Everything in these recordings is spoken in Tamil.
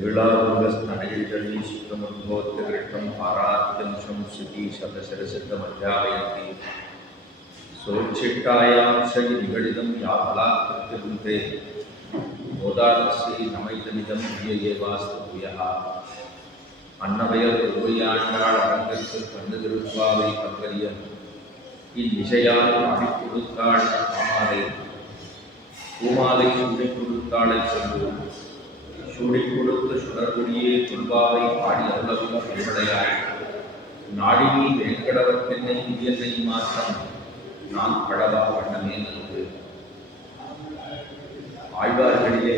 नीलारुङ्गस्तनयजली सुखमुद्बोध्यकृष्णं पारात्यं संस्कृति शतशरसिद्धमध्यापयन्ति सोच्छिट्टायां शयि निगडितं या बलात्कृत्यन्ते मोदातस्यै नमैतमिदं धियेवास्तु भूयः अन्नवयल உருவையாண்டாள் அரங்கற்கு கண்டு திருப்பாவை பங்கரியம் இந்நிசையால் ஆடிக் கொடுத்தாள் மாமாலை பூமாலை சூடிக் கொடுத்தாளை சென்று சூடிக் கொடுத்த சுடர்கொடியே துன்பாவை பாடி அருளவும் பெருமடையாய் நாடினி வேங்கடவர்க்கென்னை இயற்கை மாற்றம் நான் படவா வண்ணமே நன்று. ஆழ்வார்களிலே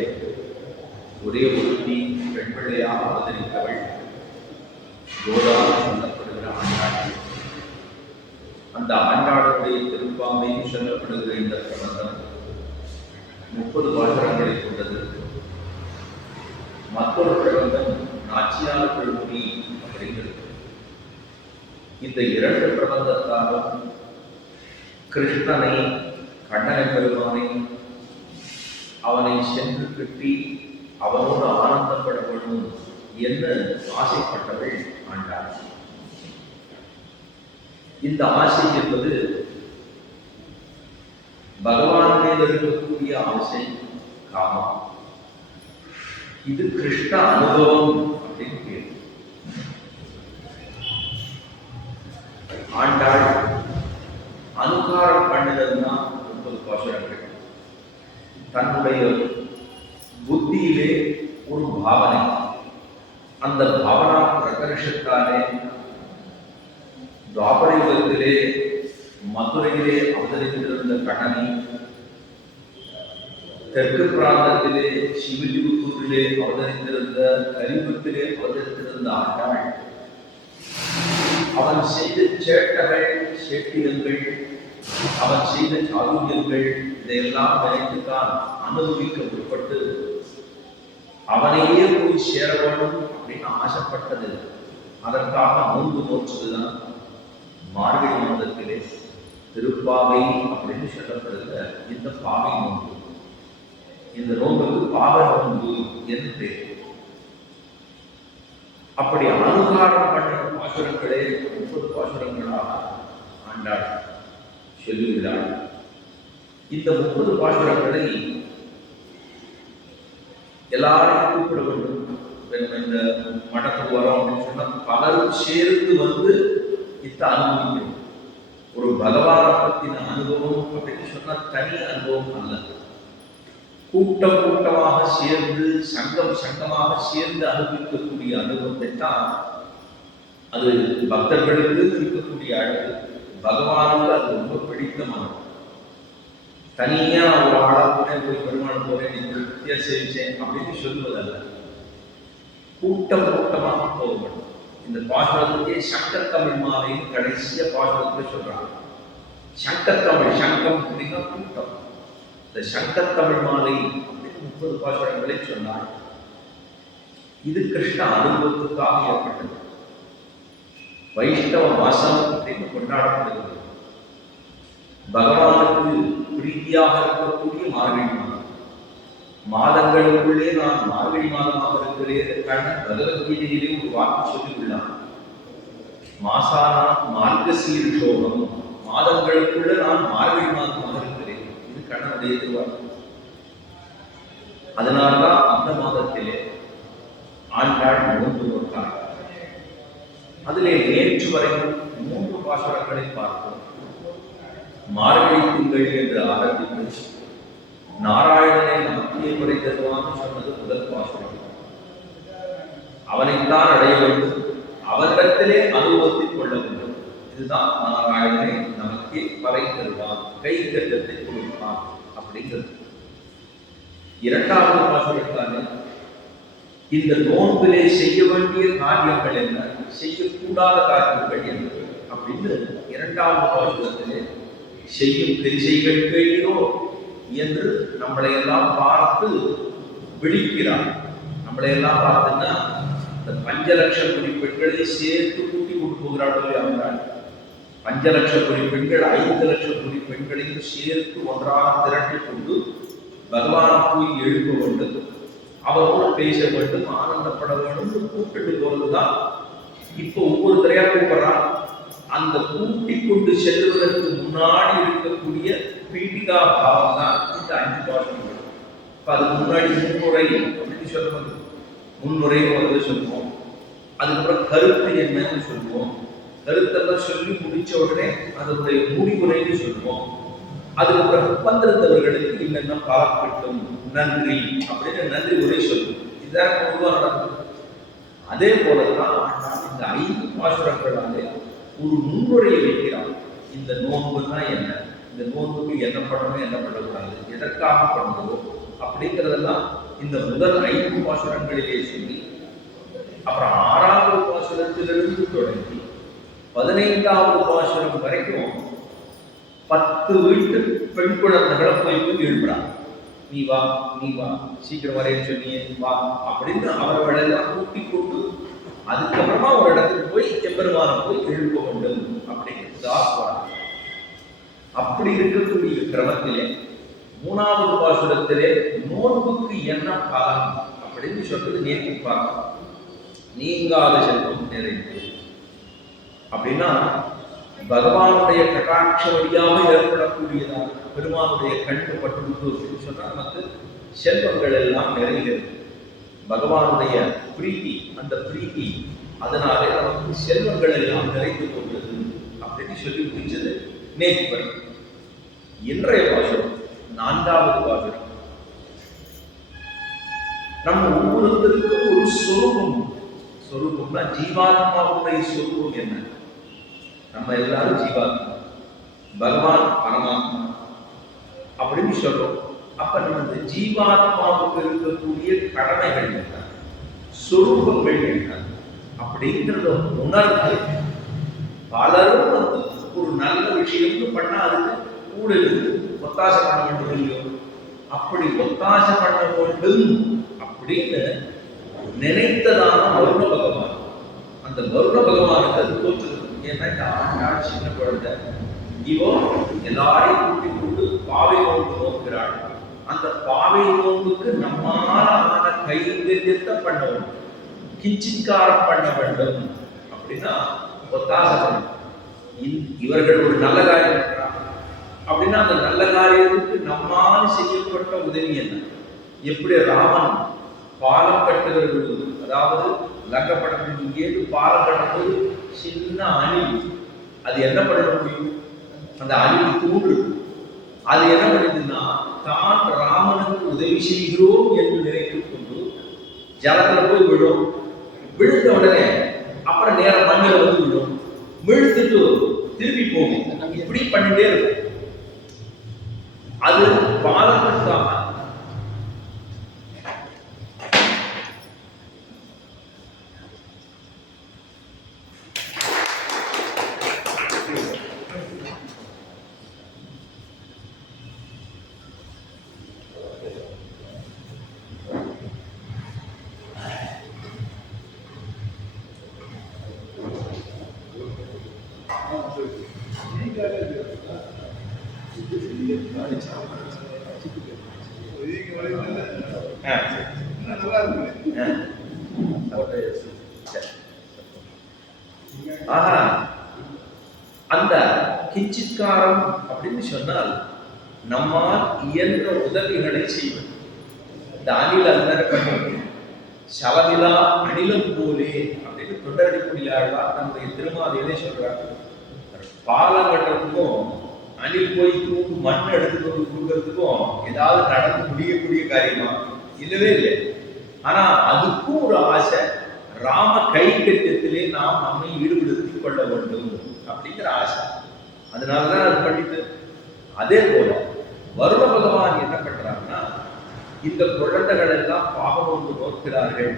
ஒரே ஒருத்தி பெண்பிள்ளையாக அவதரித்தவள் கோதா சொல்லப்படுகிற ஆண்டாள். அந்த ஆண்டாளுடைய திருப்பாமையும் சொல்லப்படுகிற இந்த பிரபந்தம் 30 பாசுரங்களை கொண்டது. மற்றொரு பிரபந்தம் நாச்சியார் பெருமொழி அப்படிங்கிறது. இந்த 2 பிரபந்தத்தாலும் கிருஷ்ணனை, கண்ணனை பெருமானை, அவனை சென்று கட்டி அவனோடு ஆனந்தப்பட வேண்டும் என்று ஆசைப்பட்டவள் ஆண்டாள். இந்த ஆசை என்பது பகவான் மேல் இருக்கக்கூடிய ஆசை, காமம். இது கிருஷ்ண அனுபவம் அப்படின்னு பேர். ஆண்டாள் அனுகாரம் பண்ணினதுன்னா 30 பாசுரங்கள். தன்னுடைய புத்தியிலே ஒரு பாவனை, அந்த பாவனா பிரகர்ஷத்தாலே துவாபரயுகத்திலே மதுரையிலே அவதரித்திருந்த கண்ணனை, தெற்கு பிராந்தத்திலே சிவிலிபுத்தூரிலே அவதரித்திருந்த கலிபுத்திலே அவதரித்திருந்த ஆண்டாள், அவன் செய்த சேட்டகள், சேட்டியங்கள், அவன் செய்த சாதுரியங்கள் இதையெல்லாம் நினைத்துத்தான் அனுபவிக்க முற்பட்டு அவனையே போய் சேர வேண்டும் அப்படின்னு ஆசைப்பட்டது. அதற்காக நோன்பு நோற்றதுதான் மார்கழி மாதத்திலே திருப்பாவை அப்படின்னு சொல்லப்படுகிற இந்த பாவை நோன்பு. இந்த நோன்புக்கு பாவ நோன்பு என்று பேர். அப்படி அனுகாரம் பண்ணின பாசுரங்களே 30 பாசுரங்களாக ஆண்டாள் சொல்லுகிறாள். இந்த 30 பாசுரங்களை எல்லாரையும் கூப்பிட வேண்டும். இந்த மடத்துக்கு வரோம் அப்படின்னு சொன்னா பலரும் சேர்ந்து வந்து இத்த அனுபவிக்கணும். ஒரு பகவான பத்தின அனுபவம் அப்படின்னு சொன்னா தனி அனுபவம் அல்ல. கூட்டம் கூட்டமாக சேர்ந்து, சங்கம் சங்கமாக சேர்ந்து அனுபவிக்கக்கூடிய அனுபவத்தை தான் அது பக்தர்களுக்கு இருக்கக்கூடிய அழகு. பகவானுக்கு அது ரொம்ப பிடித்தமானது. தனியா ஒரு ஆளா போய் பெருமாள் போறேன், திருப்தியா சேவிச்சேன் அப்படின்னு சொல்லுவதல்ல. கூட்டம் கூட்டமாக போக வேண்டும். இந்த பாசுரத்துக்கே சங்கர் தமிழ் மாலைன்னு கடைசிய பாசுரத்தை சொல்றாங்க. சங்கர் தமிழ், சங்கம் அப்படின்னா கூட்டம். இந்த சங்கர் தமிழ் மாலை அப்படின்னு 30 பாசுரங்களை சொன்னார். இது கிருஷ்ண அனுபவத்துக்காக ஏற்பட்டது. வைஷ்ணவ மாசம் அப்படின்னு கொண்டாடப்படுகிறது. பகவானுக்கு பிரீதியாக இருக்கக்கூடிய மார்கழி மாதம். மாதங்களுக்குள்ளே நான் மார்கழி மாதமாக இருக்கிறேன். கண்ணன் பகவத்கீதையிலே ஒரு வாக்கு சொல்லியுள்ளான். மாசானா மார்கசீர்ஷோகம், மாதங்களுக்குள்ள நான் மார்கழி மாதமாக இருக்கிறேன். இது கண்ணனுடைய திருவாக்கு. அதனால்தான் அந்த மாதத்திலே ஆண்டாள் நோன்பு நோட்டாள். அதிலே நேற்று வரைக்கும் 3 பாசுரங்களை பார்த்தோம். மார்கழி திங்கள் என்று ஆரம்பித்து நாராயணனை நமக்கே முறை தருவான்னு சொன்னது முதல் பாசுரம். அவனைத்தான் அடைய வேண்டும், அவனிடத்திலே அனுபவத்தில் கொள்ள வேண்டும். இதுதான் நாராயணனை நமக்கே பறை தருவான், கை கட்டத்தை கொடுப்பான் அப்படிங்கிறது. 2வது பாசுரத்தாலே இந்த நோன்பிலே செய்ய வேண்டிய காரியங்கள் என்ன, செய்யக்கூடாத காரியங்கள் என்ன அப்படின்னு 2வது பாசுரத்திலே செய்யும் கிரிசைகள் கேளோ என்று நம்மளை எல்லாம் பார்த்து விழிக்கிறார். நம்மளையெல்லாம் பார்த்தீங்கன்னா இந்த 5 லட்சம் பெண்களை சேர்த்து கூட்டி கொண்டு போகிறார்கள். அவங்க 5 லட்சம் பெண்கள் 5 லட்சம் பெண்களையும் சேர்த்து ஒன்றாக திரட்டி கொண்டு பகவானை போய் எழுப்ப வேண்டும், அவரோடு பேச வேண்டும், ஆனந்தப்பட வேண்டும், கூப்பிட்டு போறதுதான். இப்போ ஒவ்வொரு தரையா கூப்பிடுறான். அந்த கூட்டி கொண்டு செல்வதற்கு முன்னாடி இருக்கக்கூடிய பீடிகா பாவம் தான் இந்த 5 பாஷங்கள். இப்போ அதுக்கு முன்னாடி முன்னுரை அப்படின்னு சொல்லுவது, முன்னுரை வந்து சொல்லுவோம். அதுக்கப்புறம் கருத்து என்னன்னு சொல்லுவோம். கருத்தெல்லாம் சொல்லி முடிச்ச உடனே அதனுடைய முடிவுரைன்னு சொல்லுவோம். அதுக்கப்புறம் வந்திருந்தவர்களுக்கு என்னென்ன பாராட்டும், நன்றி அப்படின்னு நன்றி உரை சொல்லுவோம். இதுதான் பொதுவாக நடக்கும். அதே போலதான் இந்த 5 பாசுரங்களாலே ஒரு முன்னுரையை வைக்கிறார். இந்த நோன்புனா என்ன, இந்த நோன்புக்கு என்ன பண்ணணும், என்ன பண்ணக்கூடாது, எதற்காக பண்ணுவோம் அப்படிங்கிறதெல்லாம் இந்த முதல் 5 பாசுரங்களிலே சொல்லி, அப்புறம் 6வது பாசுரத்திலிருந்து தொடங்கி 15வது பாசுரம் வரைக்கும் 10 வீட்டு பெண் குழந்தைகளை போய் எழுப்புறாங்க. நீ வா, நீ வா, சீக்கிரம் வரையன்னு சொன்னியே வா அப்படின்னு அவர்களெல்லாம் கூட்டி கொண்டு அதுக்கப்புறமா ஒரு இடத்துக்கு போய் எம்பெருமானை போய் எழுப்ப வேண்டும் அப்படிங்கிறது. அப்படி இருக்கக்கூடிய கிரமத்திலே 3வது பாசுரத்திலே நோன்புக்கு என்ன பலன் அப்படின்னு சொல்றது நேற்று பார்க்கலாம். நீங்காத செல்வம் நிறைந்து அப்படின்னா பகவானுடைய கட்டாட்ச வழியாக ஏற்படக்கூடியதாக பெருமானுடைய கண்ணு பட்டு சொன்னா நமக்கு செல்வங்கள் எல்லாம் நிறைகிறது. பகவானுடைய பிரீத்தி, அந்த பிரீத்தி அதனாலே நமக்கு செல்வங்கள் எல்லாம் நிறைந்து கொண்டது அப்படின்னு சொல்லி முடிச்சது நேற்று வரை. இன்றைய பாசுரம் 4வது பாசுரம். நம்ம ஒவ்வொருத்தருக்கும் ஒரு சொரூபம். சொரூபம்னா ஜீவாத்மாவுடைய சொரூபம் என்ன? நம்ம எல்லாரும் ஜீவாத்மா, பகவான் பரமாத்மா அப்படின்னு சொல்றோம். அப்ப நம்ம இந்த ஜீவாத்மாவுக்கு இருக்கக்கூடிய கடமைகள் என்ன, சொரூபங்கள் என்ன அப்படிங்கிறத உணர்ந்து பலரும் வந்து ஒரு நல்ல விஷயம்னு பண்ணா அதுக்கு கூட இருந்து ஒத்தாசை பண்ண வேண்டும் இல்லையோ, அப்படி ஒத்தாசை பண்ண வேண்டும் அப்படின்னு நினைத்ததான வருண பகவான். அந்த வருண பகவானுக்கு அது தோற்று. ஏன்னா இந்த ஆண்டாள் சின்ன குழந்தை, இவோ எல்லாரையும் கூட்டி கொண்டு பாவை நோன்பு நோக்கிறாள். அந்த பாவை நோன்புக்கு நம்மால ஆன கைங்கரியத்தை பண்ண வேண்டும், கிஞ்சிக்காரம் பண்ண வேண்டும் அப்படின்னா ஒத்தாசை பண்ணணும். இவர்கள் ஒரு நல்ல காரியம் பண்றாங்க அப்படின்னா அந்த நல்ல காரியத்துக்கு நம்மால் செய்யப்பட்ட உதவி என்ன? எப்படி ராமன் பாலம் கட்டுகிறது, அதாவது லங்கப்படத்துக்கு இங்கேருந்து பாலம் கட்டுறது சின்ன அணில், அது என்ன பண்ண முடியும்? அந்த அணில் தூண்டு. அது என்ன பண்ணுதுன்னா தான் ராமனுக்கு உதவி செய்கிறோம் என்று நினைத்துக் கொண்டு ஜலத்துல போய் விழும். விழுந்த உடனே அப்புறம் நேரம் மண்ணில் வந்து விழும், விழுத்துட்டு திருப்பி போகும். இப்படி பண்ணிட்டே இருக்கும். அது பாலத்திற்காக. அந்த கிஞ்சித்காரம் அப்படின்னு சொன்னால் நம்மால் இயன்ற உதவிகளை செய்வது. இந்த அணில் அந்த பண்ணி சலவிலா அணிலம் போலே அப்படின்னு தொண்டரடிக்கூடியாழ்வார் நம்முடைய திருமாதையிலே சொல்றாங்க. பாலம் கட்டுறதுக்கும் அணில் போய் தூக்கு மண் எடுத்துட்டு வந்து கொடுக்கறதுக்கும் ஏதாவது நடந்து முடியக்கூடிய காரியமா? இல்லவே இல்லை. ஆனா அதுக்கும் ஒரு ஆசை, ராம கைங்கரியத்திலே நாம் நம்மை ஈடுபடுத்திக் கொள்ள வேண்டும் அப்படிங்கிற ஆசை. அதனாலதான் அது பண்ணிட்டு. அதே போல வருண பகவான் என்ன பண்றாங்கன்னா, இந்த குழந்தைகள் எல்லாம் பாவம் ஒன்று நோக்கிறார்கள்,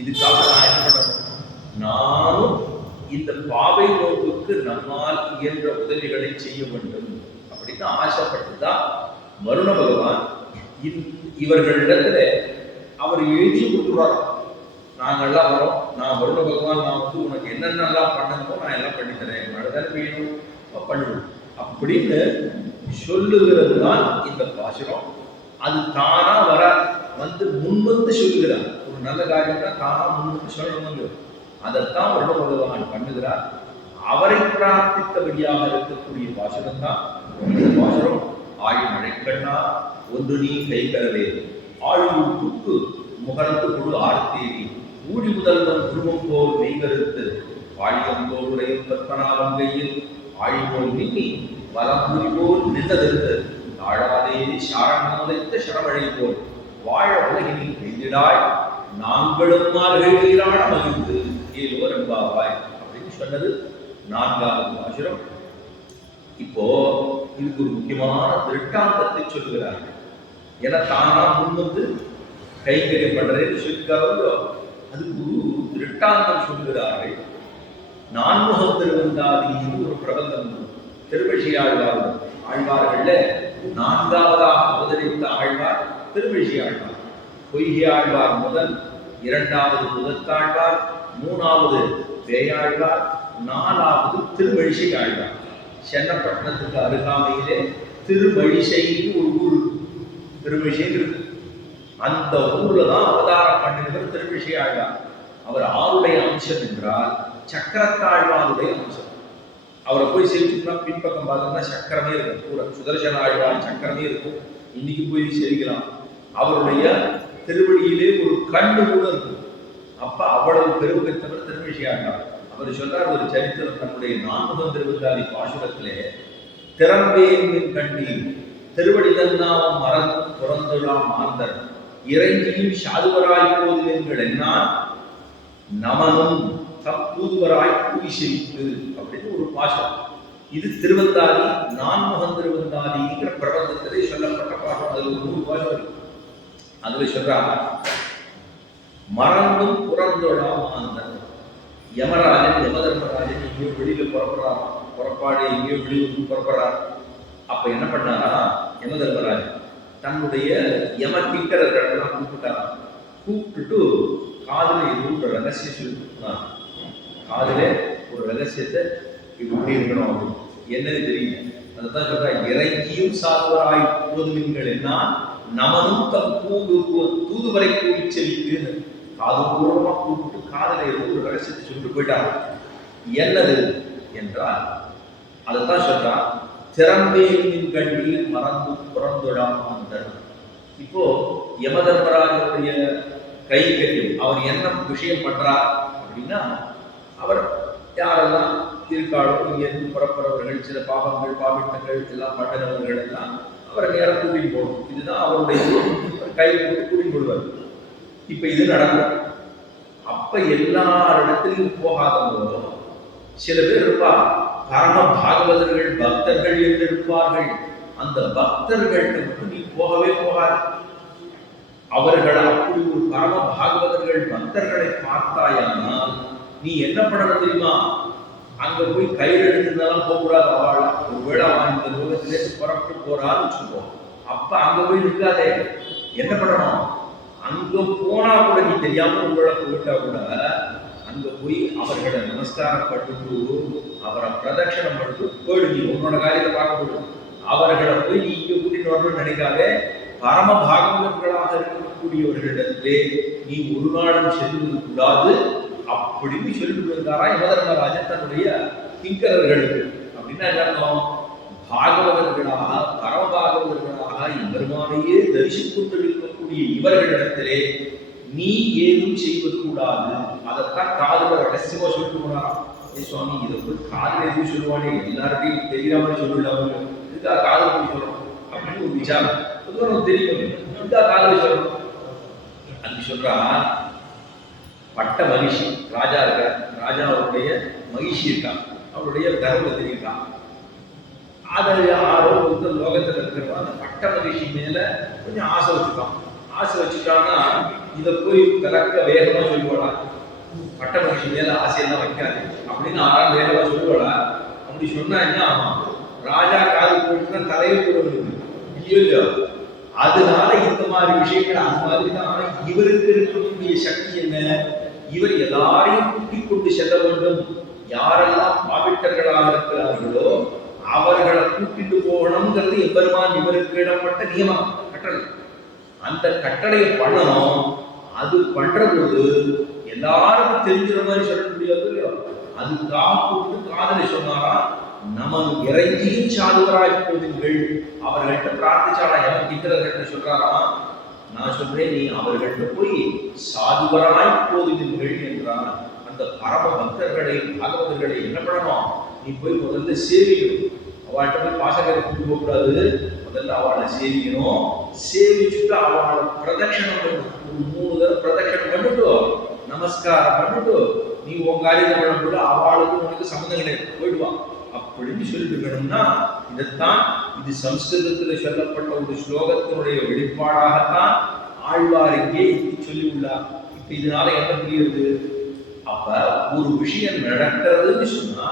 இதுக்காக நான் என்ன பண்ணணும், நானும் இந்த பாவை நோக்குக்கு நம்மால் இயன்ற உதவிகளை செய்ய வேண்டும் அப்படின்னு ஆசைப்பட்டுதான் வருண பகவான் இவர்களிடத்துல எழுதி கொடுத்துருவாரோ, நாங்கள்லாம் வரோம், நான் வருண பகவான், நான் வந்து உனக்கு என்னென்னலாம் பண்ணணுமோ நான் எல்லாம் பண்ணித்தரேன், மழை தானே பெய்யணும் பண்ணுவோம் அப்படின்னு சொல்லுகிறது தான் இந்த பாசுரம். அது தானா வர வந்து முன்வந்து சொல்லுகிறார். ஒரு நல்ல காரியம்னா தானா முன்வந்து சொல்லணும். அதைத்தான் வருண பகவான் பண்ணுகிறார். அவரை பிரார்த்தித்தபடியாக இருக்கக்கூடிய பாசுரம் தான் இந்த பாசுரம். ஆழி மழைக்கண்ணா ஒன்று நீ கைகரவே ஆழ்வுக்கு முகர்ந்து கொடு ஆர்த்தேவி ஊழி முதல்வன் குருவம் போல் மெய்கருத்து வாழியந்தோருடைய பத்மநாபன் கையில் ஆழிபோல் நீங்கி வலம்புரி போல் நின்றதெடுத்து தாழாதே சாரணமுதைத்த சரமழை போல் வாழ உலகினில் பெய்திடாய் நாங்களும் மாறுகிறான மகிழ்ந்து ஏதோ ரம்பாவாய் அப்படின்னு சொன்னது 4வது பாசுரம். இப்போ இதுக்கு ஒரு முக்கியமான திருஷ்டாந்தத்தை சொல்லுகிறார்கள். ஏன்னா தானா முன் வந்து கைங்கரியம் பண்றேன்னு சொல்லிருக்காரோ, அதுக்கு ஒரு திருஷ்டாந்தம் சொல்லுகிறார்கள். நான்முகம் திருவந்தாதின்னு ஒரு பிரபந்தம் திருவழி ஆழ்வார். ஆழ்வார்கள்ல 4வதாக அவதரித்த ஆழ்வார் திருவழி ஆழ்வார். பொய்கை ஆழ்வார் முதல், 2வது முதற்காழ்வார், 3வது பேயாழ்வார், 4வது திருவழிசை ஆழ்வார். சென்னப்பட்டினத்துக்கு அருகாமையிலே திருவழிசைக்கு ஒரு ஊர், திருவழிசை இருக்கு. அந்த ஊர்ல தான் அவதாரம் பண்ணுகிற திருவழிசை ஆழ்வார். அவர் ஆருடைய அம்சம் என்றால் சக்கரத்தாழ்வாருடைய அம்சம். அவரை போய் செலுத்தினா பின்பக்கம் பார்த்தோம்னா சக்கரமே இருக்கும். பூரா சுதர்சன ஆழ்வார் சக்கரமே இருக்கும். இன்னைக்கு போய் செலுக்கலாம். அவருடைய திருவடியிலே ஒரு கண்ணு கூட இருக்கும். அப்ப அவ்வளவு பெருமைத்தவர் திருவழிசை ஆழ்வார். அவர் சொல்றார் ஒரு சரித்திரம். தன்னுடைய 4 திருவந்தாதி பாசுரத்திலே திறம்பேன் கண்ணீர் திருவடி தன்னாவும் மறந்து புறந்துலாம் மாந்தர் இறைஞ்சியும் சாதுவராய் போதுங்கள் என்னால் நமனும் தம் தூதுவராய் கூடி செழிப்பு அப்படின்னு ஒரு பாசுரம். இது திருவந்தாதி 4 திருவந்தாதிங்கிற பிரபந்தத்திலே சொல்லப்பட்ட பாசுரம். அது ஒரு 100 பாசுரம். அதுல சொல்றாங்க மறந்தும் புறந்தொழாம் மாந்தர். யமராஜன் யமதர்மராஜன் எங்கேயோ வெளியில புறப்பாடு எங்கேயோ வெளியூருக்கு புறப்படுறார். அப்ப என்ன பண்ணாரா யமதர்மராஜன் தன்னுடைய யம கிங்கரர்களெல்லாம் கூப்பிட்டாராம். கூப்பிட்டுட்டு காதுல எதுவும் ஒரு ரகசியம் சொல்லிட்டான். காதுல ஒரு ரகசியத்தை இப்படி இருக்கணும் அப்படின்னு என்னன்னு தெரியல. அதைத்தான் சொல்றா இறங்கியும் சாதுவராய் போதுவீங்கள் என்ன நமனும் தம் தூதுவரை கூடி செழிக்குன்னு காது பூர்வமா கூப்பிட்டு காதல ஏதோ ஒரு ரகசியத்தை சொல்லிட்டு போயிட்டாங்க. என்னது என்றால் அதைத்தான் சொல்றான் திறம்பேனின் கண்ணீர் மறந்து புறந்தொழாம் மாந்தர். இப்போ யமதர்மராஜனுடைய கை கட்டி அவர் என்ன விஷயம் பண்றார் அப்படின்னா, அவர் யாரெல்லாம் இருக்காளோ இங்கிருந்து புறப்படுறவர்கள், சில பாபங்கள் பாபிட்டங்கள் எல்லாம் பண்ணினவர்கள் எல்லாம் அவரை நேரம் கூட்டிட்டு போகணும். இதுதான் அவருடைய கை போட்டு கூட்டிட்டு போடுவார். இப்ப இது நடக்கும். அப்ப எல்லாரிடத்திலும் போகாதவங்களோ சில பேர் இருப்பா, பரம பாகவதர்கள் பக்தர்கள் என்று இருப்பார்கள். அந்த பக்தர்கள்ட்ட மட்டும் நீ போகவே போகாது. அவர்கள் அப்படி ஒரு பரம பாகவதர்கள் பக்தர்களை பார்த்தாயானால் நீ என்ன பண்ணணும் தெரியுமா? அங்க போய் கையில் எடுத்துருந்தாலும் போகக்கூடாது. அவளா ஒருவேளை அவன் இந்த லோகத்திலேருந்து புறப்பட்டு போறான்னு வச்சுக்கோ. அப்ப அங்க போய் நிற்காதே. என்ன பண்ணணும்? அங்க போனா கூட நீ தெரியாம உங்களை போயிட்டா கூட அங்க போய் அவர்களை நமஸ்காரம் பண்ணிட்டு அவரை பிரதட்சணம் பண்ணிட்டு போயிடு. நீ உன்னோட காரியத்தை பார்க்க போயிடும். அவர்களை போய் நீ இங்க கூட்டிட்டு வரணும்னு நினைக்காதே. பரம பாகவதர்களாக இருக்கக்கூடியவர்களிடத்திலே நீ ஒரு நாளும் செல்வது கூடாது அப்படின்னு சொல்லிட்டு வந்தாரா யமதர்மராஜன் தன்னுடைய கிங்கரர்களுக்கு. அப்படின்னா என்ன? பாகவதர்களாக பரம பாகவதர்களாக பெருமானையே தரிசித்துக் கொண்டிருக்கக்கூடிய இவர்களிடத்திலே நீ ஏதும் செய்வது கூடாது. அதைத்தான் காதுல ரகசியமா சொல்லிட்டு போனாராம். சுவாமி இதை போய் காதுல எதுவும் சொல்லுவானே, எல்லார்ட்டையும் தெரியாம சொல்லலாம இதுக்காக காதல் போய் சொல்லணும் அப்படின்னு ஒரு விசாரம். நமக்கு தெரியும் இதுக்காக காதல் சொல்லணும். அது சொல்றா பட்ட மகிழ்ச்சி ராஜா இருக்க, ராஜாவுடைய மகிழ்ச்சி இருக்கான், அவருடைய தர்மத்தை இருக்கான். அதை யாரோ ஒருத்தர் லோகத்தில் இருக்கிறவா அந்த பட்ட மகிழ்ச்சி மேல கொஞ்சம் ஆசை வச்சுக்கான். ஆசை வச்சுட்டான்னா இதை போய் கலக்க வேகமா சொல்லுவாளா? பட்ட மகிழ்ச்சி மேல ஆசையெல்லாம் வைக்காது அப்படின்னு ஆறாம் வேகமா சொல்லுவாளா? அப்படி சொன்னா என்ன ஆகும்? ராஜா காது போட்டுன்னா தலையை கூட இல்லையோ இல்லையோ. அதனால இந்த மாதிரி விஷயங்கள் அந்த மாதிரி தான் இவருக்கு இருக்கக்கூடிய சக்தி என்ன, இவர் எல்லாரையும் கூட்டிக் கொண்டு செல்ல வேண்டும். யாரெல்லாம் பாவிட்டர்களாக இருக்கிறார்களோ அவர்களை கூட்டிட்டு போகணுங்கிறது எம்பெருமான் இவருக்கு இடப்பட்ட நியமம், கட்டளை. அந்த கட்டளையை பண்ணணும். அது பண்ற போது எல்லாருக்கும் தெரிஞ்சுற மாதிரி சொல்ல முடியாது இல்லையோ, அதுக்காக கூப்பிட்டு காதலை சொன்னாரா, நமது இறைஞ்சியும் சாதுவராய் போதுங்கள். அவர்கள்ட்ட பிரார்த்திச்சாரா, எவன் கிட்டவர்கிட்ட சொல்றாரா, நான் சொல்றேன் நீ அவர்கள்ட்ட போய் சாதுவராய் போதுங்கள் என்றார். அந்த பரம பக்தர்களை பாகவதர்களை என்ன பண்ணணும், நீ போய் முதல்ல சேவிக்கணும். அவள்கிட்ட போய் பாசகரை கூட்டு போகக்கூடாது, முதல்ல அவளை சேவிக்கணும். சேவிச்சுட்டு அவளை பிரதட்சணம் பண்ணணும். 3 தடவை பிரதட்சணம் பண்ணிட்டு நமஸ்காரம் பண்ணிட்டு நீ உன் காரியத்தை பண்ண அவளுக்கு உனக்கு சம்மந்தம் கிடையாது, போயிடுவான் அப்படின்னு சொல்லிட்டு இருக்கணும்னா, இதைத்தான் இது சம்ஸ்கிருதத்தில் சொல்லப்பட்ட ஒரு ஸ்லோகத்தினுடைய வெளிப்பாடாகத்தான் ஆழ்வார் இங்கே சொல்லி உள்ளார். இப்ப இதனால என்ன புரியுது, அப்ப ஒரு விஷயம் நடக்கிறதுன்னு சொன்னா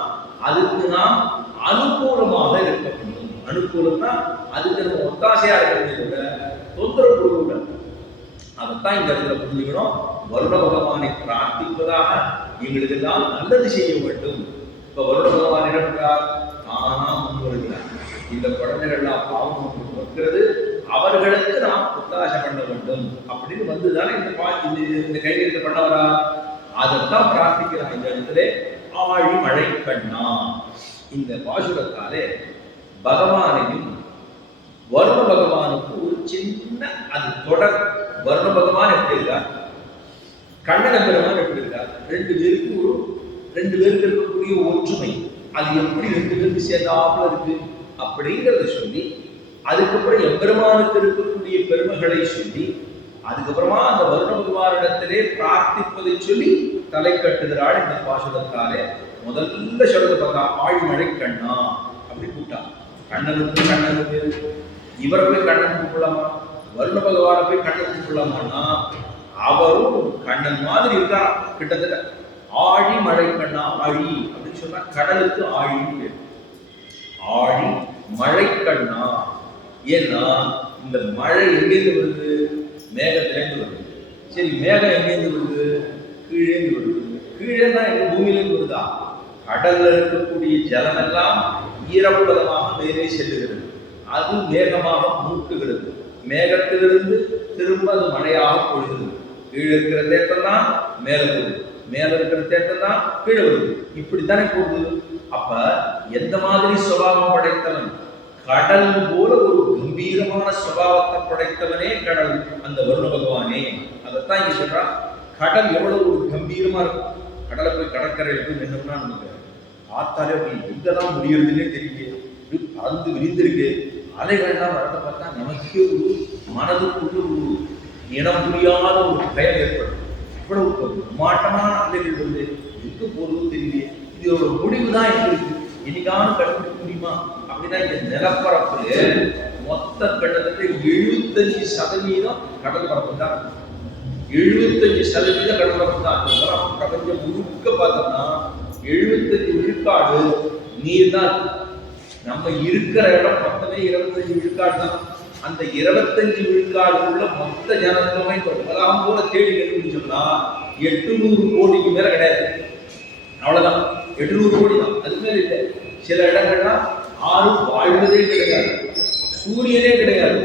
அதுக்கு நாம் அனுகூலமாக இருக்க வேண்டும். அனுகூலம்னா அதுக்கு நம்ம ஒத்தாசையா இருக்கிறத தொந்தரவு கொடுக்க. அதைத்தான் இந்த இடத்துல புரிஞ்சுக்கணும். வருட பகவானை பிரார்த்திப்பதாக எங்களுக்கு எல்லாம் நல்லது செய்ய வேண்டும். இப்ப வருட பகவான் என்ன பண்றார், தானா முன் வருகிறார். இந்த குழந்தைகள்லாம் பாவம் வைக்கிறது, அவர்களுக்கு நாம் ஒத்தாசை பண்ண வேண்டும் அப்படின்னு வந்துதானே இந்த கையெழுத்து பண்ணவரா. அதைத்தான் பிரார்த்திக்கிறார் இந்த இடத்துல. ஆழி மழை கண்ணா, இந்த பாசுரத்தாலே பகவானையும் வருண பகவானுக்கு ஒரு சின்ன அது தொடர். வருண பகவான் எப்படி இருக்கார், கண்ணன பெருமான் எப்படி இருக்கார், ரெண்டு பேருக்கு இருக்கக்கூடிய ஒற்றுமை அது எப்படி 2 பேருக்கு சேர்ந்தாப்புல இருக்கு அப்படிங்கிறத சொல்லி, அதுக்கப்புறம் எம்பெருமானுக்கு இருக்கக்கூடிய பெருமைகளை சொல்லி, அதுக்கப்புறமா அந்த வருண பகவானிடத்திலே பிரார்த்திப்பதை சொல்லி தலை கட்டுகிறாள் இந்த பாசுரத்தாலே. முதல்ல சொல்றது பார்த்தா ஆழிமழை கண்ணா அப்படி கூப்பிட்டான். கண்ணனுக்கு இவரை போய் கண்ணன் கூப்பிடலாமா, வருண பகவானை போய் கண்ணன் கூப்பிடலாமான்னா அவரும் கண்ணன் மாதிரி இருக்கான் கிட்டத்தட்ட. ஆழி மழை கண்ணா, ஆழி அப்படின்னு சொன்னா கடலுக்கு ஆழி பேர். ஆழி மழை கண்ணா, ஏன்னா இந்த மழை எங்கேருந்து வருது, மேகத்திலேருந்து வருது. சரி, மேகம் எங்கேருந்து வருது, கீழேந்து வருது. கீழேன்னா எங்க பூமியிலேருந்து வருதா, கடல்ல இருக்கக்கூடிய ஜலம் எல்லாம் ஈரப்பதமாக மேலே செல்லுகிறது, அது மேகமாக மூட்டுகிறது. மேகத்திலிருந்து திரும்ப அது மழையாக பொழுது. கீழே இருக்கிற தேட்டம் தான் மேல போகுது, மேல இருக்கிற தேட்டம் தான் கீழே வருது, இப்படித்தானே போகுது. அப்ப எந்த மாதிரி சுபாவம் படைத்தவன், கடல் போல ஒரு கம்பீரமான சுபாவத்தை படைத்தவனே கடல், அந்த வருண பகவானே. அதைத்தான் இங்க சொல்றான். கடல் எவ்வளவு ஒரு கம்பீரமா இருக்கும். கடலை போய் கடற்கரையில் போய் நின்னோம்னா நமக்கு ஆத்தாலே எங்கதான் முடியறதுன்னே தெரியல, பறந்து விரிந்திருக்கு. அலைகள்லாம் வரத பார்த்தா நமக்கே ஒரு மனதுக்குள்ள ஒரு இனம் புரியாத ஒரு பயம் ஏற்படும். இவ்வளவு மாட்டமான அலைகள் வந்து எங்க போறதும் தெரியல. இதோட முடிவு தான் எங்களுக்கு இன்னைக்கான கண்டுபிடிக்க முடியுமா அப்படின்னா, இந்த நிலப்பரப்பு மொத்த கிட்டத்தட்ட 75% கடல் பரப்பு தான். 75% கடல் பரப்பு தான். பிரபஞ்சம் முழுக்க பார்த்தோம்னா 75 விழுக்காடு நீர் தான். நம்ம இருக்கிற இடம் மொத்தமே 25 விழுக்காடு தான். அந்த 25 விழுக்காடுக்குள்ள மொத்த ஜனத்தொகை உலகம் போல தேடி கண்டுபிடிச்சோம்னா 800 கோடிக்கு மேல கிடையாது. அவ்வளவுதான், 800 கோடி தான், அதுக்கு மேல இல்லை. சில இடங்கள்லாம் ஆறும் வாழ்வதே கிடையாது, சூரியனே கிடையாது.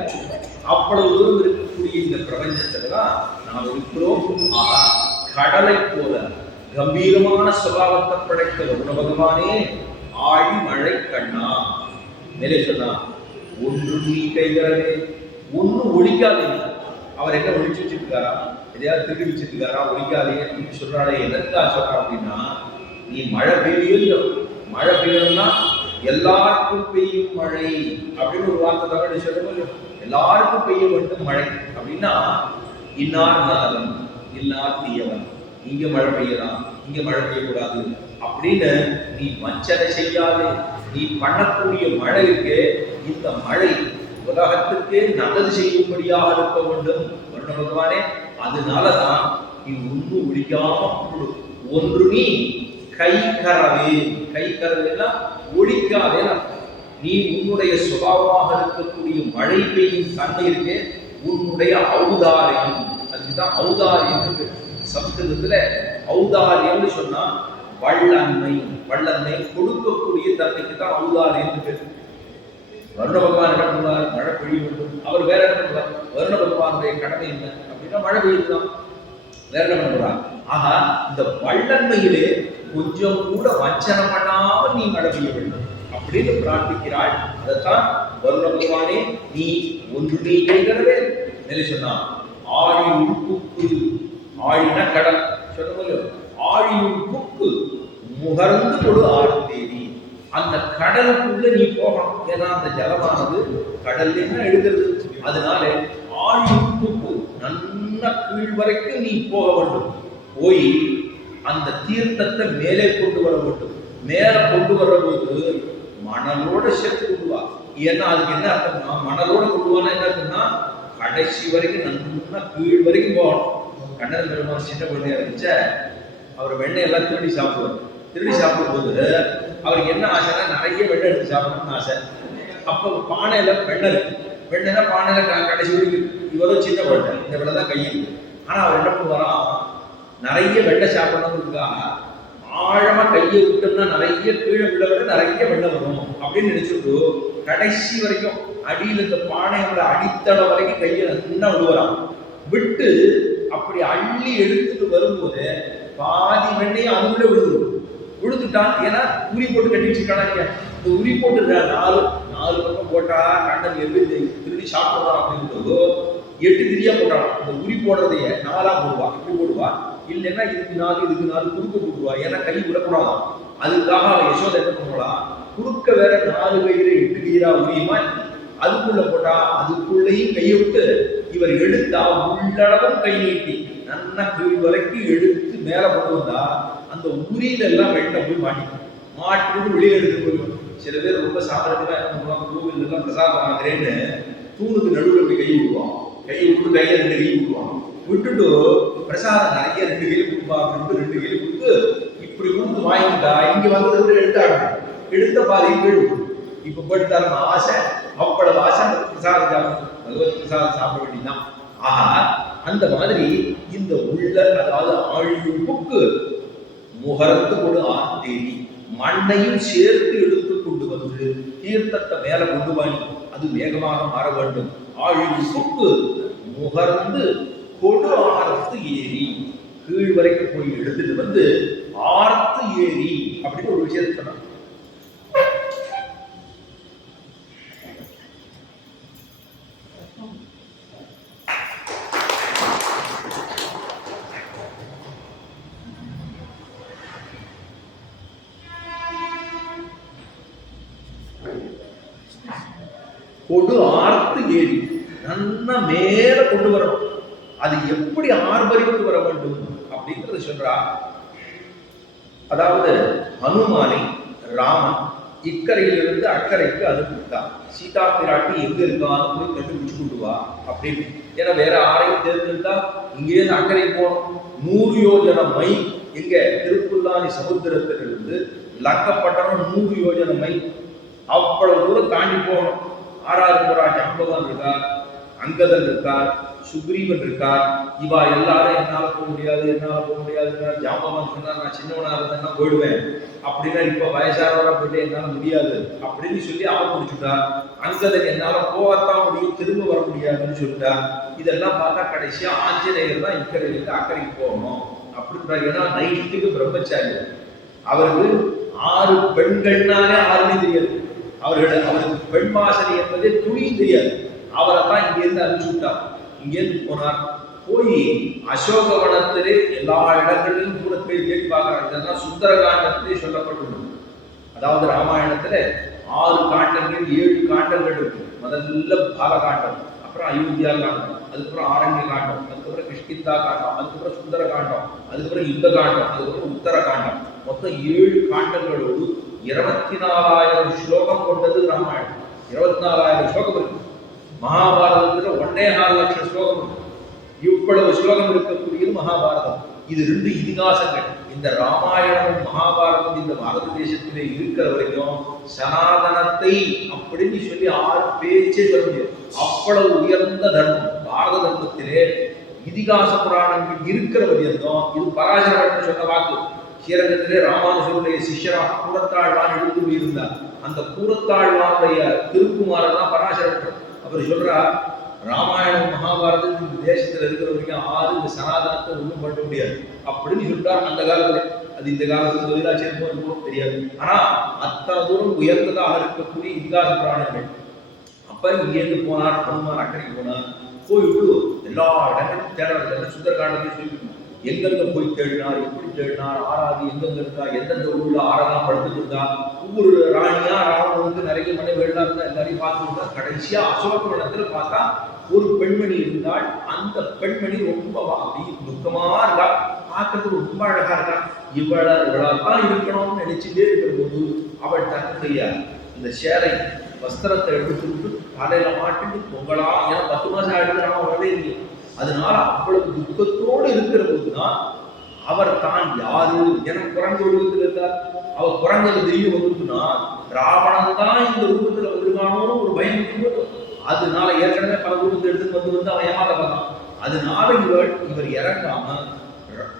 அவ்வளவு தூரம் இருக்கக்கூடிய இந்த பிரபஞ்சத்துலதான் நாம் இருக்கிறோம். கடலை போல கம்பீரமான சுபாவத்தை படைத்த வருண பகவானே ஆழி மழை கண்ணா. மேலே சொன்னா ஒன்று நீ கைகிறவே, ஒண்ணு ஒழிக்காதே. அவர் என்ன ஒழிச்சு வச்சிருக்காரா, எதையாவது திருடி வச்சிருக்காரா, ஒழிக்காதே அப்படின்னு சொல்றாளே. எதற்கா சொல்றா அப்படின்னா, நீ மழை பெய்யும், மழை பெய்யணும்னா எல்லாருக்கும் பெய்யும் மழை அப்படின்னு ஒரு வார்த்தை தான் சொல்ல. எல்லாருக்கும் பெய்ய வேண்டும் மழை அப்படின்னா, இன்னார் நலன் இல்லார் தீயவன், இங்க மழை பெய்யலாம் இங்க மழை பெய்யக்கூடாது அப்படின்னு நீ வஞ்சனை செய்யாது. நீ பண்ணக்கூடிய மழைக்கு இந்த மழை உலகத்துக்கே நல்லது செய்யும்படியாக இருக்க வேண்டும் வருண பகவானே. அதனாலதான் நீ ஒன்று ஒழிக்காம ஒன்று நீ கை கரவே. கை கரவேனா ஒழிக்காதே. நீ உன்னுடைய சுபாவமாக இருக்கக்கூடிய மழை பெய்யும் தன்மை இருக்கே உன்னுடைய ஔதாரியம், அதுதான் ஔதாரியம். சம்ஸ்கிருதத்துல ஔதாரியம்னு சொன்னா வள்ளன்மை, வள்ளன்மை கொடுக்கக்கூடிய தன்மைக்கு தான் ஔதாரியம் பேர். வருண பகவான் என்ன பண்ணுவார்? மழை பெய்ய வேண்டும். அவர் வேற என்ன பண்ணுவார்? வருண பகவானுடைய கடமை என்ன அப்படின்னா மழை பெய்யுதுதான், வேற என்ன பண்ணுவார்? ஆகா, இந்த வள்ளன்மையிலே கொஞ்சம் கூட வஞ்சனம் பண்ணாமல் நீ மழை பெய்ய வேண்டும் அப்படின்னு பிரார்த்திக்கிறாள். அதைத்தான் வருண பகவானே நீ ஒன்றுமே கேட்கிறதே மேலே சொன்னான். ஆழி உள்புக்கு, ஆழின கடல் சொன்ன ஆழி உள்புக்கு முகர்ந்து கொடு ஆழ்த்தேவி, அந்த கடலுக்குள்ள நீ போகணும். ஏன்னா அந்த ஜலமானது கடல்ல எழுதுறது. அதனால ஆழி உள்புக்கு நல்ல கீழ் வரைக்கும் நீ போக வேண்டும். போய் அந்த தீர்த்தத்தை மேலே கொண்டு வர வேண்டும். மேல கொண்டு வர போது மணலோட சேர்த்து கொண்டு வா. ஏன்னா அதுக்கு என்ன அர்த்தம்னா, மணலோட கொண்டு வானா என்ன அர்த்தம்னா கடைசி வரைக்கும் நல்லா கீழ் வரைக்கும் போகணும். கண்ணன் பெருமாள் சின்ன குழந்தையா இருந்துச்ச, அவர் வெண்ணெய் எல்லாம் திருடி சாப்பிடுவார். திருடி சாப்பிடும் போது அவருக்கு என்ன ஆசைன்னா நிறைய வெண்ணெய் எடுத்து சாப்பிடணும்னு ஆசை. அப்போ பானையில வெண்ணெய் இருக்கு. வெண்ணெய்னா பானையில கடைசி வரைக்கும் இவரும் சின்ன குழந்தை, இந்த வெள்ளை தான் கையில். ஆனா அவர் என்ன பண்ணுவாராம், நிறைய வெண்ணெய் சாப்பிடணுங்கிறதுக்காக ஆழமா கையை விட்டோம்னா நிறைய கீழே விட விட நிறைய வெண்ணெய் வரும் அப்படின்னு நினைச்சுட்டு கடைசி வரைக்கும் அடியில் இந்த பானையோட அடித்தள வரைக்கும் கையை நல்லா விடுவாராம். விட்டு அப்படி அள்ளி எடுத்துட்டு வரும்போது பாதி வெண்ணையை அதுக்குள்ள விழுந்துட்டான். ஏன்னா உரி போட்டு கட்டி வச்சுருக்கானா இல்லையா, இந்த உரி போட்டு நாலு பக்கம் போட்டா கண்ணன் எது திருடி சாப்பிடுறான் அப்படின்றது 8 திரியா போட்டான். இந்த உரி போடுறதைய 4ஆ போடுவா, இப்படி போடுவா. இல்லைன்னா இதுக்கு 4 குறுக்க போடுவா. ஏன்னா கை விடக்கூடாதான். அதுக்காக அவன் யசோதை என்ன பண்ணுவான், குறுக்க வேற 4 கயிறு 8 கயிறா உரியுமா அதுக்குள்ள போட்டா அதுக்குள்ளேயும் கையை விட்டு இவர் எடுத்தா உள்ளளவும் கை நீட்டி நல்லா கீழ் வரைக்கும் எடுத்து மேல கொண்டு வந்தா அந்த உரியில எல்லாம் வெண்ணெய் போய் மாட்டிட்டு வெளியே எடுத்து போயிடும். சில பேர் ரொம்ப சாப்பிட்றதுக்கு என்ன பண்ணுவாங்க, கோவில் எல்லாம் பிரசாதம் வாங்குறேன்னு தூணுக்கு நடுவில் போய் கை விடுவான். கையை விட்டு கையை 2 கை விட்டுவான். விட்டுட்டு பிரசாதம் நிறைய 2 கையில கொடுப்பா அப்படின்னு 2 கையில கொடுத்து இப்படி கொடுத்து வாங்கிட்டா இங்க வந்தது எடுத்தாங்க. எடுத்த பாதி கீழ் இப்ப போட்டுத்தாரு ஆசை, அவ்வளவு ஆசை பிரசாதம் சாப்பிடும், பகவத் பிரசாதம் சாப்பிட வேண்டியதான். ஆஹா, அந்த மாதிரி இந்த உள்ள அதாவது ஆழியுப்புக்கு முகரத்து கொடு ஆத்தேவி, மண்ணையும் சேர்த்து எடுத்து கொண்டு வந்து தீர்த்தத்தை மேல கொண்டு வாங்கி அது வேகமாக மாற வேண்டும். ஆழியுப்புக்கு முகர்ந்து கொடு ஆர்த்து ஏரி, கீழ் வரைக்கும் போய் எடுத்துட்டு வந்து ஆர்த்து ஏரி அப்படின்னு ஒரு விஷயத்தை சொன்னாங்க. கொடு ஆர்த்து ஏறி நல்லா மேல கொண்டு வரணும். அது எப்படி ஆர்ப்பரித்து வர வேண்டும் அப்படிங்கறத சொல்றா. அதாவது ஹனுமானை ராமன் இக்கரையிலிருந்து அக்கறைக்கு அனுப்பிட்டார். சீதா பிராட்டி எங்க இருக்கான்னு போய் கண்டுபிடிச்சு கொண்டு வா அப்படின்னு. ஏன்னா வேற ஆரையும் தேர்ந்தெடுத்தா இங்கேருந்து அக்கறைக்கு போகணும். 100 யோஜன மை எங்க திருப்புல்லானி சமுத்திரத்திலிருந்து லக்கப்பட்டணும் 100 யோஜன மை. அவ்வளவு தூரம் தாண்டி போகணும். ஆறாறு போரா ஜாம்பவான் இருக்கார், அங்கதன் இருக்கார், சுக்ரீவன் இருக்கார். இவா எல்லாரும் என்னால போக முடியாது. ஜாம்பவான் சொன்னா நான் சின்னவனா இருந்தேன்னா போயிடுவேன் அப்படின்னா இப்ப வயசானவரா போயிட்டு என்னால முடியாது அப்படின்னு சொல்லி அவர் முடிச்சுட்டார். அங்கதன் என்னால போகத்தான் முடியும், திரும்ப வர முடியாதுன்னு சொல்லிட்டார். இதெல்லாம் பார்த்தா கடைசியா ஆஞ்சநேயர் தான் இக்கரையிலிருந்து அக்கறைக்கு போகணும் அப்படின்றார். ஏன்னா நைட்டுக்கு பிரம்மச்சாரி, அவருக்கு 6 பெண்கள்னாலே 6 தெரியாது. அவருக்கு பெண் வாசனை என்பதே துணியும் தெரியாது. அவரை தான் இங்கிருந்து அனுப்பிச்சு விட்டார். இங்கேருந்து போனார். போய் அசோகவனத்திலே எல்லா இடங்களிலும் தூரத்திலே தேடி பார்க்கிறார். இதெல்லாம் சுந்தர காண்டத்திலே சொல்லப்பட்டுள்ளது. அதாவது ராமாயணத்துல 6 காண்டங்கள் 7 காண்டங்கள் இருக்கு. முதல்ல பாலகாண்டம், அப்புறம் அயோத்தியா காண்டம், அதுக்கப்புறம் ஆரண்ய காண்டம், அதுக்கப்புறம் கிஷ்கிந்தா காண்டம், அதுக்கப்புறம் சுந்தர காண்டம், அதுக்கப்புறம் யுத்த காண்டம், அதுக்கப்புறம் உத்தர காண்டம். மொத்தம் 7 காண்டங்களோடு 24,000 ஸ்லோகம் கொண்டது ராமாயணம். 24,000 ஸ்லோகம் இருக்கு. மகாபாரதத்துல 1.25 லட்சம் ஸ்லோகம் இருக்கு. இவ்வளவு ஸ்லோகம் இருக்கக்கூடியது மகாபாரதம். இது 2 இதிகாசங்கள். இந்த ராமாயணமும் மகாபாரதம் இந்த பாரத தேசத்திலே இருக்கிற வரைக்கும் சனாதனத்தை அப்படின்னு சொல்லி 6 பேச்சே சொல்ல முடியாது. அவ்வளவு உயர்ந்த தர்மம் பாரத தர்மத்திலே இதிகாச புராணங்கள் இருக்கிற வரையும். இது பராசரன் சொன்ன வாக்கு. ஸ்ரீரங்கத்திலே ராமானுஜருடைய சிஷ்யராக கூரத்தாழ்வான் எழுந்து போயிருந்தார். அந்த கூரத்தாழ்வானுடைய திருக்குமாரர் தான் பராசரன். அவர் சொல்றார், ராமாயணம் மகாபாரதம் இந்த தேசத்துல இருக்கிற வரைக்கும் 6 இந்த சனாதனத்தை ஒன்றும் பண்ண முடியாது அப்படின்னு சொல்லிட்டார் அந்த காலத்துல. அது இந்த காலத்துக்கு தொழிலாச்சரியம் தெரியாது. ஆனா அத்தனை தூரம் உயர்ந்ததாக இருக்கக்கூடிய இதிகாச புராணங்கள். அப்ப இங்கேருந்து போனார், ஹனுமான் அக்கறைக்கு போனார். போயிட்டு எல்லா இடங்களும் தேடுறது சுந்தரகாண்டத்தை சொல்லி எங்கெங்க போய் தேடினார், எப்படி தேடினார், ஆறாவது எங்கெங்க இருக்கா, எந்தெந்த ஊர்ல ஆறாதான் படுத்துட்டு இருக்கா, ஒவ்வொரு ராணியா ராவணனுக்கு நிறைய மனைவிகளா இருந்தா எல்லாரையும் பார்த்துருந்தா. கடைசியா அசோகவனத்துல பார்த்தா ஒரு பெண்மணி இருந்தால். அந்த பெண்மணி ரொம்ப துக்கமா இருக்கா, பார்க்கறதுக்கு ரொம்ப அழகா இருக்கா. இவளாத்தான் இருக்கணும்னு நினைச்சுட்டே இருக்கிற போது அவள் தன்னுடைய இந்த சேலை வஸ்திரத்தை எடுத்துட்டு தலையில மாட்டிட்டு பொங்கலா, ஏன்னா 10 மாசம் ஆயிடுது ராம வரவே இல்லை. அதனால அவ்வளவு துக்கத்தோடு இருக்கிற போதுதான் அவர் தான் யாரு என குரங்கு உருவத்தில் இருந்தார். அவர் குரங்குல தெரிய வந்துட்டுனா ராவணன் தான் இந்த ரூபத்துல வந்திருக்கானோன்னு ஒரு பயம் இருந்தது. அதனால ஏற்கனவே பல ரூபத்தை எடுத்து வந்து அவன் ஏமாத பார்த்தான். அதனால இவர் இறங்காம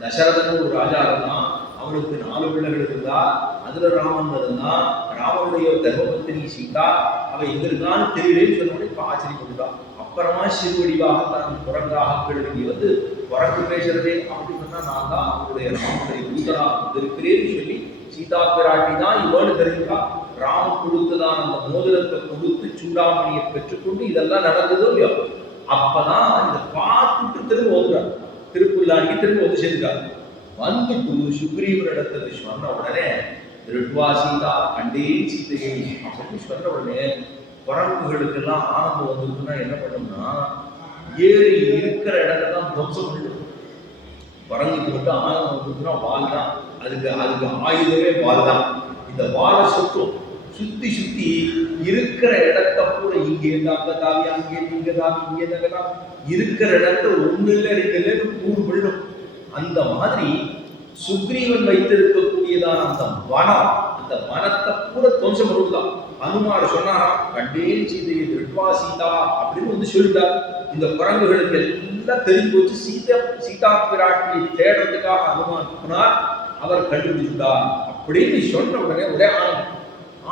தசரதன் ஒரு ராஜா இருந்தான். அவனுக்கு 4 பிள்ளைகள் இருந்தா. அதுல ராமன் இருந்தா. ராமனுடைய தர்மபத்தினி சீதா அவ எங்க இருக்கான்னு தெரியலேன்னு சொன்னோட இப்ப ஆச்சரியப்பட்டுட்டான். அப்புறமா சிறுவடிவாக தான் குரங்காக கிழங்கி வந்து குரங்கு பேசுறதே அப்படின்னு சொன்னா நான் தான் அவனுடைய ராமனுடைய தூதராக இருக்கிறேன்னு சொல்லி சீதா பிராட்டி தான் இவனு தெரிஞ்சுக்கா. ராமன் கொடுத்துதான் அந்த மோதிரத்தை கொடுத்து சூடாமணியை பெற்றுக்கொண்டு இதெல்லாம் நடந்ததோ இல்லையோ. அப்பதான் இதை பார்த்துட்டு திரும்ப வந்துட்டார். திருப்புல்லாடிக்கு திரும்ப வந்து சேர்ந்துட்டார். வந்துட்டு சுக்ரீவனிடத்துல சொன்ன உடனே திருட்வா சீதா கண்டேன் சீதையை அப்படின்னு சொன்ன உடனே குரங்குகளுக்கெல்லாம் ஆனந்தம் வந்துருக்குன்னா என்ன பண்ணோம்னா ஏறி இருக்கிற இடத்தெல்லாம் துவம்சம் பண்ணிடும். குரங்குக்கு மட்டும் ஆனந்தம் வந்துருக்குன்னா வால் தான். அதுக்கு ஆயுதமே வால் தான். இந்த வாழை சுத்தம் சுத்தி சுத்தி இருக்கிற இடத்த கூட இங்க இருந்து அங்க தாவி, அங்கே இங்க தாவி, இங்க இருந்து தாவி, இருக்கிற இடத்த ஒண்ணு இல்லை 2 இல்லை கூறு விழும். அந்த மாதிரி சுக்ரீவன் வைத்திருக்கக்கூடியதான அந்த வனம், அந்த வனத்தை கூட துவம்சம் பண்ணுதான். ஹனுமார் சொன்னாராம், கண்டேன் சீதையை திருட்வா சீதா அப்படின்னு வந்து சொல்லிட்டார். இந்த குரங்குகளுக்கு எல்லாம் தெரிஞ்சு போச்சு. சீதா பிராட்டியை தேடுறதுக்காக ஹனுமான் போனார். அவர் கண்டுபிடிச்சுட்டார் அப்படின்னு சொன்ன உடனே ஒரே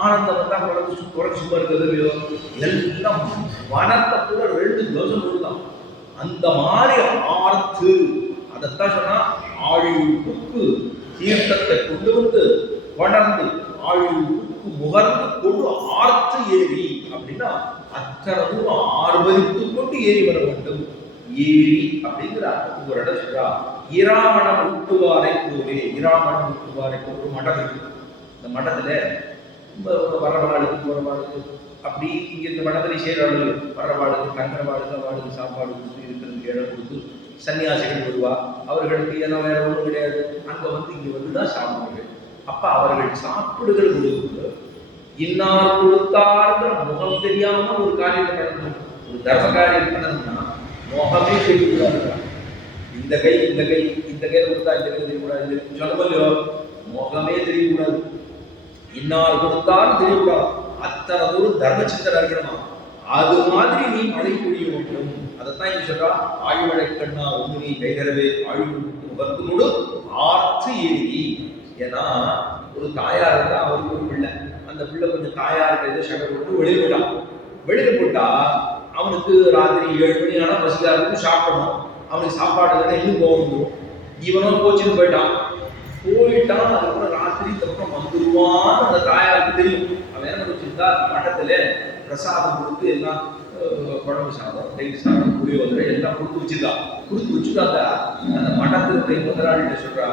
ஆனந்தம் வந்தா குறைச்சு சும்மா இருக்கிறது எல்லாம் வனத்தை கூட 2 தோஷம் கொடுத்தான். அந்த மாதிரி ஆர்த்து அதைத்தான் சொன்னா ஆழிவுக்கு தீர்த்தத்தை கொண்டு வந்து வளர்ந்து ஆழிவுக்கு முகர்ந்து கொண்டு ஆர்த்து ஏறி அப்படின்னா அத்தனை தூரம் ஆர்வரித்து கொண்டு ஏறி வர வேண்டும். ஏரி அப்படிங்கிற ஒரு இடம் சொல்றா. இராமணம் ஊட்டுவாரை போலே, இராமணம் ஊட்டுவாரை ஒரு மடம் இருக்கு. இந்த மடத்துல வரவாளுக்கு போறவாளுக்கு அப்படி இங்க இந்த மடத்துல சேர்வாளுக்கு வரவாளுக்கு தங்குறவாளுக்கு அவளுக்கு சாப்பாடு கொடுத்து இருக்கிறதுக்கு இடம் கொடுத்து சன்னியாசிகள் வருவா. அவர்களுக்கு ஏன்னா வேற ஒன்றும் கிடையாது. அங்க வந்து இங்க வந்துதான் சாப்பிடுவார்கள். அப்ப அவர்கள் சாப்பிடுகிற பொழுது இன்னார் கொடுத்தார்கிற முகம் தெரியாம ஒரு காரியத்தை பண்ணணும். ஒரு தர்ம காரியம் பண்ணணும்னா முகமே தெரியக்கூடாது. இந்த கை இந்த கையில கொடுத்தா இந்த கை தெரியக்கூடாது. சொல்லலையோ முகமே தெரியக்கூடாது. இன்னார் கொடுத்தாலும் தெரியக்கூடாது. அத்தனை தூரம் தர்ம சிந்தனை இருக்கணுமா. அது மாதிரி நீ மழை பொழிய வேண்டும். அதைத்தான் இங்க சொல்றா. ஆழிமழை கண்ணா ஒன்று நீ கைகரவே ஆழிமுடு ஆற்று ஏறி. ஏன்னா ஒரு தாயார் இருந்தா அவருக்கு ஒரு பிள்ளை. அந்த பிள்ளை கொஞ்சம் தாயார்கிட்ட ஏதோ சகை போட்டு வெளியில போட்டா அவனுக்கு ராத்திரி 7 மணி ஆனா பசிக்காரருக்கு சாப்பிடணும். அவனுக்கு சாப்பாடு இன்னும் போகணும். இவனும் கோச்சின்னு போயிட்டான். அதுக்கப்புறம் ராத்திரி தப்புறம் வந்துருவான்னு அந்த தாயாருக்கு தெரியும். அவன் என்ன பண்ணிச்சிருந்தா மட்டத்துல பிரசாதம் கொடுத்து எல்லாம் குழம்பு சாதம், தயிர் சாதம், புளியோதரை எல்லாம் கொடுத்து வச்சுட்டாங்க. அந்த மட்டத்தினுடைய முதலாளிகிட்ட சொல்றா,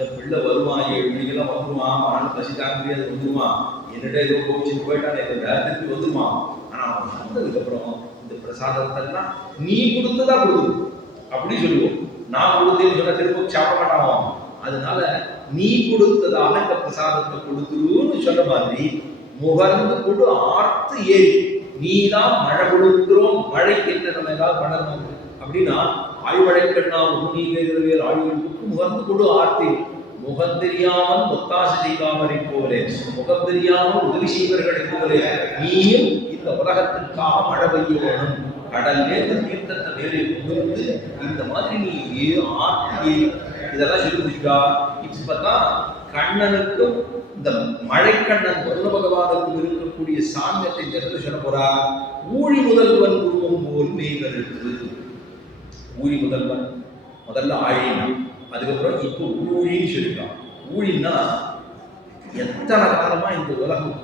என் பிள்ளை வருவான் 7 மணிக்கெல்லாம் வந்துருவான், அவனுக்கு பசி தாங்க முடியாது வந்துருவான், என்னிட்ட ஏதோ கோச்சின்னு போயிட்டான், திருப்பி வந்துருவான். ஆனா அவன் வந்ததுக்கு அப்புறம் இந்த பிரசாதத்தெல்லாம் நீ கொடுத்துதான் கொடுக்கணும் அப்படின்னு சொல்லுவோம். நான் கொடுத்தேன்னு சொன்னா திரும்ப சாப்பிட மாட்டான். அதனால நீ கொடுத்ததாக இந்த பிரசாதத்தை கொடுத்துருன்னு சொன்ன மாதிரி முகர்ந்து கொண்டு ஆர்த்து ஏறி நீதான் மழை கொடுக்கிறோம், மழைக்கு என்ன நம்ம ஏதாவது பண்ணணும் அப்படின்னா ஆய்வழைக்கண்ணா முன்னீகைகள் ஆய்வுக்கு முகந்து கொடு ஆர்த்தி முகம் தெரியாமல் ஒத்தாசை செய்வாமரை போலே முகம் தெரியாமல் உதவி செய்வர்களை போலே நீயும் இந்த உலகத்திற்காக மழை பெய்ய வேணும். கடல்லே தீர்த்தத்தை மேலே கொண்டு இந்த மாதிரி நீ ஆர்த்தி இதெல்லாம் சொல்லிருக்கா. இப்பதான் கண்ணனுக்கும் இந்த மழைக்கண்ணன் வருண பகவானுக்கும் இருக்கக்கூடிய சாமியத்தை தெரிந்து சொல்ல போறா. ஊழி முதல்வன் உருவம் போல் மெய்வருக்கு. ஊழி முதல்வன் முதல்ல ஆழினா, அதுக்கப்புறம் இப்போ ஊழின்னு சொல்லிருக்கான். ஊழின்னா எத்தனை காலமா இந்த உலகம்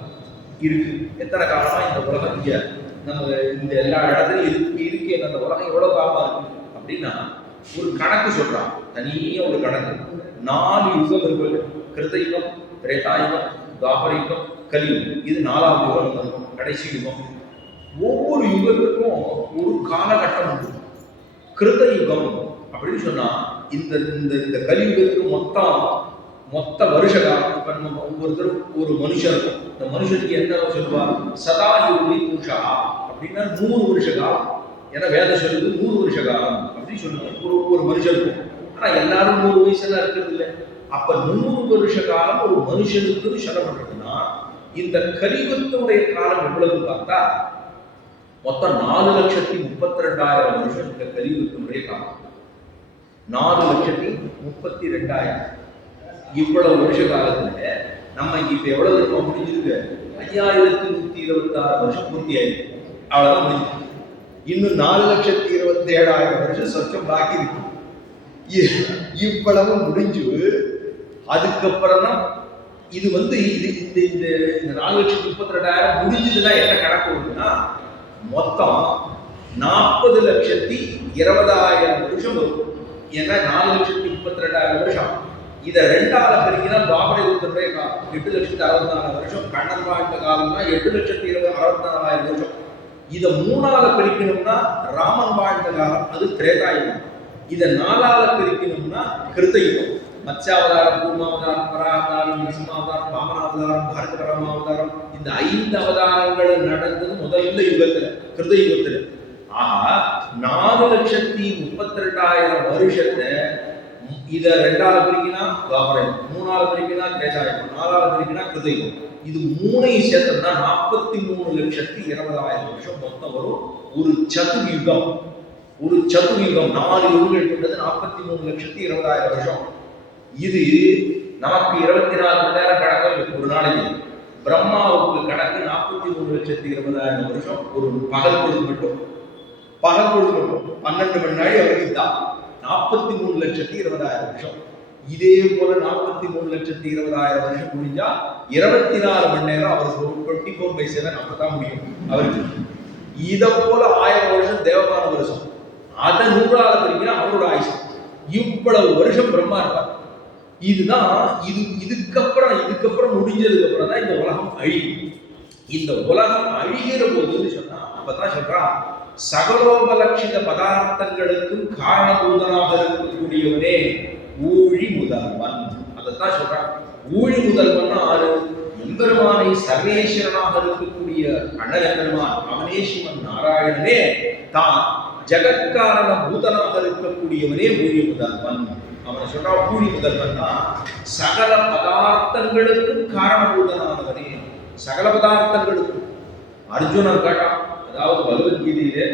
இருக்கு, எத்தனை காலமா இந்த உலகம் இங்க நம்ம இந்த எல்லா இடத்துலையும் இருக்கு அந்த உலகம் எவ்வளவு காலமா இருக்கு அப்படின்னா ஒரு கணக்கு சொல்றான். தனியா ஒரு கணக்கு. 4 யுகம் இருக்கு. கிருதயுகம், திரேதாயுகம், துவாபரயுகம், கலியுகம். இது 4வது யுகம், கடைசி யுகம். ஒவ்வொரு யுகத்துக்கும் ஒரு காலகட்டம் உண்டு. கிருதயுகம் அப்படின்னு சொன்னா இந்த இந்த கலியுகத்துக்கு மொத்த வருஷ காலம். இப்ப நம்ம ஒவ்வொருத்தரும் ஒரு மனுஷன் இருக்கும். இந்த மனுஷனுக்கு என்ன சொல்லுவா? சதாயுகி புருஷா அப்படின்னா 100 வருஷ காலம். ஏன்னா வேத சொல்லுது 100 வருஷ காலம் அப்படின்னு சொல்லுவாங்க ஒரு மனுஷனுக்கும். ஆனா எல்லாரும் 100 வயசுலாம் இருக்கிறது இல்லை. அப்ப 100 வருஷ காலம் ஒரு மனுஷனுக்கு சொல்லப்படுறதுன்னா இந்த கலியுகத்தினுடைய காலம் எவ்வளவு பார்த்தா மொத்தம் 4,32,000 வருஷம் இந்த கலியுகத்தினுடைய காலம். 4,32,000. இவ்வளவு வருஷ காலத்துல நம்ம இப்ப எவ்வளவு இருக்கும் முடிஞ்சிருக்கு? 5,126 வருஷம் பூர்த்தி ஆயிருக்கு. அவ்வளவுதான் முடிஞ்சிருக்கு. இன்னும் 4,27,000 வருஷம் சொச்சம் பாக்கி இருக்கு. இவ்வளவு முடிஞ்சு அதுக்கப்புறம் தான் இது இது இந்த 4,32,000 முடிஞ்சதுன்னா என்ன கணக்கு வருதுன்னா மொத்தம் 40,20,000 வருஷம் வரும். ஏன்னா 4,32,000 வருஷம். இதை 2ஆல பிரிக்கினா துவாபர யுகத்தினுடைய காலம் 8,64,000 வருஷம். கண்ணன் வாழ்ந்த காலம்னா 8,64,000 வருஷம். இதை 3ஆல பிரிக்கணும்னா ராமன் வாழ்ந்த காலம், அது திரேதாயுகம். இதை 4ஆல பிரிக்கணும்னா கிருதயுகம். மத்ஸ்யாவதாரம், கூர்மாவதாரம், பராவதாரம், நிருசிம்மாவதாரம், வாமனாவதாரம், பாரத பரமாவதாரம். இந்த 5 அவதாரங்கள் நடந்தது முதல்ல யுகத்துல, கிருதயுகத்துல. ஆஹா 4,32,000 வருஷத்தை இதை 2ஆல பிரிக்கினா துவாபரம், 3ஆல பிரிக்கினா திரேதாயுகம், 4ஆல பிரிக்கினா கிருதயுகம். இது 3ஐயும் சேர்த்தோம்னா 43,20,000 வருஷம் மொத்தம் வரும். ஒரு சதுர்யுகம். ஒரு சதுர்யுகம் 4 யுகங்கள் கொண்டது 43,20,000 வருஷம். இது நமக்கு 24 மணி நேரம் கணக்கு ஒரு நாளைக்கு. பிரம்மாவுக்கு கணக்கு 43,20,000 வருஷம். ஒரு பகல் பொழுது மட்டும் 12 மணி நேரம் அவருக்கு தான் 43,20,000 வருஷம். இதே போல 43,20,000 வருஷம் முடிஞ்சா 24 மணி நேரம் அவருக்கு 24/7 அப்பதான் முடியும் அவருக்கு. இதை போல 1000 வருஷம் தேவமான வருஷம். அதை 100ஆல பிரிக்கினா அவரோட ஆயுஷம். இவ்வளவு வருஷம் பிரம்மா இருப்பார். இதுதான் இதுக்கப்புறம் முடிஞ்சதுக்கு அப்புறம் தான் இந்த உலகம் அழியும். இந்த உலகம் அழிகிற போதுன்னு சொன்னா அப்பதான் சொல்றான் சகலோபலட்சித பதார்த்தங்களுக்கும் காரணபூதனாக இருக்கக்கூடியவனே ஊழி முதல்வன். அதைத்தான் சொல்றான். ஊழி முதல்வன் ஆறு? எம்பெருமானை சர்வேஸ்வரனாக இருக்கக்கூடிய அண்ணன் எம்பெருமான், அவனே சிவன் நாராயணனே தான் ஜகத்காரண பூதனாக இருக்கக்கூடியவனே ஊழி முதல்வன். அவனை சொல்றா ஊழி முதல்வன் தான் சகல பதார்த்தங்களுக்கும் காரணபூதனானவனே. சகல பதார்த்தங்களுக்கும். அர்ஜுனன் கேட்டான், அதாவது பகவத்கீதையிலே,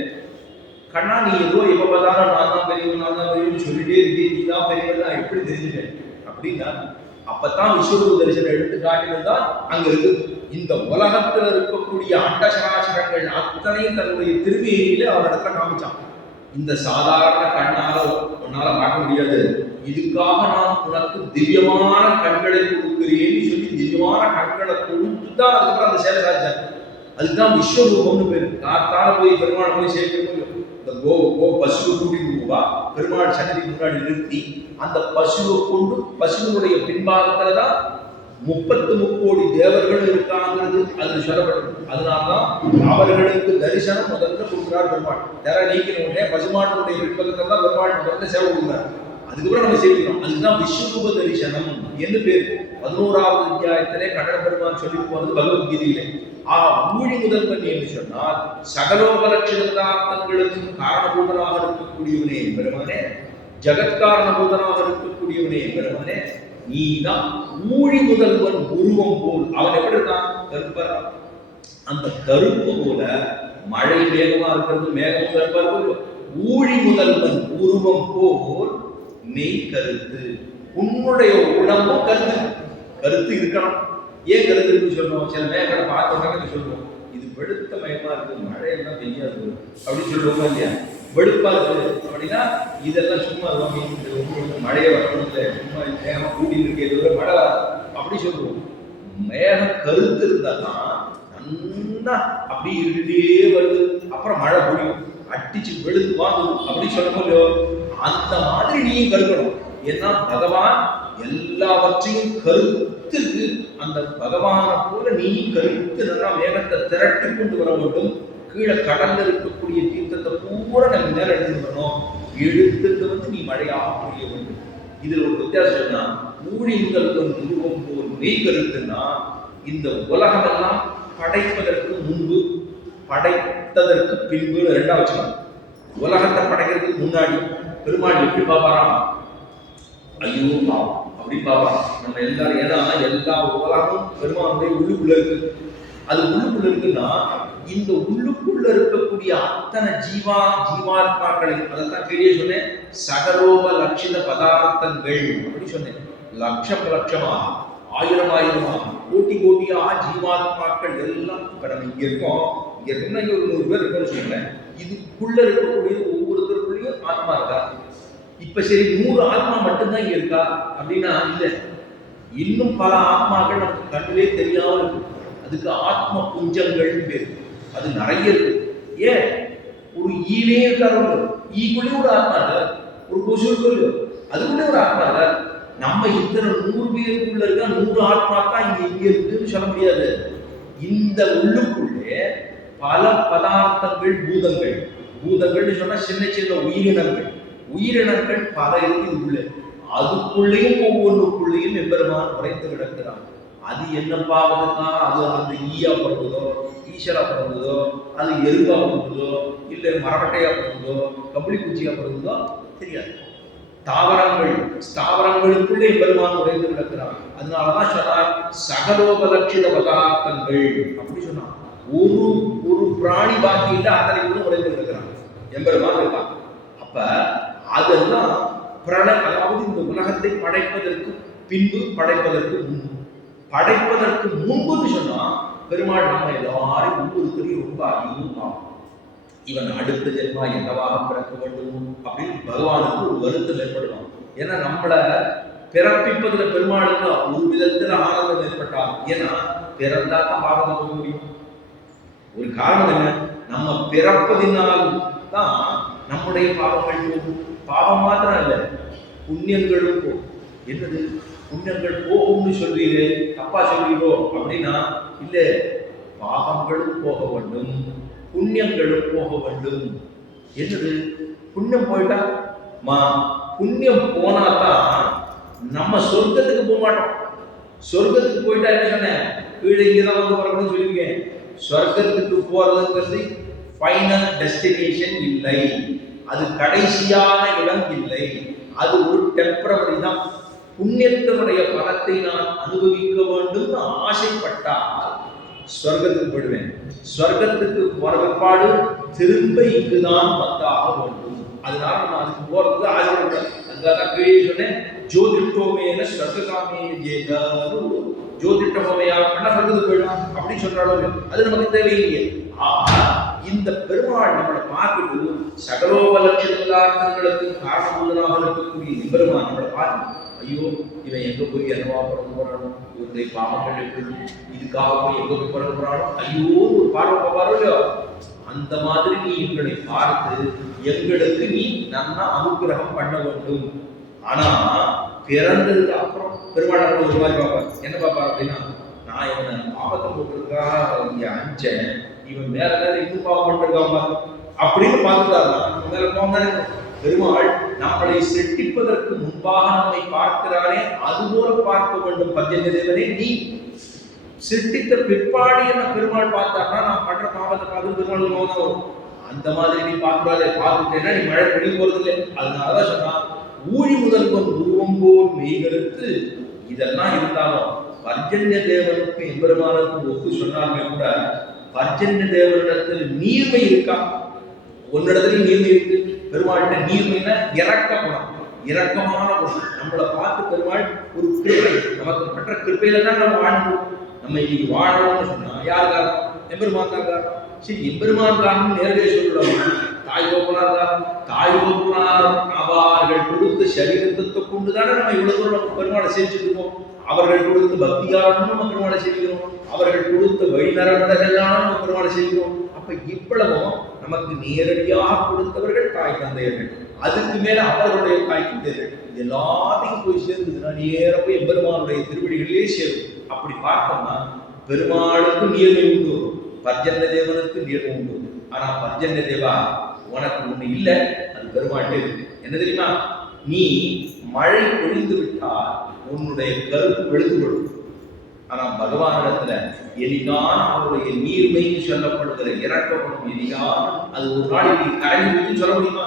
கண்ணா நீ ஏதோ எப்ப பார்த்தாலும் நான் தான் பெரியவன் சொல்லிட்டே இருக்கே, நீ தான் பெரியவன், நான் எப்படி தெரிஞ்சுட்டேன் அப்படின்னா அப்பதான் விஸ்வரூப தரிசனம் எடுத்து காட்டினதுதான் அங்க இருக்கு. இந்த உலகத்துல இருக்கக்கூடிய அண்டசராசரங்கள் அத்தனையும் தன்னுடைய திருமேனியில அவரிடத்துல காமிச்சான். இந்த சாதாரண கண்ணால உன்னால பார்க்க முடியாது, இதுக்காக நான் உனக்கு திவ்யமான கண்களை கொடுக்கிறேன்னு சொல்லி திவ்யமான கண்களை கொடுத்துதான் அதுக்கப்புறம் அந்த சேலை சாதிச்சார். அதுதான் விஸ்வரூபம்னு பேரு. காத்தால போய் பெருமாள் போய் சேர்க்கணும். இந்த பசுவை கூட்டிட்டு போவா, பெருமாள் சன்னதிக்கு முன்னாடி நிறுத்தி அந்த பசுவை கொண்டு பசுவனுடைய பின்பாகத்துலதான் 33 கோடி தேவர்கள் இருக்காங்கிறது அது சொல்லப்பட்டது. அதனால்தான் அவர்களுக்கு தரிசனம் முதல்ல கொடுக்கிறார் பெருமாள். தர நீக்கின உடனே பசுமாட்டனுடைய பின்பக்கத்தில் தான் பெருமாள் முதல்ல சேவை கொடுக்கிறார். அதுக்கப்புறம் நம்ம சேர்க்கிறோம். அதுதான் விஸ்வரூப தரிசனம் என்று பேர். 11வது அத்தியாயத்திலே கண்ணன் பெருமாள் சொல்லி போனது பகவத்கீதையிலே. ஊழி முதல்வன் என்று சொன்னால் சகலோபலட்சித பதார்த்தங்களுக்கும் காரணபூதனாக இருக்கக்கூடியவனே பெருமானே, ஜகத்காரணபூதனாக இருக்கக்கூடியவனே பெருமானே, நீதான் ஊழி முதல்வன் உருவம் போல். அவன் எப்படி இருக்கான்? கருப்பரா. அந்த கருப்பு போல மழை மேகமா இருக்கிறது, மேகம் கருப்பா இருக்கு. ஊழி முதல்வன் உருவம் போல் மெய் கருத்து. உன்னுடைய உடம்பும் கருத்து கருத்து இருக்கணும். ஏன் கருத்து இருக்கு சொல்லுவோம்? சில மேகங்களை பார்த்தோம்னா சொல்லுவோம், இது வெளுத்த மயமா இருக்கு, மழையெல்லாம் பெய்யாது அப்படின்னு சொல்லுவோமா இல்லையா? வெளுப்பா இருக்கு அப்படின்னா இதெல்லாம் சும்மா மழையை வரணும் இல்லை, சும்மா மேகமா கூடி இருக்கு, மழை அப்படி சொல்லுவோம். மேகம் கருத்து இருந்தாதான் நல்லா அப்படி இருந்துட்டே வருது, அப்புறம் மழை பொழியும், அடிச்சு வெளுத்து வாங்கும் அப்படி சொல்லும்போது அந்த மாதிரி நீயும் கருக்கணும். ஏன்னா பகவான் எல்லாவற்றையும் கருத்துக்கு, அந்த பகவானை போல நீ கருத்து நல்லா மேகத்தை திரட்டி கொண்டு வர வேண்டும். கீழே கடல்ல இருக்கக்கூடிய தீர்த்தத்தை பூரா நம்ம மேல எடுத்துட்டு வரணும். எடுத்துட்டு நீ மழையாக புரிய வேண்டும். இதுல ஒரு வித்தியாசம்னா, ஊழி முதல்வன் உருவம் போல் மெய் கருத்துன்னா, இந்த உலகம் எல்லாம் படைப்பதற்கு முன்பு படைத்ததற்கு பின்பு ரெண்டா வச்சுக்கலாம். உலகத்தை படைக்கிறதுக்கு முன்னாடி பெருமாள் எப்படி பாப்பாராம்? ஐயோ பாவம் அப்படி பாப்பாராம். நம்ம எல்லாரும், ஏன்னா எல்லா உலகமும் பெருமாளுடைய உள்ளுக்குள்ள இருக்கு. அது உள்ளுக்குள்ள இருக்குன்னா, இந்த உள்ளுக்குள்ள இருக்கக்கூடிய அத்தனை ஜீவாத்மாக்களை, அதைத்தான் கீழே சொன்னேன், சகலோப லட்சித பதார்த்தங்கள் அப்படி சொன்னேன். லட்சம் லட்சமா, ஆயிரம் ஆயிரமா, கோட்டி கோட்டியா ஜீவாத்மாக்கள் எல்லாம் இப்ப நம்ம இங்க இருக்கோம். இங்க இருக்குன்னா இங்க ஒரு 100 பேர் இருக்குன்னு சொல்லுங்களேன். இதுக்குள்ள இருக்கக்கூடிய ஒவ்வொருத்தருக்குள்ளேயும் ஆத்மா இருக்கா? இப்ப சரி 100 ஆத்மா மட்டும்தான் இங்க இருக்கா அப்படின்னா இல்ல, இன்னும் பல ஆத்மாக்கள் நமக்கு கண்ணிலே தெரியாம இருக்கு. அதுக்கு ஆத்ம புஞ்சங்கள் பேரு. அது நிறைய இருக்கு. ஏன்? ஒரு ஈவே இருக்காரு, ஈக்குள்ளே ஒரு ஆத்மா இல்ல, ஒரு கொசுக்குள்ள அதுக்குள்ளே ஒரு ஆத்மா இல்ல. நம்ம இத்தனை 100 பேருக்குள்ள இருக்க 100 ஆத்மாக்கா இங்க இருக்குன்னு சொல்ல முடியாது. இந்த உள்ளுக்குள்ளே பல பதார்த்தங்கள், பூதங்கள்னு சொன்னா சின்ன சின்ன உயிரினங்கள் பல இருக்கு உள்ள. அதுக்குள்ளேயும் ஒவ்வொன்றுக்குள்ளேயும் எம்பெருமான் உரைத்து கிடக்கிறான். அது என்ன பாவதுன்னா, அது அந்த ஈயா பிறந்ததோ, ஈஸ்வரா பிறந்ததோ, அது எருகா பிறந்ததோ, இல்லை மரமட்டையா பிறந்ததோ, கம்பளி பூச்சியா பிறந்ததோ தெரியாது. ஸ்தாவரங்களுக்குள்ளே பெருமான் உரைத்து கிடக்கிறான். அதனாலதான் சொன்னார் சகலோபலட்சித பதார்த்தங்கள் அப்படி சொன்னான். ஒரு பிராணி பாக்கியில அத்தனை கூட உரைத்து கிடக்கிறான், எம்பெருமான் இருக்கான். அப்ப அதெல்லாம் அதாவது இந்த உலகத்தை படைப்பதற்கு பின்பு, படைப்பதற்கு முன்புன்னு சொன்னா பெருமாள் நம்ம எல்லாரும் ஒவ்வொருத்தரையும் ரொம்ப அறிவும், இவன் அடுத்த ஜென்மா என்னவாக பிறக்க வேண்டும் அப்படின்னு பகவானுக்கு ஒரு வருத்தம் ஏற்படுவான். ஏன்னா நம்மள பிறப்பிப்பதுல பெருமாளுக்கு ஒரு விதத்துல ஆனந்தம் ஏற்பட்டான். ஏன்னா பிறந்தாதான் பாவம் போக முடியும். ஒரு காரணம் என்ன? நம்ம பிறப்பதினால் தான் நம்முடைய பாவங்கள் போகும். பாவம் மாத்திரம் இல்ல, புண்ணியங்களும் போகும். என்னது புண்ணியங்கள் போகும்னு சொல்றீரு, தப்பா சொல்றீரோ அப்படின்னா இல்ல, பாவங்களும் போக வேண்டும், புண்ணியங்களும் போக வேண்டும். என்னது? புண்ணியம் போயிட்டா, புண்ணியம் போனாதான் நம்ம சொர்க்கத்துக்கு போக மாட்டோம். சொர்க்கத்துக்கு போயிட்டா என்ன சொன்னேன், கீழே இங்கதான் வந்து வரணும்னு சொல்லியிருக்கேன். சொர்க்கத்துக்கு போறதுங்கிறது ஃபைனல் டெஸ்டினேஷன் இல்லை, அது கடைசியான இடம் இல்லை, அது ஒரு டெம்பரவரி தான். புண்ணியத்தினுடைய பலத்தை நான் அனுபவிக்க வேண்டும் ஆசைப்பட்டால் ஸ்வர்க்கத்துக்கு போயிடுவேன். ஸ்வர்க்கத்துக்கு பிற்பாடு திரும்ப இங்குதான் வந்தாக வேண்டும். அதனால நான் அதுக்கு போறதுக்கு ஆசைப்படுறேன். அதுதான் கீழே சொன்னேன், ஜோதிட்டோமேன ஸ்வர்காமே ஜேதாரு, ஜோதிட்டோமையாக சொர்க்கத்துக்கு போயிடலாம் அப்படின்னு சொல்றாலும் அது நமக்கு தேவையில்லையே. இந்த பெருமாள் நம்மளை பார்த்துட்டு சகலோபலட்சித பதார்த்தங்களுக்கு காரணமாக இருக்கக்கூடிய பெருமாள் நம்மளை பார்த்து, ஐயோ இவன் எங்க போய் என்னவா பிறந்து போறானோ, இவருடைய பாவங்கள் எப்படி, இதுக்காக போய் எங்க போய் பிறந்து போறானோ, ஐயோ ஒரு பார்வை பாப்பாரோ இல்லையோ, அந்த மாதிரி நீ எங்களை பார்த்து எங்களுக்கு நீ நல்லா அனுகிரகம் பண்ண வேண்டும். ஆனா பிறந்ததுக்கு அப்புறம் பெருமாள் ஒரு மாதிரி பார்ப்பார். என்ன பார்ப்பார் அப்படின்னா, நான் இவனை பாவத்தை போட்டிருக்கா இங்க அஞ்சேன், இவன் மேல இன்னும் பாவம் பண்ணிருக்கான் அப்படின்னு பார்த்துட்டாருன்னா நம்ம மேல கோவம் தானே. பெருமாள் நம்மளை சிருஷ்டிப்பதற்கு முன்பாக நம்மை பார்க்கிறானே, அதுபோல பார்க்க வேண்டும். பஞ்சஞ்ச தேவனே நீ சிருஷ்டித்த பிற்பாடு என்ன பெருமாள் பார்த்தாருன்னா நான் பண்ற பாவத்தை பார்த்து பெருமாள் நோதான் வரும். அந்த மாதிரி நீ பார்க்கறாதே, பார்த்துட்டேன்னா நீ மழை பெய்ய போறது இல்லை. அதனாலதான் சொன்னா ஊழி முதல்வன் உருவம் போல் மெய்கருத்து. இதெல்லாம் இருந்தாலும் பர்ஜன்ய தேவனுக்கு எம்பெருமானுக்கு ஒப்பு சொன்னாலுமே கூட பர்ஜன்ய தேவனிடத்தில் நீர்மை இருக்கா? உன்னிடத்துல நீர்மை இருக்கு. பெருமாள்கிட்ட நீர்மைன்னா இறக்க குணம், இரக்கமான குணம். நம்மளை பார்த்து பெருமாள் ஒரு கிருப்பை, நமக்கு பெற்ற கிருப்பையில தான் நம்ம வாழ்ந்தோம். நம்ம இன்னைக்கு வாழணும்னு சொன்னா யார் காரணம்? எம்பெருமான் தான் காரணம். சரி, எம்பெருமான் காரணம் நேரடியாக சொல்லிடுவாங்க. தாய் தோப்பனார் தான். தாய் தோப்பனார் அவர்கள் கொடுத்த சரீரத்தை கொண்டுதானே நம்ம இவ்வளவு தூரம் நம்ம பெருமாளை சேவிச்சுட்டு இருக்கோம். அவர்கள் கொடுத்த பக்தியாலும் நம்ம பெருமாளை செய்கிறோம். அவர்கள் கொடுத்த வழிநரம்பெல்லாம் நம்ம பெருமாளை செய்கிறோம். அப்ப இவ்வளவும் நமக்கு நேரடியாக கொடுத்தவர்கள் தாய் தந்தையர்கள். அதுக்கு மேல அவர்களுடைய தாய் தந்தையர்கள் எல்லாத்தையும் போய் சேர்ந்ததுன்னா நேர போய் எம்பெருமானுடைய திருவடிகளிலே சேரும். அப்படி பார்த்தோம்னா பெருமாளுக்கு நீர்மை உண்டு, பர்ஜன்ய தேவனுக்கு நீர்மை உண்டு. ஆனா பர்ஜன்ய தேவா உனக்கு ஒண்ணு இல்லை, அது பெருமாட்டே இருக்கு. என்ன தெரியுமா? நீ மழை பொழிந்து விட்டால் உன்னுடைய கருப்பு வெளுத்துவிடும். ஆனா பகவானிடத்துல எலிகான அவருடைய நீர்மைன்னு சொல்லப்படுகிற இறக்கப்படும் எலிகான அது ஒரு நாளைக்கு கரைஞ்சி சொல்ல முடியுமா?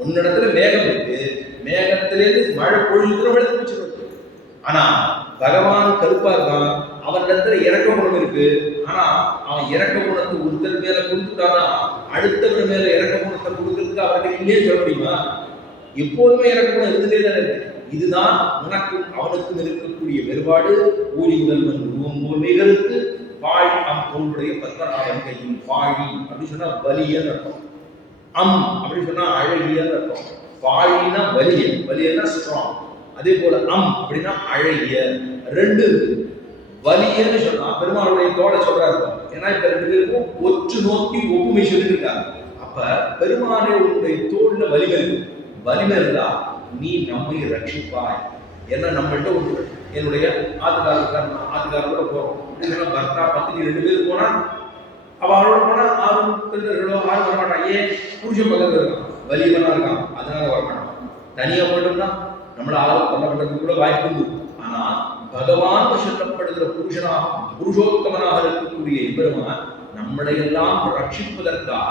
உன்னிடத்துல மேகம் இருக்கு, மேகத்திலேருந்து மழை பொழிந்து வெளுத்து வச்சிருக்கு. ஆனா பகவான் கருப்பா இருக்கான், அவனிடத்துல இறக்க குணம் இருக்கு. ஆனா அவன் இறக்க குணத்தை ஒருத்தர் மேல கொடுத்துட்டானா அடுத்தவர் மேல இறக்க குணத்தை கொடுக்கறதுக்கு அவருக்கு இல்லையே சொல்ல முடியுமா? எப்போதுமே இறக்க குணம் இருந்துட்டே தானே இருக்கு. இதுதான் உனக்கும் அவனுக்கும் இருக்கக்கூடிய வேறுபாடு. ஊழி முதல்வன் உருவம் போல் நிகழ்த்து பாழி அம் தோன்றுடைய பத்மநாபன் கையும். பாழி அப்படின்னு சொன்னா வலியன்னு அர்த்தம். அம் அப்படின்னு சொன்னா அழகியன்னு அர்த்தம். பாழினா வலியன், வலியன்னா ஸ்ட்ராங். அதே போல அம் அப்படின்னா அழகிய. ரெண்டு இருக்கு. வலியன்னு சொன்னா பெருமாளுடைய தோலை சொல்றாரு. ஏன்னா இப்ப ரெண்டு பேருக்கும் ஒற்று நோக்கி ஒப்புமை சொல்லியிருக்காங்க. அப்ப பெருமாளை உன்னுடைய தோல்ல வலிமை இருக்கு. வலிமை இருந்தா நீ நம்மை ரட்சிப்பாய். ஏன்னா நம்மள்ட்ட ஒரு என்னுடைய ஆத்துக்காரோட போறோம். பர்த்தா பத்தினி ரெண்டு பேரும் போனா அவளோட போனா 6 பெண்களோ 6 வரமாட்டான். ஏன்? புருஷன் பக்கத்துல இருக்கான், வலியவனா இருக்கான், அதனால வரமாட்டான். தனியா போட்டோம்னா நம்மள ஆளும் கொல்ல பண்றதுக்கு கூட வாய்ப்பு உண்டு. ஆனா பகவான் சொல்லப்படுகிற புருஷனாக புருஷோத்தமனாக இருக்கக்கூடிய எம்பெருமான் நம்மளை எல்லாம் ரட்சிப்பதற்காக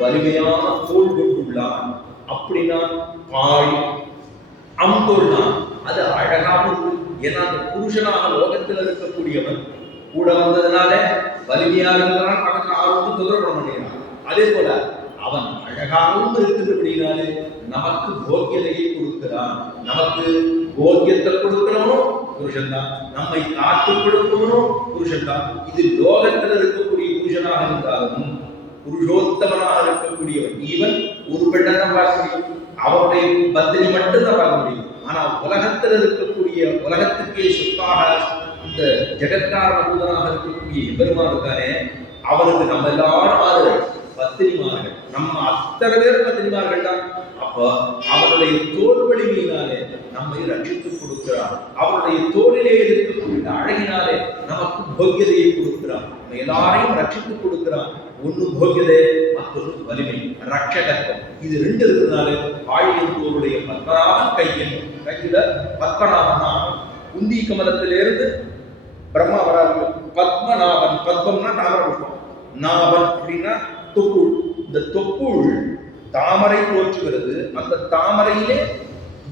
வலிமையான தோல் கொண்டுள்ளான். அப்படின்னா பாழி அம்பொருளான். அது அழகாகவும். ஏன்னா அந்த புருஷனாக லோகத்தில் இருக்கக்கூடியவன் கூட வந்ததுனால வலிமையாக இருக்கிறான். பக்கத்தில் ஆர்வம் தொந்தரவு பண்ண மாட்டேங்கிறான். அதே போல அவன் அழகாகவும் இருக்கிறபடினாலே நமக்கு போக்கியதையை கொடுக்கிறான். நமக்கு போக்கியத்தை கொடுக்கிறவனும் புருஷன் தான், நம்மை காத்து கொடுப்பவனும் புருஷன் தான். இது லோகத்தில் இருக்கக்கூடிய புருஷனாக இருந்தாலும் புருஷோத்தமனாக இருக்கக்கூடியவன் இவன் ஒரு பெண்ணை தான் பார்க்க முடியும், அவருடைய பத்தினி மட்டும் தான் பார்க்க முடியும். ஆனா உலகத்தில் இருக்கக்கூடிய உலகத்துக்கே சொத்தாக இந்த ஜெகத்காரண பூதனாக இருக்கக்கூடிய பெருமாள் இருக்கானே, அவனுக்கு நம்ம எல்லாரும் ஆறு பத்திரிமார்கள், நம்ம அத்தனை பேர் பத்திரிமார்கள் தான். அப்ப அவருடைய தோல் வலிமையினாலே நம்மை ரட்சித்துக் கொடுக்கிறார். அவருடைய தோளிலே இருக்கக்கூடிய அழகினாலே நமக்கு போக்கியதையை கொடுக்கிறார். நம்ம எல்லாரையும் ரட்சித்துக் கொடுக்கிறார். ஒண்ணு போக்கியதை, மற்றொன்று வலிமை, ரட்சகத்துவம். இது ரெண்டு இருக்கிறதுனால ஆழியின் தோளுடைய பத்மநாபன் கையில் பத்மநாபன்னா குந்தி கமலத்திலிருந்து பிரம்மா வராது. பத்மநாபன், பத்மம்னா தாமரை புஷ்பம், நாபன் அப்படின்னா தொப்புள். இந்த தொப்புள் தாமரை தோற்றுகிறது. அந்த தாமரையிலே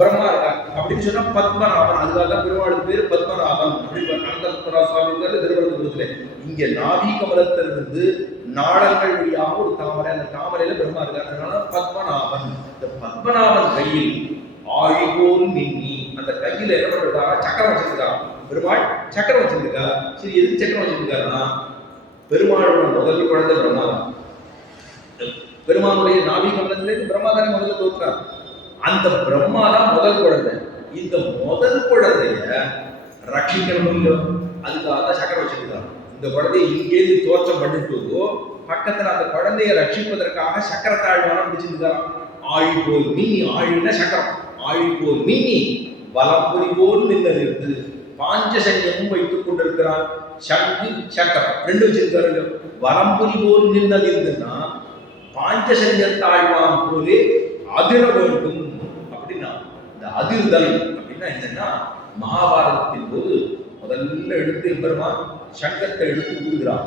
பிரம்மா இருக்காங்க அப்படின்னு சொன்னா பத்மநாபன். அதுக்காக பெருமாளுக்கு பேரு பத்மநாபன் அப்படின்னு அனந்தபுரா சுவாமி திருவனந்தபுரத்துல. இங்க நாபி கமலத்திலிருந்து நாடங்கள் வழியாக ஒரு தாமரை, அந்த தாமரையில பிரம்மா இருக்காங்க, அதனால பத்மநாபன். இந்த பத்மநாபன் கையில் ஆழிபோல் மின்னி, அந்த கையில என்ன பண்றதுக்காக சக்கரம் வச்சிருக்காங்க. பெருமாள் சக்கரம் வச்சிருக்கா. சரி, எதுக்கு சக்கரம் வச்சிருக்காருன்னா பெருமாளோட முதல் குழந்தை பிரம்மா தான். பெருமாளுடைய நாபி கமலத்திலிருந்து பிரம்மா தானே முதல்ல தோற்றார். அந்த பிரம்மா தான் முதல் குழந்தை. இந்த முதல் குழந்தைய ரட்சிக்கணும், அதுக்காக சக்கரம் வச்சிருக்காங்க. இந்த குழந்தைய இங்கேருந்து தோற்றம் பண்ணிட்டு பக்கத்துல அந்த குழந்தைய ரட்சிப்பதற்காக சக்கர தாழ்வான பிடிச்சிருக்கான். ஆழி போல் மின்னி, ஆழின்னா சக்கரம், ஆழி போல் மின்னி வலம்புரி போல் நின்றது. பாஞ்சசன்யமும் வைத்துக் கொண்டிருக்கிறான். சங்கு சக்கரம் ரெண்டு வச்சிருக்காரு. வலம்புரி போல் நின்னது இருந்துன்னா பாஞ்சசன்யத்தாழ்வான் போலே அதிர வேண்டும் அப்படின்னா, இந்த அதிர்தல் அப்படின்னா என்னன்னா, மகாபாரதத்தின் போது முதல்ல எடுத்து பெருமான் சங்கத்தை எடுத்து ஊதுகிறான்.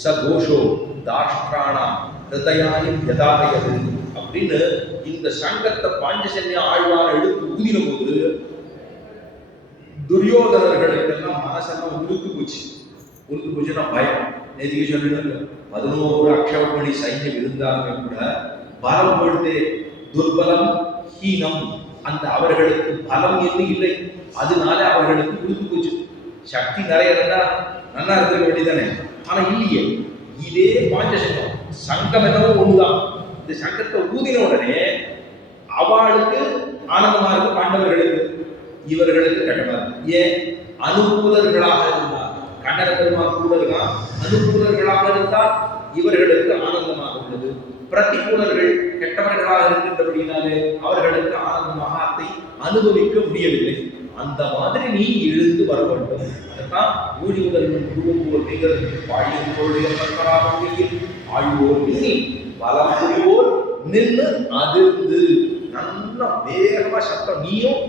ச கோஷோ தாஷ்டிராணா ஹிருதயானி யதாதயது அப்படின்னு இந்த சங்கத்தை பாஞ்சஜன்ய ஆழ்வார் எடுத்து ஊதின போது துரியோதனர்களுக்கெல்லாம் மனசெல்லாம் உருத்து போச்சுன்னா பயம். நேதிக்கு சொல்லிட்டு 11 அக்ஷயமணி சைன்யம் இருந்தாலுமே கூட பலம் பொழுது துர்பலம் ஹீனம், அந்த அவர்களுக்கு பலம் என்று இல்லை, அதனால அவர்களுக்கு உருத்து போச்சு. சக்தி நிறைய இருந்தா நல்லா இருக்க வேண்டியதானே, ஆனா இல்லையே. இதே பாஞ்சசங்கம் சங்கம் என்னவோ ஒண்ணுதான். இந்த சங்கத்தை ஊதின உடனே அவளுக்கு ஆனந்தமா இருக்கு, பாண்டவர்களுக்கு. இவர்களுக்கு கட்டமா இருக்கு. ஏன்? அனுகூலர்களாக இருந்தார். கண்டன பெருமாள் கூட இருக்கான். அனுகூலர்களாக இருந்தால் இவர்களுக்கு ஆனந்தமாக உள்ளது. பிரதிகூலர்கள் கெட்டவர்களாக இருக்கின்றபடினாலே அவர்களுக்கு ஆனந்தமாக அதை அனுபவிக்க முடியவில்லை. அந்த மாதிரி நீ எழுந்து வர வேண்டும். அதுதான் ஊழி முதல்வன் குருவோர் நிகழ்ந்து பாழியோடைய பரம்பராமையில் ஆழ்வோர் நீ பலம் புரிவோர் நின்று அதிர்ந்து நல்லா வேகமா சத்தம், நீயும்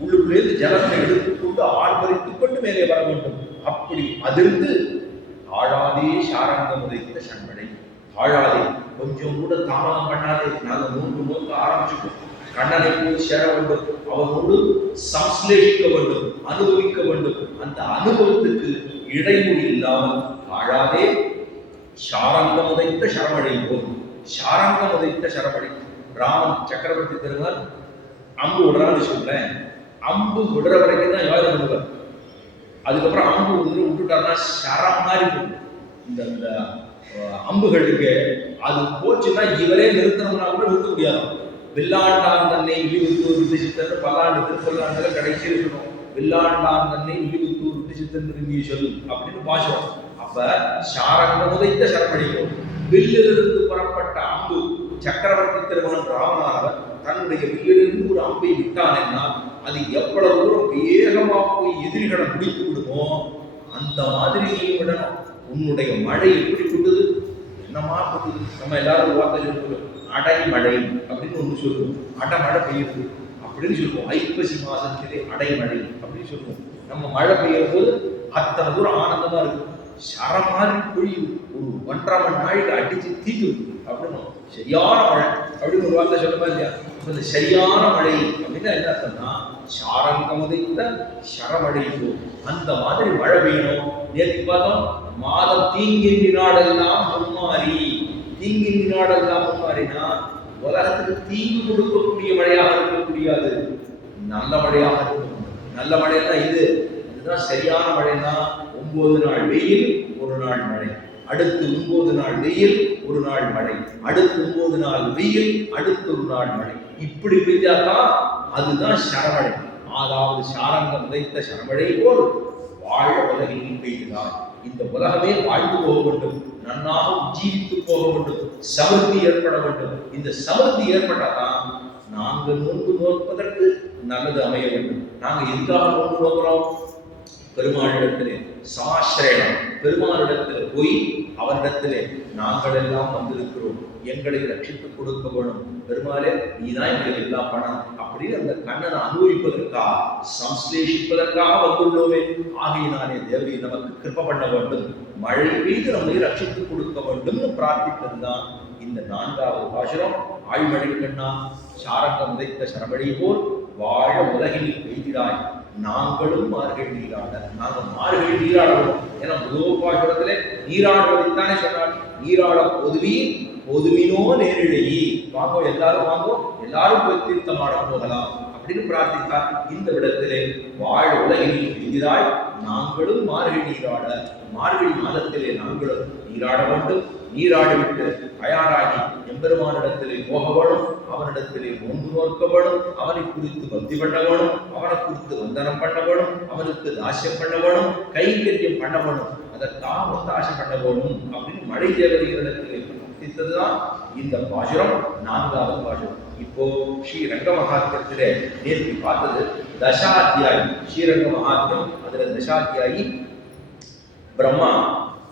உள்ளுக்குள்ளேருந்து ஜலத்தை எடுத்துக்கொண்டு ஆழ்வரித்துக் கொண்டு மேலே வர வேண்டும். அப்படி அதிர்ந்து ஆழாதே சாரங்கம் உதைத்த சண்மடை. ஆழாதே, கொஞ்சம் கூட தாமதம் பண்ணாதே. நாங்கள் நோக்க ஆரம்பிச்சுட்டோம். கண்ணனை போய் சேர வேண்டும், அவனோடு சம்ஸ்லேஷிக்க வேண்டும், அனுபவிக்க வேண்டும். அந்த அனுபவத்துக்கு இடைமொழி இல்லாமல் ஆழாதே சாரங்கம் உதைத்த சரமடை போதும். சாரங்கம் உதைத்த சரமடை. ராமன் சக்கரவர்த்தி திருமகள் அம்பு விடுறான்னு சொல்றேன். அம்பு விடுற வரைக்கும் தான் யாரும் விடுவார். அதுக்கப்புறம் அம்பு விட்டுட்டாருன்னா சரம் மாதிரி இந்த அம்புகளுக்கு அது போச்சுன்னா இவரே நிறுத்தணும்னா கூட நிறுத்த முடியாது. வில்லாண்டான் தன்னை இழிவுத்தூர் விதிச்சித்தன் பல்லாண்டு திருப்பல்லாண்டுல கடைசி இருக்கணும். வில்லாண்டான் தன்னை இழிவுத்தூர் விதிச்சித்தன் விரும்பிய சொல் அப்படின்னு பாசம். அப்ப சாரங்க உதைத்த சரமடிக்கும். வில்லிலிருந்து புறப்பட்ட அம்பு சக்கரவர்த்தி திருமகன் ராமநாதர் தன்னுடைய வில்லிலிருந்து ஒரு அம்பை விட்டானேன்னா அது எவ்வளவு தூரம் வேகமா போய் எதிரிகளை முடித்து விடுமோ அந்த மாதிரி நீ விடணும். உன்னுடைய மழை எப்படி கொண்டுது, என்னமா கொண்டுது. நம்ம எல்லாரும் வார்த்தை சொல்லுவோம், அடை மழை அப்படின்னு ஒன்று சொல்லுவோம். அடமழை பெய்யுது அப்படின்னு சொல்லுவோம். ஐப்பசி மாசத்திலே அடைமழை அப்படின்னு சொல்லுவோம். நம்ம மழை பெய்யும் போது அத்தனை தூரம் ஆனந்தமா இருக்கும். சரம் மாதிரி பொழியுது. ஒரு 1.5 மணி நாளைக்கு அடிச்சு தீட்டு அப்படின்னு சரியான மழை அப்படின்னு ஒரு வார்த்தை சொல்லுமா இல்லையா? இந்த சரியான மழை அப்படின்னா என்ன அர்த்தம்னா சாரங்கம் உதைத்த சரமழை. அந்த மாதிரி மழை பெய்யணும். நேற்று பார்த்தோம், மாதம் தீங்கின் நாடெல்லாம் முன்மாறி. தீங்கின் நாடெல்லாம் முன்மாறினா உலகத்துக்கு தீங்கு கொடுக்கக்கூடிய மழையாக இருக்கக்கூடியது, நல்ல மழையாக இருக்கும். நல்ல மழைன்னா இதுதான் சரியான மழைன்னா 9 நாள் வெயில், 1 நாள் மழை. அடுத்து 9 நாள் வெயில், 1 நாள் மழை. அடுத்து 9 நாள் வெயில், அடுத்து 1 நாள் மழை. இப்படி பெய்தாதான் அதுதான் சரமழை. அதாவது சாரங்கம் உதைத்த சரமழை போல் வாழ உலகில் பெய்கிறார். இந்த உலகமே வாழ்ந்து போக வேண்டும், நன்னாக ஜீவித்து போக வேண்டும், சமர்த்தி ஏற்பட வேண்டும். இந்த சமர்த்தி ஏற்பட்டாதான் நாங்கள் நோன்பு நோற்பதற்கு நல்லது அமைய வேண்டும். நாங்கள் எதுக்காக நோன்பு நோக்கிறோம்? பெருமாளிடத்திலே சமாசிரயம், பெருமாளிடத்தில் போய் அவரிடத்திலே நாங்கள் எல்லாம் வந்திருக்கிறோம், எங்களை ரட்சித்துக் கொடுக்க வேணும், பெருமாளே நீதான் எங்களுக்கு எல்லாம் பணம் அப்படின்னு அந்த கண்ணனை அனுபவிப்பதற்காக சம்ஸ்லேஷிப்பதற்காக வந்துள்ளோமே. ஆகையினாலே தேவரி நமக்கு கிருப பண்ண வேண்டும், மழை பெய்து நம்மை ரட்சித்துக் கொடுக்க வேண்டும்னு பிரார்த்தித்ததுதான் இந்த 4வது பாசுரம். ஆழ்மழை கண்ணா சாரங்கம் உதைத்த சரமழை போல் வாழ உலகில் பெய்திடாய் நாங்களும் மார்கழி நீராட. நாங்கள் மார்கழி நீராடணும். ஏன்னா முதல் பாசுரத்திலே நீராடுவதைத்தானே சொன்னார். நீராட பொதுவினோ நேரிழையி வாங்கோ, எல்லாரும் வாங்கோ, எல்லாரும் போய் தீர்த்தமாட போகலாம் அப்படின்னு பிரார்த்தித்தார். இந்த விடத்திலே வாழ உலகில் பெய்திடாய் நாங்களும் மார்கழி நீராட. மார்கழி மாதத்திலே நாங்களும் நீராட வேண்டும். நீராடிவிட்டு தயாராகி எம்பெருமானிடத்திலே போக வேணும், அவனிடத்திலே நோன்பு நோக்க வேணும், அவனை குறித்து பக்தி பண்ண வேணும், அவனை குறித்து வந்தனம் பண்ண வேணும், அவனுக்கு தாசியம் பண்ண வேணும், கைங்கரியம் பண்ண வேணும், அதற்காக ஒத்தாசை பண்ண வேணும் அப்படின்னு மழை தேவதைகளிடத்திலே பிரார்த்தித்ததுதான் இந்த பாசுரம். 4வது பாசுரம். இப்போ ஸ்ரீரங்க மகாத்மியத்திலே நேற்று பார்த்தது தசாத்தியாயி. ஸ்ரீரங்க மகாத்மியம் அதுல தசாத்தியாயி பிரம்மா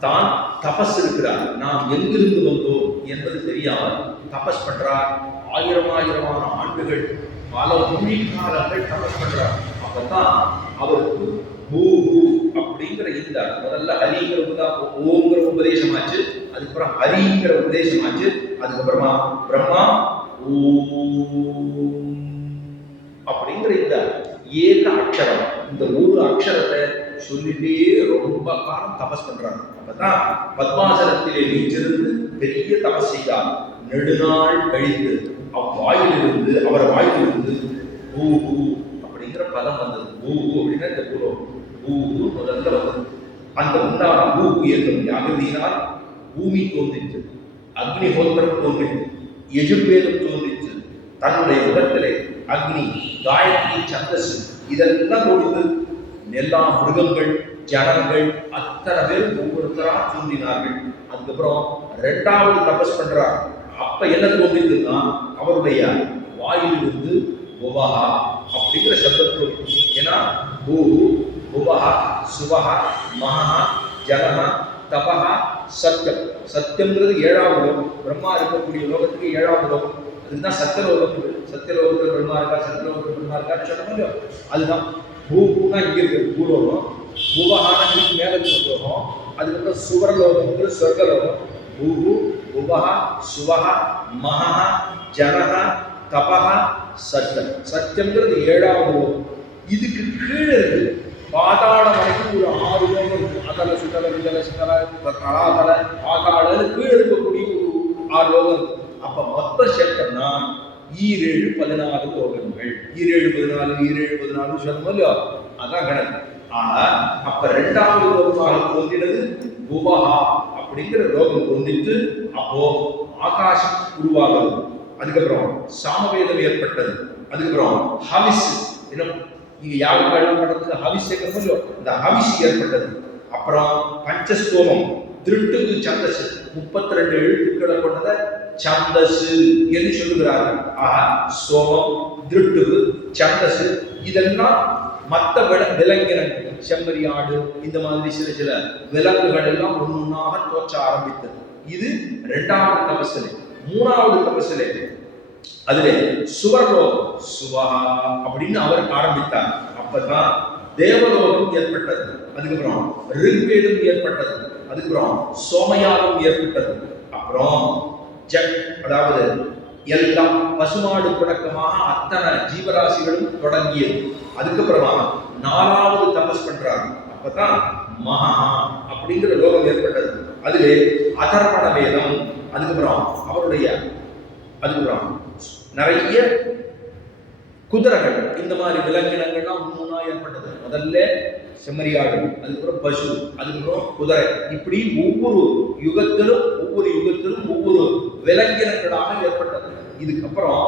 தான் தபஸ் இருக்கிறார். நாம் எங்கிருந்து வந்தோம் என்பது தெரியாமல் தபஸ் பண்றார். ஆயிரமான ஆண்டுகள், பல காலங்கள் தபஸ் பண்றார். அப்பதான் அவருக்கு பூ அப்படிங்கிற இந்த முதல்ல ஹரிங்கிற ஓங்கிற உபதேசமாச்சு, அதுக்கப்புறம் ஹரிங்கிற உபதேசமாச்சு, அதுக்கப்புறமா பிரம்மா ஓம் அப்படிங்கிற இந்த ஏக அக்ஷரம், இந்த ஒரு அக்ஷரத்தை சொல்லிட்டே ரொம்ப காலம் தபஸ் பண்றாங்க. அப்பதான் பத்மாசனத்திலே வீற்றிருந்து பெரிய தபஸ் செய்தார். நெடுநாள் கழித்து அவ்வாயிலிருந்து அவர் வாயிலிருந்து பூஹு அப்படிங்கிற பதம் வந்தது. பூஹு அப்படின்னா இந்த பூலோகம், பூஹு முதல்ல வந்தது. அந்த உண்டான பூஹு என்னும் யாகதியினால் பூமி தோன்றிற்று, அக்னிஹோத்திரம் தோன்றிற்று, யஜுர்வேதம் தோன்றிற்று. தன்னுடைய உலகத்திலே அக்னி, காயத்ரி, சந்தஸ் இதெல்லாம் தோன்றுது. எல்லா மிருகங்கள், ஜனங்கள் அத்தனை பேர் ஒவ்வொருத்தரா தோன்றினார்கள். அதுக்கப்புறம் 2வது தபஸ் பண்றார். அப்ப என்ன தோன்றிதுன்னா அவருடைய வாயிலிருந்து புவஹா அப்படிங்கிற சப்தத்தோடு, ஏன்னா பூஹு, புவஹா, சுவஹா, மகா, ஜலஹா, தபஹா, சத்தியம். சத்தியம்ங்கிறது 7வது லோகம், பிரம்மா இருக்கக்கூடிய லோகத்துக்கு 7வது லோகம். அதுதான் சத்தியலோகம். சத்தியலோகத்தில் பிரம்மா இருக்கா, சத்தியலோகத்தில் பிரம்மா இருக்கான்னு சொன்னோம். அதுதான் பூனா இங்க இருக்கிறது பூலோகம், புவஹானு மேல இருக்கிற லோகம், அதுக்கப்புறம் சுவரலோகம்ங்கிற சொர்க்கலோகம். பூஹு, புவஹா, சுவஹா, மகா, ஜனஹா, தபஹா, சத்தியம். சத்தியம்ங்கிறது 7வது லோகம். இதுக்கு கீழே இருக்கு பாதாளம் வரைக்கும் ஒரு 6 லோகம் இருக்கு. அதல, சுதல, விதல, சிதல, கலாதல, ஆகாளன்னு கீழே இருக்கக்கூடிய ஒரு 6 லோகம் இருக்கு. அப்ப மொத்தம் சேர்த்தோம்னா 7 14 லோகங்கள். 7 14 7 14 சொன்னோம் இல்லையா, அதான் கணக்கு. ஆனா அப்ப 2வது லோகமாக தோன்றினது புவஹா அப்படிங்கிற லோகம் தோன்றிட்டு, அப்போ ஆகாசம் உருவாகிறது. அதுக்கப்புறம் சாமவேதம் ஏற்பட்டது. அதுக்கப்புறம் ஹவிஸ், நீங்க யாகம் பண்றதுக்கு ஹவிஸ் சேர்க்கணும் இல்லையோ, இந்த ஹவிஸ் ஏற்பட்டது. அப்புறம் பஞ்சஸ்தோமம், திருட்டுக்கு சந்தஸ், 32 எழுத்துக்களை கொண்டத சந்தசு என்று சொல்லுகிறார்கள். சோமம், திருட்டுக்கு, சந்தசு இதெல்லாம் மற்ற விலங்கினங்கள், செம்மறி, ஆடு, இந்த மாதிரி சில விலங்குகள் எல்லாம் ஒன்னொன்னாக தோற்ற ஆரம்பித்தது. இது 2வது தபஸ்லே. 3வது தபஸ்லே அதுல சுவர்லோகம், சுவஹா அப்படின்னு அவர் ஆரம்பித்தார். அப்பதான் தேவலோகம் ஏற்பட்டது. அதுக்கப்புறம் ரிக்வேதம் ஏற்பட்டது. அதுக்கப்புறம் சோமயாகம் ஏற்பட்டது. அப்புறம் அதாவது எல்லாம் பசுமாடு தொடக்கமாக அத்தனை ஜீவராசிகளும் தொடங்கியது. அதுக்கப்புறமா 4வது தபஸ் பண்றாங்க. அப்பதான் மகா அப்படிங்கிற லோகம் ஏற்பட்டது. அதிலே அதர்வண வேதம், அதுக்கப்புறம் அவருடைய அதுக்கப்புறம் நிறைய குதிரைகள், இந்த மாதிரி விலங்கினங்கள்லாம் ஒவ்வொன்றா ஏற்பட்டது. முதல்ல செம்மறியாடு, அதுக்கப்புறம் பசு, அதுக்கப்புறம் குதிரை, இப்படி ஒவ்வொரு யுகத்திலும் ஒவ்வொரு விலங்கினங்களாக ஏற்பட்டது. இதுக்கப்புறம்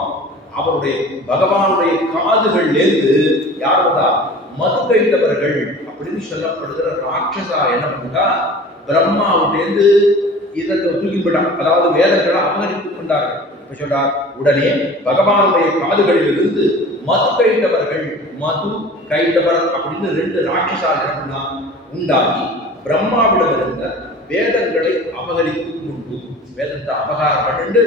அவருடைய பகவானுடைய காதுகள்லேருந்து யார் வந்தா, மது கைத்தவர்கள் அப்படின்னு சொல்லப்படுகிற ராட்சசா என்ன பண்ணுறா, பிரம்மாவிட்டேந்து இதை தூக்கி விட்டான். அதாவது வேதங்களை அபகரித்துக் கொண்டார்கள். சொல்றார், உடனே பகவானுடைய காதுகளிலிருந்து மது கைட்டவர்கள், மது கைட்டவர் அப்படின்னு 2 ராட்சசால் உண்டாகி பிரம்மாவிடம் இருந்த வேதங்களை அபகரித்துக் கொண்டு, வேதத்தை அபகாரம் பண்ணிட்டு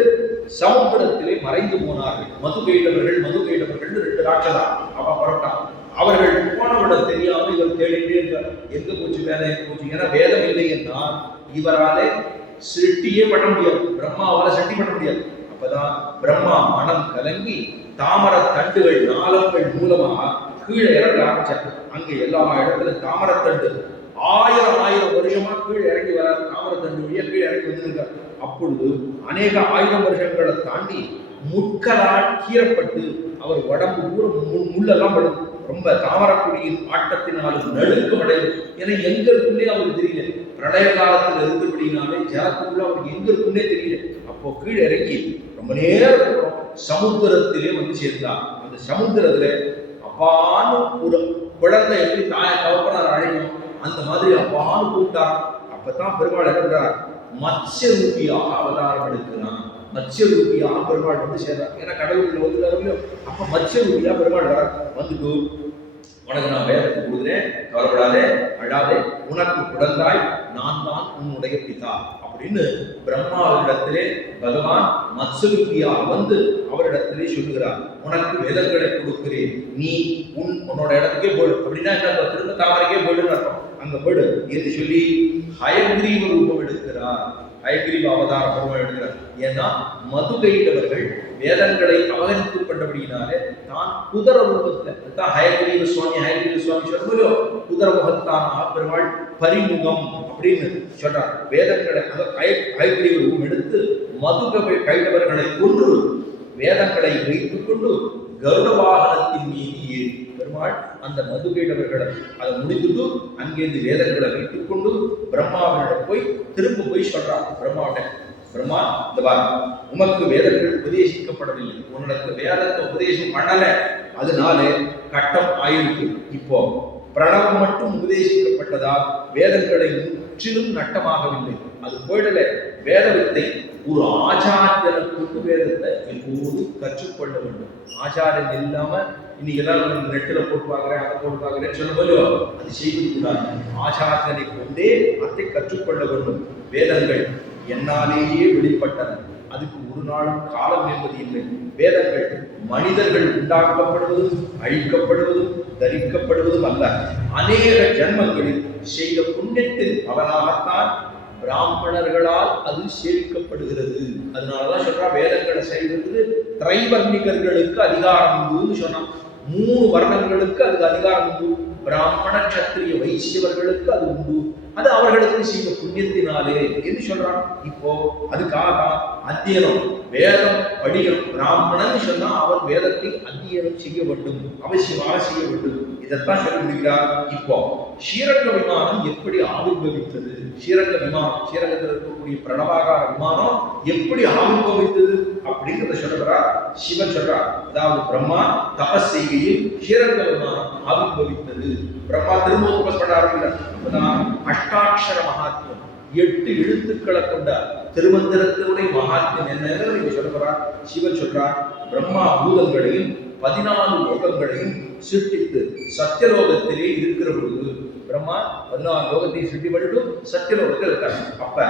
சமுத்திரத்திலே மறைந்து போனார்கள். மது கைட்டவர்கள் 2 ராட்சசா அவ புறப்பட்டான். அவர்கள் போனவிடம் தெரியாம இவர் தேடிட்டே இருந்தார், எங்க போச்சு வேதம், எங்க போச்சு. ஏன்னா வேதம் இல்லை என்றால் இவராலே சிருஷ்டியே பண்ண முடியாது, பிரம்மாவால சிருஷ்டி பண்ண முடியாது. அப்பதான் பிரம்மா மனம் கலங்கி தாமர தண்டுகள், நாளங்கள் மூலமாக கீழே இறங்க ஆரம்பிச்சார். அங்க எல்லா இடத்துலையும் தாமரத்தண்டு 1000 வருஷமா கீழே இறங்கி வர, தாமரத்தண்டு வழியா கீழே இறங்கி வந்திருக்கார். அப்பொழுது அநேக 1000 வருஷங்களை தாண்டி முட்களால் கீறப்பட்டு அவர் உடம்பு பூரா முள்ளெல்லாம் படுது. ரொம்ப தாமரக்குடியின் ஆட்டத்தினாலும் நடுக்கம் அடையும். ஏன்னா எங்க இருக்குன்னே அவருக்கு தெரியல. பிரளய காலத்தில் இருந்தபடினாலே ஜலத்துக்குள்ள அவருக்கு எங்க இருக்குன்னே தெரியல. அப்போ கீழே இறங்கி ரொம்ப நேரம் சமுத்திரத்திலே வந்து சேர்ந்தார். அந்த சமுத்திரத்துல அப்பான்னு ஒரு குழந்தை எப்படி தாயை தவப்பனார் அழைக்கும், அந்த மாதிரி அப்பான்னு கூப்பிட்டார். அப்பதான் பெருமாள் என்ன மத்ஸ்ய ரூபியாக அவதாரம் எடுக்கிறான். மத்ஸ்ய ரூபியாக பெருமாள் வந்து சேர்றார். ஏன்னா கடவுள் வந்துட்டாரோ, அப்ப மத்ஸ்ய ரூபியா பெருமாள் வர வந்துட்டு உனக்கு நான் வேதத்தை கொடுக்குறேன், கவலைப்படாதே, அழாதே, உனக்கு குழந்தாய் நான் தான் உன்னுடைய பிதா அப்படின்னு பிரம்மாவிடத்திலே பகவான் மத்ஸ்யரூபியா வந்து அவரிடத்திலே சொல்லுகிறார். உனக்கு வேதங்களை கொடுக்கிறேன், நீ உன்னோட இடத்துக்கே போயிடு. அப்படின்னா என்ன, திரும்ப தாமரைக்கே போயிடுன்னு அர்த்தம். அங்க போயிடு என்று சொல்லி ஹயக்ரீவ ரூபம் எடுக்கிறார். ஹயக்ரீவ அவதார ரூபம் எடுக்கிறார். ஏன்னா மதுகையிட்டவர்கள் வேதங்களை அபகரித்துக் கொண்டபடியினாலே தான் குதிர ரூபத்தில் தான் ஹயக்ரீவ சுவாமி சொல்லுவோ குதிர முகத்தான பெருமாள் பரிமுகம் அப்படின்னு சொல்றார். வேதங்களை ஹயக்ரீவ ரூபம் எடுத்து மதுகை கைட்டவர்களை கொன்று வேதங்களை வைத்துக் கொண்டு கருட வாகனத்தின் மீது ஏறி பெருமாள் அந்த மதுகையிடவர்களை அதை முடித்துட்டு அங்கிருந்து வேதங்களை வைத்துக் கொண்டு பிரம்மாவினிடம் போய் திரும்ப போய் சொல்றார். பிரம்மா இந்த உமக்கு வேதங்கள் உபதேசிக்கப்படவில்லை, உன்னுடைய வேதத்தை உபதேசம் பண்ணல, அதனாலே கட்டம் ஆயிருக்கு. இப்போ பிரணவம் மட்டும் உபதேசிக்கப்பட்டதால் வேதங்களை முற்றிலும் நட்டமாகவில்லை, அது போயிடல. வேத வித்தை ஒரு ஆச்சாரியனுக்கு வேதத்தை எப்போது கற்றுக்கொள்ள வேண்டும். ஆச்சாரியன் இல்லாம இன்னைக்கு எல்லாம் நெட்டில் போட்டு பார்க்கிறேன், அதை போட்டு பார்க்கிறேன் சொல்லுவோம், அது செய்வது கூடாது. ஆச்சாரியனை கொண்டே அதை கற்றுக்கொள்ள வேண்டும். வேதங்கள் என்னாலேயே வெளிப்பட்டன, அதுக்கு ஒரு நாளும் காலம் என்பது இல்லை. வேதங்கள் மனிதர்கள் உண்டாக்கப்படுவதும் அழிக்கப்படுவதும் தரிக்கப்படுவதும் அல்ல, அநேக ஜன்மங்களில் செய்த புண்ணியத்தின் பலனாகத்தான் பிராமணர்களால் அது சேவிக்கப்படுகிறது. அதனாலதான் சொல்றா வேதங்களை செய்வது திரைவர்ணிகர்களுக்கு அதிகாரம் உண்டுன்னு சொன்னான். 3 வர்ணங்களுக்கு அதுக்கு அதிகாரம் உண்டு. பிராமண கத்திரிய வைசியவர்களுக்கு அது உண்டு. அது அவர்களுக்கு செய்த புண்ணியத்தினாலே என்று சொல்றான். இப்போ அதுக்காக அத்தியனம் வேதம் படிக்கணும். பிராமணன் சொன்னா அவர் வேதத்தை அத்தியனம் செய்ய வேண்டும், அவசியமாக செய்ய வேண்டும். இதைத்தான் சொல்ல முடிகிறார். இப்போ ஸ்ரீரங்க விமானம் எப்படி ஆவிர்வவித்தது? ஸ்ரீரங்கத்தில் இருக்கக்கூடிய பிரணவாகார விமானம் எப்படி ஆவிர்வவித்தது அப்படிங்கிறத சொல்றார். சிவன் சொல்றார், அதாவது பிரம்மா தபஸ் செய்கையில் ஸ்ரீரங்க விமானம் ஆவிர்வவித்தது. பிரம்மா திரும்ப தபஸ் பண்ண ஆரம்பிக்கிறார். அஷ்டாட்சர மகாத்மியம், 8 எழுத்துக்களை கொண்ட திருமந்திரத்தினுடைய மகாத்மியம் என்னன்னு நீங்க சொல்றார். சிவன் சொல்றார், பிரம்மா பூதங்களையும் 14 லோகங்களையும் சிருஷ்டித்து சத்தியலோகத்திலே இருக்கிற பொழுது பிரம்மா 14 லோகத்தை சிருஷ்டி பண்ணிட்டு சத்தியலோகத்தில் இருக்கார். அப்ப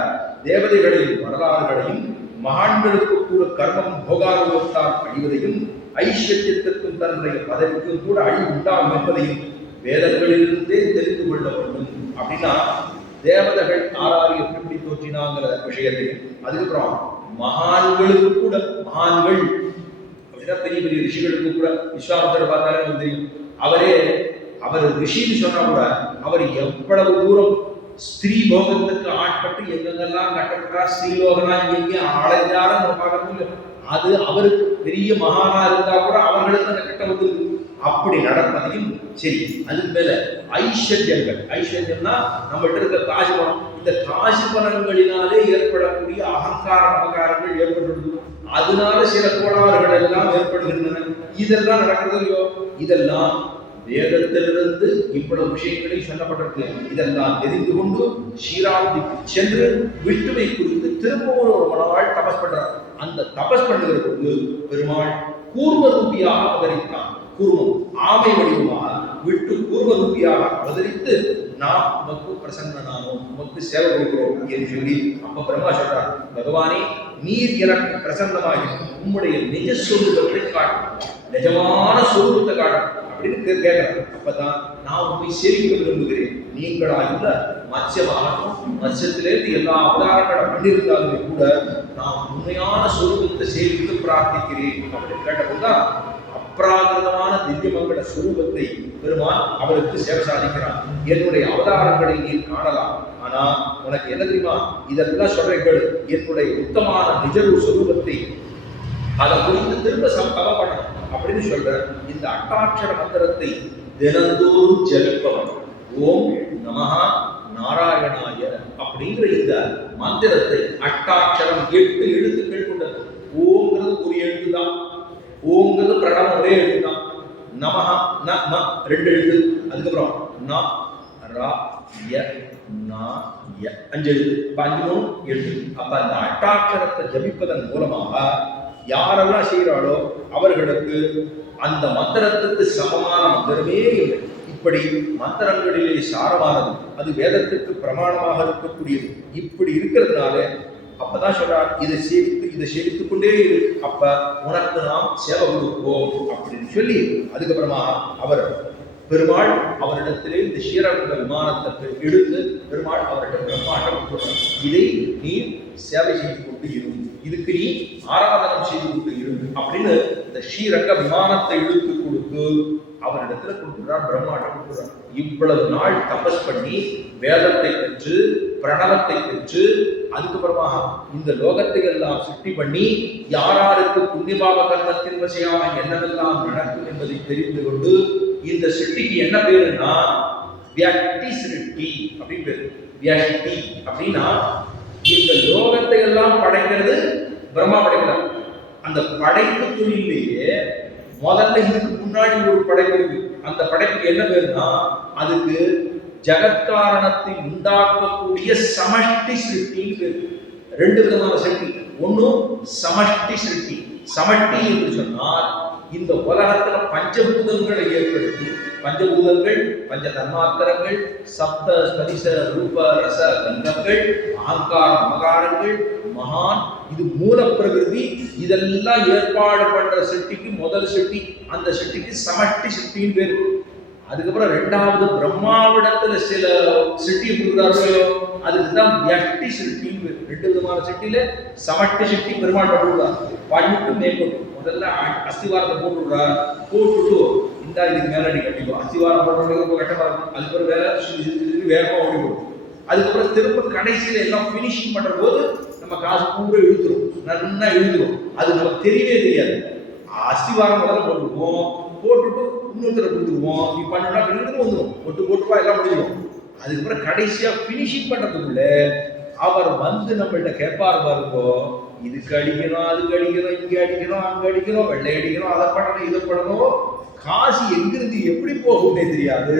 தேவதைகளையும் வரலாறுகளையும் மகான்களுக்கு கூட கர்மம் போகாரோகத்தால் அழிவதையும் ஐஸ்வர்யத்திற்கும் தன்னுடைய பதவிக்கும் கூட அழிவு உண்டாகும் என்பதையும் வேதங்களிலிருந்தே தெரிந்து கொள்ள வேண்டும். அப்படின்னா தேவதைகள் ஆறாறு எப்படி தோற்றினாங்கிற விஷயத்தையும், அதுக்கப்புறம் மகான்களுக்கு கூட, மகான்கள் அப்படின்னா பெரிய பெரிய ரிஷிகளுக்கு கூட, விஸ்வாமித்திரர் பார்த்தாலே தெரியும், அவர் ரிஷின்னு சொன்னா கூட அவர் எவ்வளவு தூரம் ஸ்திரீ போகத்துக்கு ஆட்பட்டு எங்கெங்கெல்லாம் கட்டப்பட்டார், ஸ்ரீலோகனா இங்கே ஆளைஞ்சாலும் நம்ம பார்க்க முடியும். அது அவருக்கு பெரிய மகானா இருந்தா கூட அவர்களுக்கு அந்த கட்டம் வந்து அப்படி நடப்பதையும் சரி. அதுக்கு மேல ஐஸ்வர்யம்னா நம்மகிட்ட இருக்க காசு பணம், இந்த காசு பணங்களினாலே ஏற்படக்கூடிய அகங்காரங்கள் ஏற்படுறது, அதனால சில கோளாறுகள் எல்லாம் ஏற்படுகின்றன. இதெல்லாம் நடக்கிறது இல்லையோ, இதெல்லாம் வேதத்திலிருந்து இவ்வளவு விஷயங்களை சொல்லப்பட்டிருக்கு. இதெல்லாம் தெரிந்து கொண்டு ஸ்ரீராமதிக்கு சென்று விஷ்ணுவை குறித்து திரும்பவும் ஒரு மனவாள் தபஸ் பண்றார். அந்த தபஸ் பண்ணுகிற போது பெருமாள் கூர்ம ரூபியாக அவதரித்தான். கூர்மம் ஆமை வடிவமாக விட்டு கூர்ம ரூபியாக அவதரித்து நாம் உமக்கு பிரசன்னனானோம், உமக்கு சேவை கொடுக்கிறோம் என்று சொல்லி அப்ப பிரம்மா சொல்றார், பகவானே நீர் எனக்கு பிரசன்னமாகி உம்முடைய நிஜ சொரூபத்தை காட்டும், நிஜமான சொரூபத்தை காட்டும் அப்படின்னு கேட்கிறேன். அப்பதான் நான் உண்மை சேவிக்க விரும்புகிறேன். நீங்களா இல்ல மத்ஸ்யமாகட்டும், மத்ஸ்யத்திலிருந்து எல்லா அவதாரங்களை பண்ணியிருந்தாலுமே கூட நான் உண்மையான சொரூபத்தை சேவித்து பிரார்த்திக்கிறேன் அப்படின்னு கேட்டபோதுதான் அப்ராகிருதமான திவ்யமங்கள சுரூபத்தை பெருமான் அவருக்கு சேவை சாதிக்கிறான். என்னுடைய அவதாரங்களை நீ காணலாம், ஆனா உனக்கு என்ன தெரியுமா, இதெல்லாம் சொல்றீர்கள் என்னுடைய உத்தமான நிஜரு சுரூபத்தை அதை குறித்து திரும்ப தவம் பண்ணணும் அப்படின்னு சொல்ற. இந்த அட்டாட்சர மந்திரத்தை தினந்தோறும் ஜெபிப்பவன் ஓம் நமஹா நாராயணாய அப்படிங்கிற இந்த மந்திரத்தை அட்டாட்சரம் 8 எழுத்துக்கள் கொண்டது. ஓங்கிறது ஒரு எழுத்து தான், ஓங்கிறது பிரணவம் ஒரே எழுத்து தான். நமஹா ந 2 எழுத்து, அதுக்கப்புறம் ந ரா ய நா ய 5 எழுத்து, 5 எழுத்து. அப்ப அந்த அட்டாட்சரத்தை ஜபிப்பதன் மூலமாக யாரெல்லாம் செய்கிறாளோ அவர்களுக்கு அந்த மந்திரத்துக்கு சமமான மந்திரமே இல்லை. இப்படி மந்திரங்களிலே சாரமானது, அது வேதத்துக்கு பிரமாணமாக இருக்கக்கூடியது. இப்படி இருக்கிறதுனால அப்பதான் சொல்றார், இதை சேவித்துக் கொண்டே இரு, அப்ப உனக்கு நாம் சேவை கொடுப்போம் அப்படின்னு சொல்லி அதுக்கப்புறமா அவர் பெருமாள் அவரிடத்திலே இந்த ஸ்ரீரங்க விமானத்தை எடுத்து பெருமாள் அவரிடம் பிரம்மாண்டம் கொடுக்கிறார். இதை நீ சேவை செய்து கொண்டு இரு, இதுக்கு நீ ஆராதனம் செய்து கொண்டு இரு அப்படின்னு இந்த ஸ்ரீரங்க விமானத்தை இழுத்து கொடுத்து அவரிடத்துல கொடுக்கிறார், பிரம்மாண்டம் கொடுக்கிறார். இவ்வளவு நாள் தபஸ் பண்ணி வேதத்தை பெற்று பிரணவத்தை பெற்று அதுக்கப்புறமா இந்த லோகத்தை எல்லாம் சுட்டி பண்ணி யாராருக்கு புண்ணியபாவ கர்மத்தின் வசையாக என்னவெல்லாம் நடக்கும் என்பதை தெரிந்து கொண்டு இந்த சிருஷ்டிக்கு என்ன பேருன்னா வியக்தி சிருஷ்டி அப்படின்னு பேரு. வியக்தி அப்படின்னா இந்த லோகத்தை எல்லாம் படைக்கிறது பிரம்மா படைக்கிறார். அந்த படைப்பு தொழிலேயே முதல்ல இதுக்கு முன்னாடி ஒரு படைப்பு இருக்கு. அந்த படைப்புக்கு என்ன பேருன்னா அதுக்கு ஜகத்காரணத்தை உண்டாக்கக்கூடிய சமஷ்டி சிருஷ்டின்னு பேரு. ரெண்டு விதமான சிருஷ்டி. ஒன்னும் சமஷ்டி சிருஷ்டி. சமஷ்டி என்று சொன்னால் இந்த உலகத்துல பஞ்சபூதங்களை ஏற்படுத்தி, பஞ்சபூதங்கள் பஞ்ச தன்மாத்திரங்கள் சப்த ஸ்பரிச ரூப ரச கந்தங்கள் ஆங்கார மகாரங்கள் மகான், இது மூல பிரகிருதி, இதெல்லாம் ஏற்பாடு பண்ற சிருஷ்டிக்கு முதல் சிருஷ்டி. அந்த சிருஷ்டிக்கு சமஷ்டி சிருஷ்டின்னு பேரு. அதுக்கப்புறம் ரெண்டாவது பிரம்மாவிடத்துல சில சிருஷ்டியை கொடுக்குறார்களோ அதுக்குதான் வியக்தி சிருஷ்டின்னு பேரு. ரெண்டு விதமான சிருஷ்டியில சமஷ்டி சிருஷ்டி பெருமாள் பண்ணுறார். பண்ணிட்டு மேற்கொண்டு முதல்ல அஸ்திவாரத்தை போட்டுடுறார். போட்டுட்டு இந்த இதுக்கு மேல நீ கட்டிப்போம். அஸ்திவாரம் போடுறது கட்டமா இருக்கும். அதுக்கப்புறம் வேகமா ஓடி போடும். அதுக்கப்புறம் திரும்ப கடைசியில எல்லாம் பினிஷிங் பண்ற போது நம்ம காசு பூரா இழுத்துரும், நல்லா இழுத்துரும். அது நமக்கு தெரியவே தெரியாது. அஸ்திவாரம் முதல்ல போட்டுருவோம், போட்டுட்டு இன்னொருத்தரை கொடுத்துருவோம். நீ பண்ணா ரெண்டு வந்துடும், ஒட்டு போட்டுவா எல்லாம் முடிஞ்சிடும். அதுக்கப்புறம் கடைசியா பினிஷிங் பண்றதுக்குள்ள அவர் வந்து நம்மள்ட்ட கேட்பார், பாருங்கோ இதுக்கு அடிக்கணும், அதுக்கு அடிக்கணும், இங்க அடிக்கணும், அங்க அடிக்கணும், வெள்ளை அடிக்கணும், அதை பண்ணணும், இதை பண்ணணும். காசு எங்கிருந்து எப்படி போகும்னே தெரியாது.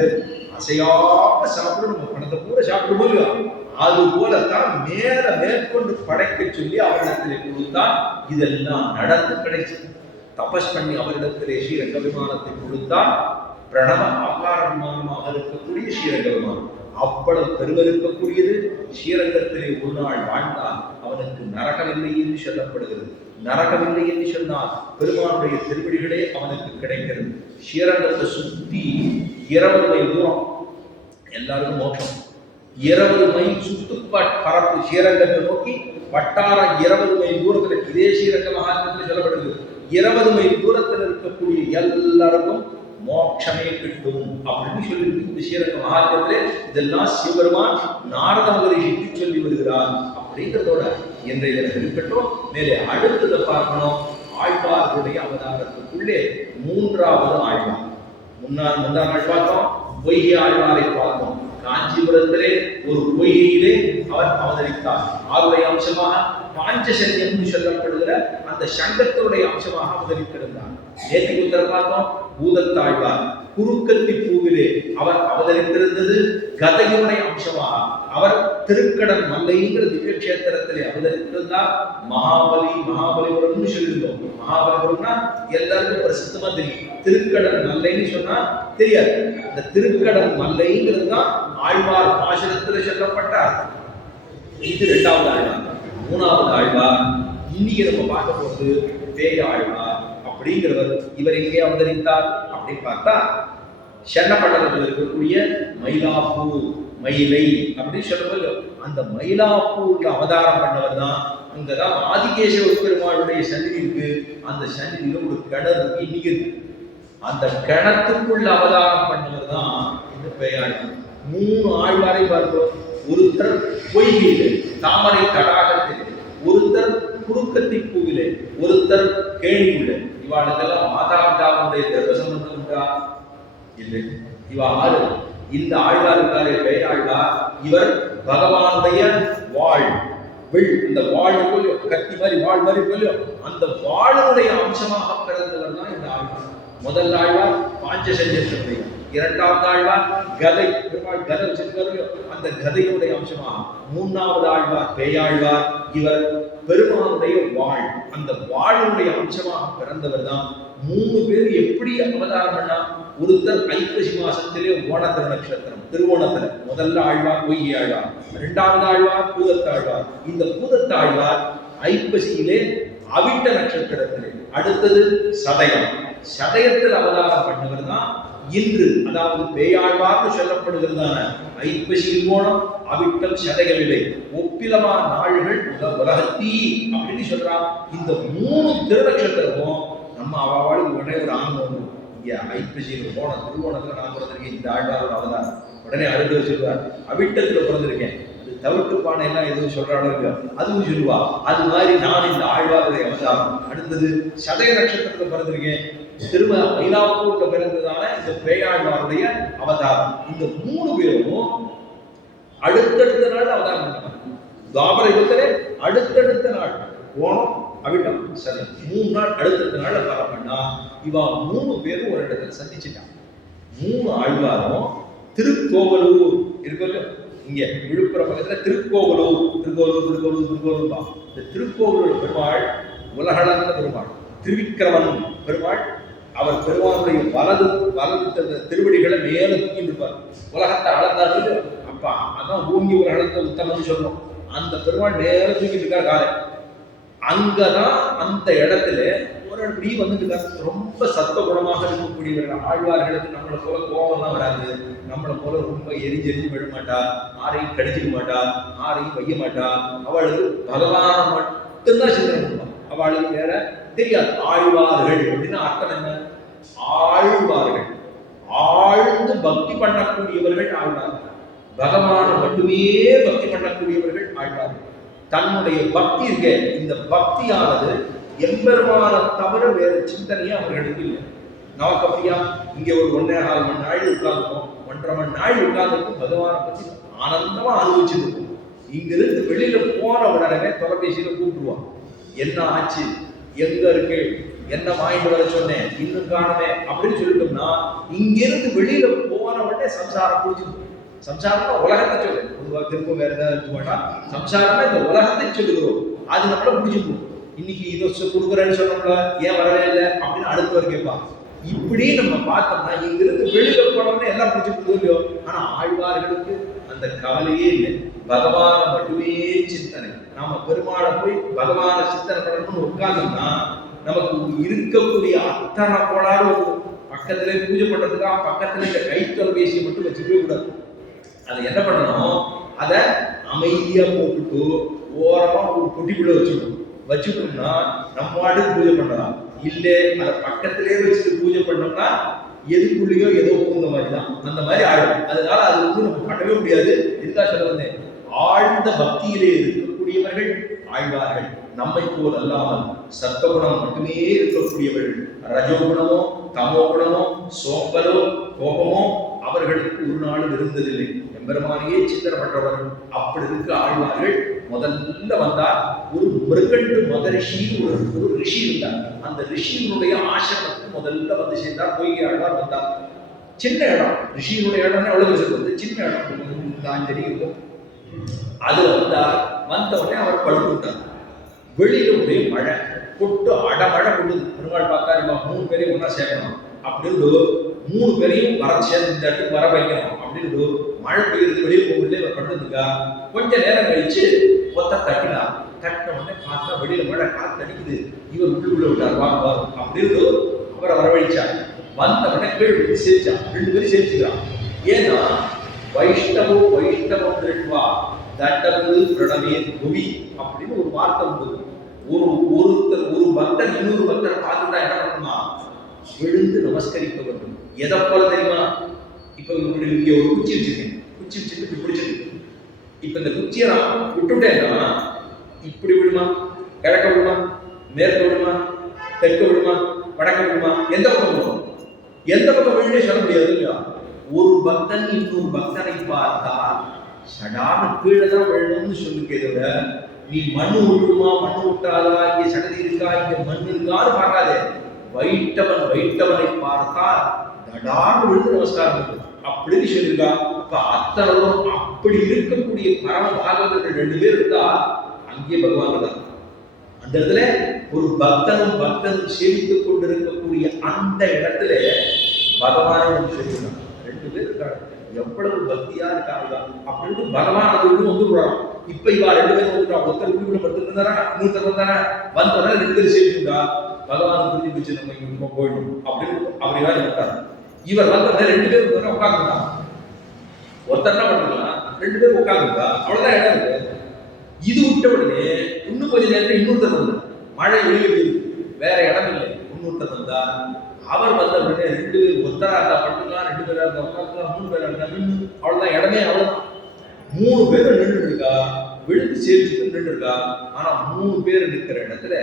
அசையாம சாப்பிடும், நம்ம பணத்தை பூரா சாப்பிட்டு போயிடும். அது போலத்தான் மேல மேற்கொண்டு படைக்க சொல்லி அவரிடத்திலே கொடுத்தான். இதெல்லாம் நடந்து கிடைச்சு தபஸ் பண்ணி அவரிடத்திலே ஸ்ரீரங்க விமானத்தை கொடுத்தான். பிரணவ ஆகார விமானமாக இருக்கக்கூடிய ஸ்ரீரங்க விமானம் அவ்வளவு பெருவருக்கக்கூடியது. ஸ்ரீரங்கத்திலே ஒரு நாள் வாழ்ந்தால் அவனுக்கு நரகமில்லை என்று சொல்லப்படுகிறது. நரகமில்லை என்று சொன்னால் பெருமானுடைய திருவடிகளே அவனுக்கு கிடைக்கிறது. ஸ்ரீரங்கத்தை சுத்தி 20 மைல் தூரம், எல்லாருக்கும் மோட்சம். 20 மைல் சுத்துப்பாட் பரப்பு ஸ்ரீரங்கத்தை நோக்கி வட்டாரம் 20 மைல் தூரத்தில். இதே ஸ்ரீரங்க மகாத்மத்தில் சொல்லப்படுகிறது. 20 மைல் தூரத்தில் இருக்கக்கூடிய எல்லாருக்கும் மோட்சமே கிட்டும் அப்படின்னு சொல்லி ஸ்ரீரங்க மகாத்மத்திலே இதெல்லாம் சிவபெருமான் நாரத மகரிஷிக்கு சொல்லி வருகிறார். அப்படிங்கிறதோட இன்றைய தினம் இருக்கட்டும். மேலே அடுத்ததை பார்க்கணும். ஆழ்வார்களுடைய அவதாரத்துக்குள்ளே 3வது ஆழ்வார். முன்னாள் நாள் பார்த்தோம், பொய்கை ஆழ்வாரை பார்த்தோம். காஞ்சிபுரத்திலே ஒரு பொய்கையிலே அவர் அவதரித்தார். ஆருடைய அம்சமாக பாஞ்சசன்யம் என்று சொல்லப்படுகிற அந்த சங்கத்தினுடைய அம்சமாக அவதரித்திருந்தார். நேற்று உத்தர பார்த்தோம், பூதத்தாழ்வார் குறுக்கத்தி பூவிலே அவர் அவதரித்திருந்தது கதையுடைய அம்சமாக. அவர் திருக்கடன் மல்லைங்கிற திவ்ய கஷேத்திரத்திலே அவதரித்திருந்தார். மகாபலிபுரம்னு சொல்லியிருந்தோம். மகாபலிபுரம்னா எல்லாருக்கும் பிரசித்தமா தெரியும். திருக்கடன் மல்லைன்னு சொன்னா தெரியாது. இந்த திருக்கடன் மல்லைங்கிறது தான் ஆழ்வார் பாசுரத்தில் சொல்லப்பட்டார். இது 2வது ஆழ்வார். 3வது ஆழ்வார் இன்னைக்கு நம்ம பார்க்க போது பேயாழ்வார் அப்படிங்கிறவர். இவர் எங்கே அவதரித்தார் அப்படின்னு பார்த்தா சென்னப்பட்டணத்தில் இருக்கக்கூடிய மயிலாப்பூர், மயிலை அப்படின்னு சொல்லும்போது அந்த மயிலாப்பூர்ல அவதாரம் பண்ணவர் தான். அங்கதான் ஆதிகேசவ பெருமாளுடைய சந்நிதி இருக்கு. அந்த சந்நிதியில ஒரு கிணறு இருக்கு, இன்னைக்கு இருக்கு. அந்த கிணத்துக்குள்ள அவதாரம் பண்ணவர் தான் இந்த பேயாழ்வார். 3 ஆழ்வாரை பார்க்கிறோம். ஒருத்தர் பொய்கையிலே தாமரை தடாகத்திலே, ஒருத்தர் குறுக்கத்தி பூவிலே, ஒருத்தர் கேணியுள்ளே. இவாளுக்கெல்லாம் மாதா பிதாவுடைய கர்ப்ப சம்பந்தம் உண்டா? இல்லை. இவ ஆறு. இந்த ஆழ்வார் இருக்காரே பேயாழ்வார், இவர் பகவானுடைய வாழ் இந்த வாழ் போலியோ, கத்தி மாதிரி வாழ் மாதிரி போலியோ, அந்த வாளுடைய அம்சமாக பிறந்தவர் தான் இந்த ஆழ்வார். முதல் ஆழ்வார் பாஞ்சசன்யத்தினுடைய, 2வது ஆழ்வார் கதை, பெருமாள் கதை வச்சிருக்காரு, அந்த கதையுடைய அம்சமாக. 3வது ஆழ்வார் பேயாழ்வார், இவர் பெருமானுடைய வாழ், அந்த வாளுடைய அம்சமாக பிறந்தவர் தான் மூணு பேர் எப்படி அவதாரம் பண்ணா? ஒருத்தர் ஐப்பசி மாசத்திலே ஓண திருநட்சத்திரம், திருவோணத்துல முதல்ல ஆழ்வார் பொய்கை ஆழ்வார், இரண்டாவது ஆழ்வார் பூதத்தாழ்வார். இந்த பூதத்தாழ்வார் ஐப்பசியிலே அவிட்ட நட்சத்திரத்திலே, அடுத்தது சதயம், சதயத்தில் அவதாரம் பண்ணவர் தான் இன்று, அதாவது பேயாழ்வார்னு சொல்லப்படுகிறதான ஐப்பசி கோணம் அவிட்டம் சதயவிலை ஒப்பிலமா நாள்கள் உலகத்தீ அப்படின்னு சொல்றான். இந்த மூணு திருநட்சத்திரமும் நம்ம அவளுக்கு உடனே ஒரு ஆனந்தம். இங்க ஐப்பசியில் போன திருவோணத்துல நான் பிறந்திருக்கேன், இந்த ஆழ்வாரோட அவதாரம். உடனே அடுத்து சொல்லுவார், அவிட்டத்துல பிறந்திருக்கேன், அது தவிட்டு பானை எல்லாம் எதுவும் சொல்றாளோ இல்லையோ அதுவும் சொல்லுவா. அது மாதிரி நான் இந்த ஆழ்வாருடைய அவதாரம். அடுத்தது சதய நட்சத்திரத்துல பிறந்திருக்கேன், திரும்ப மயிலாப்பூர்ல பிறந்ததான இந்த பேயாழ்வாருடைய அவதாரம். இந்த மூணு பேரும் அடுத்தடுத்த நாள் அவதாரம் பண்ணாங்க. துவாபர யுகத்திலே அடுத்தடுத்த நாள் ஓணம் அவிட்டம் சரி 3 நாள் அடுத்தடுத்த நாள் அவதாரம் பண்ணா. இவா 3 பேரும் ஒரு இடத்துல சந்திச்சுட்டான். 3 ஆழ்வாரும் திருக்கோவலூர் இருக்குல்ல, இங்க விழுப்புரம் பக்கத்துல திருக்கோவலூர், திருக்கோவலூர் தான். இந்த திருக்கோவலூர் பெருமாள் உலகளந்த பெருமாள், திருவிக்கிரமன் பெருமாள். அவர் பெருமாளுடைய வலது திருவடிகளை மேல தூக்கி இருப்பார். உலகத்தை அளந்தாரு அப்பா, அதான் பூமி உலகத்தை உத்தமன்னு சொல்றோம். அந்த பெருமாள் மேல தூக்கிட்டு இருக்கார் காலை. அங்கதான் அந்த இடத்துல ஒரு இப்படி வந்துட்டு இருக்காரு. ரொம்ப சத்த குணமாக இருக்கக்கூடியவர்கள் ஆழ்வார்களுக்கு நம்மளை போல கோபம்லாம் வராது, நம்மளை போல ரொம்ப எரிஞ்செறிஞ்சு விட மாட்டா, ஆரையும் கடிச்சிக்க மாட்டா, ஆரையும் வைய மாட்டா. அவளுக்கு பகவான மட்டும்தான் சிந்தனை பண்ணுவான், அவளுக்கு வேற தெரியாது. ஆழ்வார்கள் அப்படின்னா அர்த்தம் என்ன? ஆழ்வார்கள், ஆழ்ந்து பக்தி பண்ணக்கூடியவர்கள் ஆழ்வார்கள். பகவான மட்டுமே பக்தி பண்ணக்கூடியவர்கள் ஆழ்வார்கள். தன்னுடைய பக்தி இருக்க, இந்த பக்தியானது எம்பெருமான தவிர வேறு சிந்தனையே அவர்களுக்கு இல்லை. நமக்கு அப்படியா? இங்க ஒரு 1.25 மணி நாள் உட்கார்ந்துருக்கோம், 1.5 மணி நாள் உட்கார்ந்துருக்கும், பகவானை பத்தி ஆனந்தமா அனுபவிச்சிருக்கும். இங்கிருந்து வெளியில போன உடனே தொலைபேசியில கூப்பிடுவான், என்ன ஆச்சு, எங்க இருக்கு, என்ன வாங்கிட்டு வர சொன்னேன், இன்னும் காணவே அப்படின்னு சொல்லிட்டோம்னா இங்கிருந்து வெளியில போன உடனே சம்சாரம் புரிஞ்சுக்கும். சம்சாரமா உலகத்தை சொல்லு, பொதுவாக திரும்ப வேற ஏதாவது இருக்க வேண்டாம். சம்சாரமா இந்த உலகத்தை சொல்லுகிறோம், அது நம்மள பிடிச்சிக்கும். இன்னைக்கு இதை கொடுக்குறேன்னு சொன்னோம்ல, ஏன் வரவே இல்லை அப்படின்னு அடுத்தவர் கேட்பான். இப்படி நம்ம பார்த்தோம்னா இங்கிருந்து வெளியில போனோம்னா எல்லாம் பிடிச்சிருக்குதோ இல்லையோ, ஆனா ஆழ்வார்களுக்கு அந்த கவலையே இல்லை. பகவான மட்டுமே சிந்தனை. நாம பெருமாளை போய் பகவான சிந்தனை பண்ணணும்னு உட்கார்ந்தோம்னா நமக்கு இருக்கக்கூடிய அத்தனை கோளாறு பக்கத்திலே பூஜை பண்றதுக்காக பக்கத்துல இந்த கை தொலைபேசியை மட்டும் வச்சுக்கவே கூடாது. அதை என்ன பண்ணணும், அதை அமைதியா போட்டுட்டு ஓரமா ஒரு பொட்டிக்குள்ள வச்சுக்கணும்னா நம்ம வாட்டுக்கு பூஜை பண்ணலாம். இல்லை அதை பக்கத்திலே வச்சுட்டு பூஜை பண்ணோம்னா எதுக்குள்ளேயோ ஏதோ பூந்த மாதிரி தான், அந்த மாதிரி ஆடும். அதனால அது நம்ம பண்ணவே முடியாது. எதுக்காக சொல்ல வந்தேன், ஆழ்ந்த பக்தியிலே இருக்கக்கூடியவர்கள் ஆழ்வார்கள். நம்மை போல் அல்லாமல் சத்தகுணம் மட்டுமே இருக்கக்கூடியவர்கள். ரஜோகுணமோ தமோ குணமோ சோம்பலோ கோபமோ அவர்களுக்கு ஒரு நாளும் இருந்ததில்லை. எம்பெருமானையே சித்திரப்பட்டவர்கள். அப்படி இருக்க ஆழ்வார்கள். முதல்ல வந்தார் ஒரு மிருகண்டு மகரிஷின்னு ஒரு ரிஷி இருந்தார். அந்த ரிஷியினுடைய ஆசிரமத்துக்கு முதல்ல வந்து சேர்ந்தார். பொய்கை ஆழ்வார் வந்தார். சின்ன இடம், ரிஷியினுடைய இடம் எவ்வளவு சொல்றது, சின்ன இடம், தாஞ்சலி இருக்கும். அது வந்தார். வந்த உடனே அவர் படுத்து விட்டார். வெளியில ஒரே மழை கொட்டு அடமழை கொண்டுது. பெருமாள் பார்த்தா இவன் 3 பேரையும் ஒன்னா சேர்க்கணும் அப்படின்னு 3 பேரையும் வர சேர்ந்து இந்த இடத்துக்கு வர வைக்கணும் அப்படின்னு மழை பெய்யுறது, வெளியே போகும்போது இவர் படுத்துருக்கா. கொஞ்ச நேரம் கழிச்சு கொத்த தட்டினார். தட்டின உடனே பார்த்தா வெளியில மழை காத்து அடிக்குது. இவர் உள்ளுக்குள்ள விட்டார், வாங்க வரும் அப்படின்னு அவரை வரவழைச்சார். வந்த உடனே கீழ் வச்சு சேர்ச்சான். 2 பேரும் சேர்த்துக்கிறான். ஏன்னா வைஷ்ணவம் திருட்வா தட்டபு பிரணமே புவி அப்படின்னு ஒரு வார்த்தை உண்டு. ஒரு பக்தன் இன்னொரு பக்தனை பார்த்துட்டா என்ன பண்ணணுமா, எழுந்து நமஸ்கரிக்க வேண்டும். எதை போல தெரியுமா, இப்ப இங்க ஒரு குச்சி வச்சிருக்கேன், குச்சி வச்சுட்டு இப்படி பிடிச்சிருக்கு. இப்ப இந்த குச்சியை நான் விட்டுட்டேன்னா இப்படி விடுமா, கிழக்க விடுமா, மேற்க விடுமா, தெற்க விடுமா, வடக்க விடுமா, எந்த பக்கம் விடும், எந்த பக்கம் விழுந்தே சொல்ல முடியாது இல்லையா. ஒரு பக்தன் இன்னொரு பக்தனை பார்த்தா சடான கீழே தான் விழணும்னு சொல்லிருக்கே தவிர நீ மண்ணு விட்டுமா மண்ணு விட்டாதா, இங்க சடதி இருக்கா, இங்க மண் இருக்கான்னு பார்க்காதே. வைட்டவனை பார்த்தா தடான்னு விழுந்து நமஸ்காரம் பண்ணும் அப்படின்னு சொல்லியிருக்கா. அப்ப அத்தனவும் அப்படி இருக்கக்கூடிய பரம பாகவதர்கள் 2 பேர் இருந்தா அங்கே பகவான் தான். அந்த இடத்துல ஒரு பக்தனும் சேவித்துக் கொண்டிருக்கக்கூடிய இருக்கக்கூடிய அந்த இடத்துல பகவானே வந்து சொல்லிடுறான். 2 பேர் இருக்காங்க, எவ்வளவு பக்தியா இருக்காங்க அப்படின்ட்டு பகவான் அது வந்துடுறான். இப்ப இவா 2 பேரும் வந்துட்டான். ஒருத்தர் வீட்டுக்குள்ள படுத்துட்டு இருந்தாரா, இன்னொருத்தர் வந்தாரா, வந்தோடனே 2 பேரும் சேர்த்துட்டா பகவான் புரிஞ்சு வச்சு நம்ம இங்க போயிடும் அப்படின்னு அப்படிதான் இருக்காரு. இவர் வந்தோடனே 2 பேரும் வந்தோடனே உட்காந்துட்டான். ஒருத்தர் என்ன பண்ணிக்கலாம், 2 பேரும் உட்காந்துட்டா அவ்வளவுதான் இடம் இருக்கு. இது விட்ட உடனே இன்னும் கொஞ்ச நேரத்தில் இன்னொருத்தர் வந்தார். மழை வெளியே போயிருக்கு, வேற இடம் இல்லை. இன்னொருத்தர் வந்தார். அவர் வந்த உடனே 2 பேர் ஒருத்தரா இருந்தா படுத்துக்கலாம், 2 பேரா இருந்தா உட்காந்துக்கலாம், 3 பேரா இருந்தா நின்று, அவ்வளவுதான் இடமே அவ்வளவுதான். 3 பேர் நின்று இருக்கா, விழுந்து சேர்த்து நின்று இருக்கா. ஆனா 3 பேர் நிற்கிற இடத்துல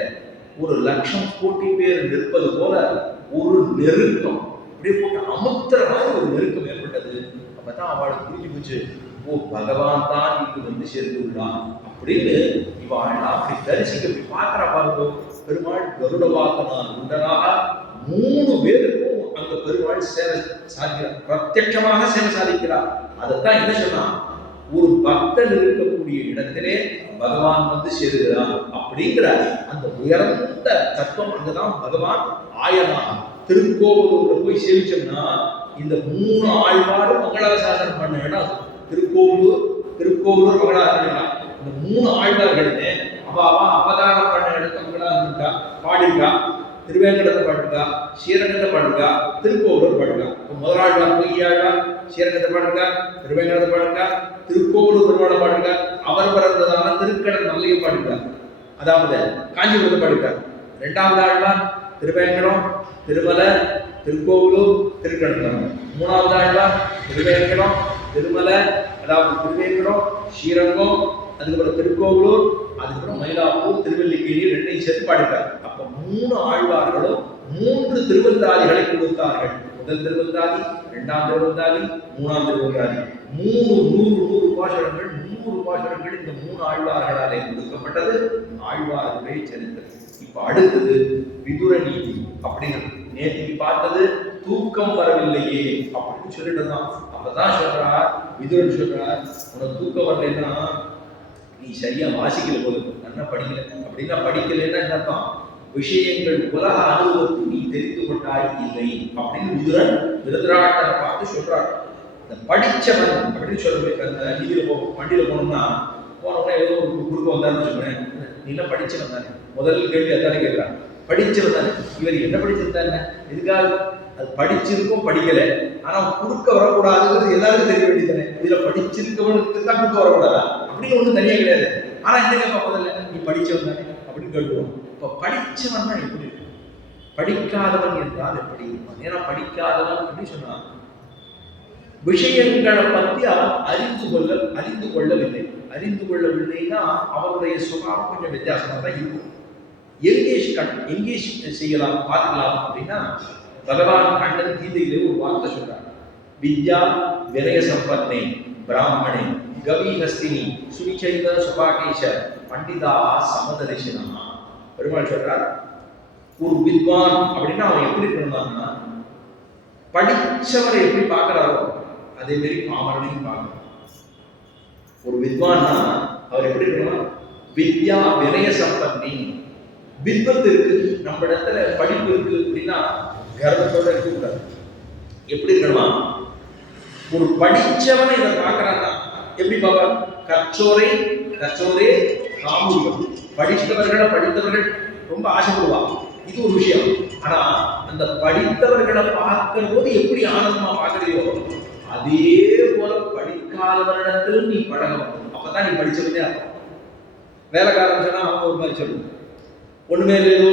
1,00,000 கோடி பேர் நிற்பது போல ஒரு நெருக்கம், அப்படியே போட்டு அமுத்துற மாதிரி ஒரு நெருக்கம் ஏற்பட்டது. அப்பதான் அவளுக்கு புரிஞ்சு போச்சு, ஓ பகவான் தான் இங்கு வந்து சேர்ந்து உள்ளான் அப்படின்னு. இவாள் அப்படி தரிசிக்க அப்படி பார்க்கிறா பாருங்க. பெருமாள் கருட வாகனார் உண்டனாக 3 பேருக்கும் அங்க பெருமாள் சேவை சாதிக்கிறார், பிரத்யட்சமாக சேவை சாதிக்கிறார். அதைத்தான் என்ன சொன்னா, ஒரு பக்தன் இருக்கக்கூடிய இடத்திலே பகவான் வந்து சேருகிறார் அப்படிங்கிற அந்த உயர்ந்த தத்துவம். அங்கதான் பகவான் ஆயனா. திருக்கோவிலூர்ல போய் சேவிச்சோம்னா இந்த 3 ஆழ்வாரும் மங்களாசாசனம் பண்ண இடம் திருக்கோவிலூர் மங்களாசாசனம். இந்த 3 ஆழ்வார்கள்னு அவாவா அவதாரம் பண்ண இடத்த மங்களாசாசனம் பாடிருக்கா. திருவேங்கடத்தை பாடுக்கா, ஸ்ரீரங்கத்தை பாடுக்கா, திருக்கோவிலூர் பாடுக்கா. முதலாழ்வார் பொய்யாழ்வார் ஸ்ரீரங்கத்தை பாடுக்கா, திருவேங்கடத்தை பாடுக்கா, திருக்கோவிலூர் பெருமாளை பாடுக்கா, அவர் பிறந்ததான திருக்கடல் நல்லையை பாடுக்கா, அதாவது காஞ்சிபுரத்தை பாடுக்கா. 2வது ஆழ்வார் திருவேங்கடம், திருமலை, திருக்கோவிலூர், திருக்கடல். 3வது ஆழ்வார் திருவேங்கடம், திருமலை, அதாவது திருவேங்கடம், ஸ்ரீரங்கம், அதுக்கப்புறம் திருக்கோவிலூர், அதுக்கப்புறம் மயிலாப்பூர், திருவல்லிக்கேணி 2ஐயும் சேர்த்து பாடிட்டார். அப்ப 3 ஆழ்வார்களும் 3 திருவந்தாதிகளை கொடுத்தார்கள். முதல் திருவந்தாதி, 2ஆம் திருவந்தாதி, 3ஆம் திருவந்தாதி. 100 பாசுரங்கள், 100 பாசுரங்கள் இந்த 3 ஆழ்வார்களாலே கொடுக்கப்பட்டது. ஆழ்வார்களை சரித்திரம். இப்ப அடுத்தது விதுர நீதி அப்படிங்கிறது. நேற்றுக்கு பார்த்தது தூக்கம் வரவில்லையே அப்படின்னு சொல்லிட்டு தான். அப்பதான் சொல்றா விதுரன் சொல்றார், உனக்கு தூக்கம் வரலைன்னா நீ சரியா வாசிக்கல போது, நல்லா படிக்கல. அப்படின்னா படிக்கலைன்னா என்ன அர்த்தம், விஷயங்கள் உலக அனுபவத்தை நீ தெரிந்து கொண்டாய் இல்லை அப்படின்னு விதுரன் திருதராட்டரை பார்த்து சொல்றார். இந்த படிச்சவன் அப்படின்னு சொல்றேன். அந்த நீதியில வண்டியில போனோம்னா போனோம்னா ஏதோ ஒரு குறுக்க வந்தாருன்னு சொல்றேன், நீ எல்லாம் படிச்சவன் தானே, முதல் கேள்வி அதானே கேட்கிறான். படிச்சவன் தானே, இவர் என்ன படிச்சிருந்தாங்க, எதுக்காக அது படிச்சிருக்கும் படிக்கல, ஆனா குறுக்க வரக்கூடாதுங்கிறது எல்லாருக்கும் தெரிய வேண்டியதானே. இதுல படிச்சிருக்கவனுக்கு தான் குறுக்க வரக்கூடாதா அப்படின்னு ஒண்ணு தனியா கிடையாது. ஆனா என்ன கேட்பா, முதல்ல நீ படிச்சவன் தானே அப்படின்னு கேட்டுவோம். இப்ப படிச்சவன் தான் எப்படி இருக்கும், படிக்காதவன் என்றால் எப்படி இருப்பான். ஏன்னா படிக்காதவன் அப்படின்னு சொன்னா விஷயங்களை பற்றி அவன் அறிந்து கொள்ளவில்லைன்னா அவருடைய சுபாவம் கொஞ்சம் வித்தியாசமா தான் இருக்கும். எங்கேஷ் செய்யலாம் பார்த்துக்கலாம் அப்படின்னா, பகவான் கண்ணன் கீதையிலே ஒரு வார்த்தை சொல்றார், வித்யா வினய சம்பன்னே பிராமணே கவிஹஸ்தினி சுனிச்சைத சுபாகேஷ பண்டிதா சமதரிசனா. பெருமாள் சொல்றார், ஒரு வித்வான் அப்படின்னா அவன் எப்படி இருக்கணும்னா, படிச்சவரை எப்படி பார்க்கிறாரோ அதே மாதிரி பாமரனையும் பார்க்கணும். ஒரு வித்வான்னா அவர் எப்படி இருக்கணும், வித்யா வினய சம்பன்னி. வித்வத்து இருக்கு, நம்ம இடத்துல படிப்பு இருக்கு அப்படின்னா கர்வத்தோட இருக்கக்கூடாது. எப்படி இருக்கணுமா, ஒரு படிச்சவனை இதை பார்க்கிறான்னா எப்படி பாப்பா, கற்றோரே காமுகம். படித்தவர்கள் ரொம்ப ஆசைப்படுவாங்க, இது ஒரு விஷயம். ஆனா அந்த படித்தவர்களை பார்க்கிற போது எப்படி ஆனந்தமா பார்க்கறியோ அதே போல படிக்காதவரிடத்திலும் நீ பழகணும். அப்பதான் நீ படிச்சவனே அர்த்தம். வேலைக்காரன் சொன்னா அவங்க ஒரு மாதிரி சொல்லுவாங்க, ஒண்ணுமே ஏதோ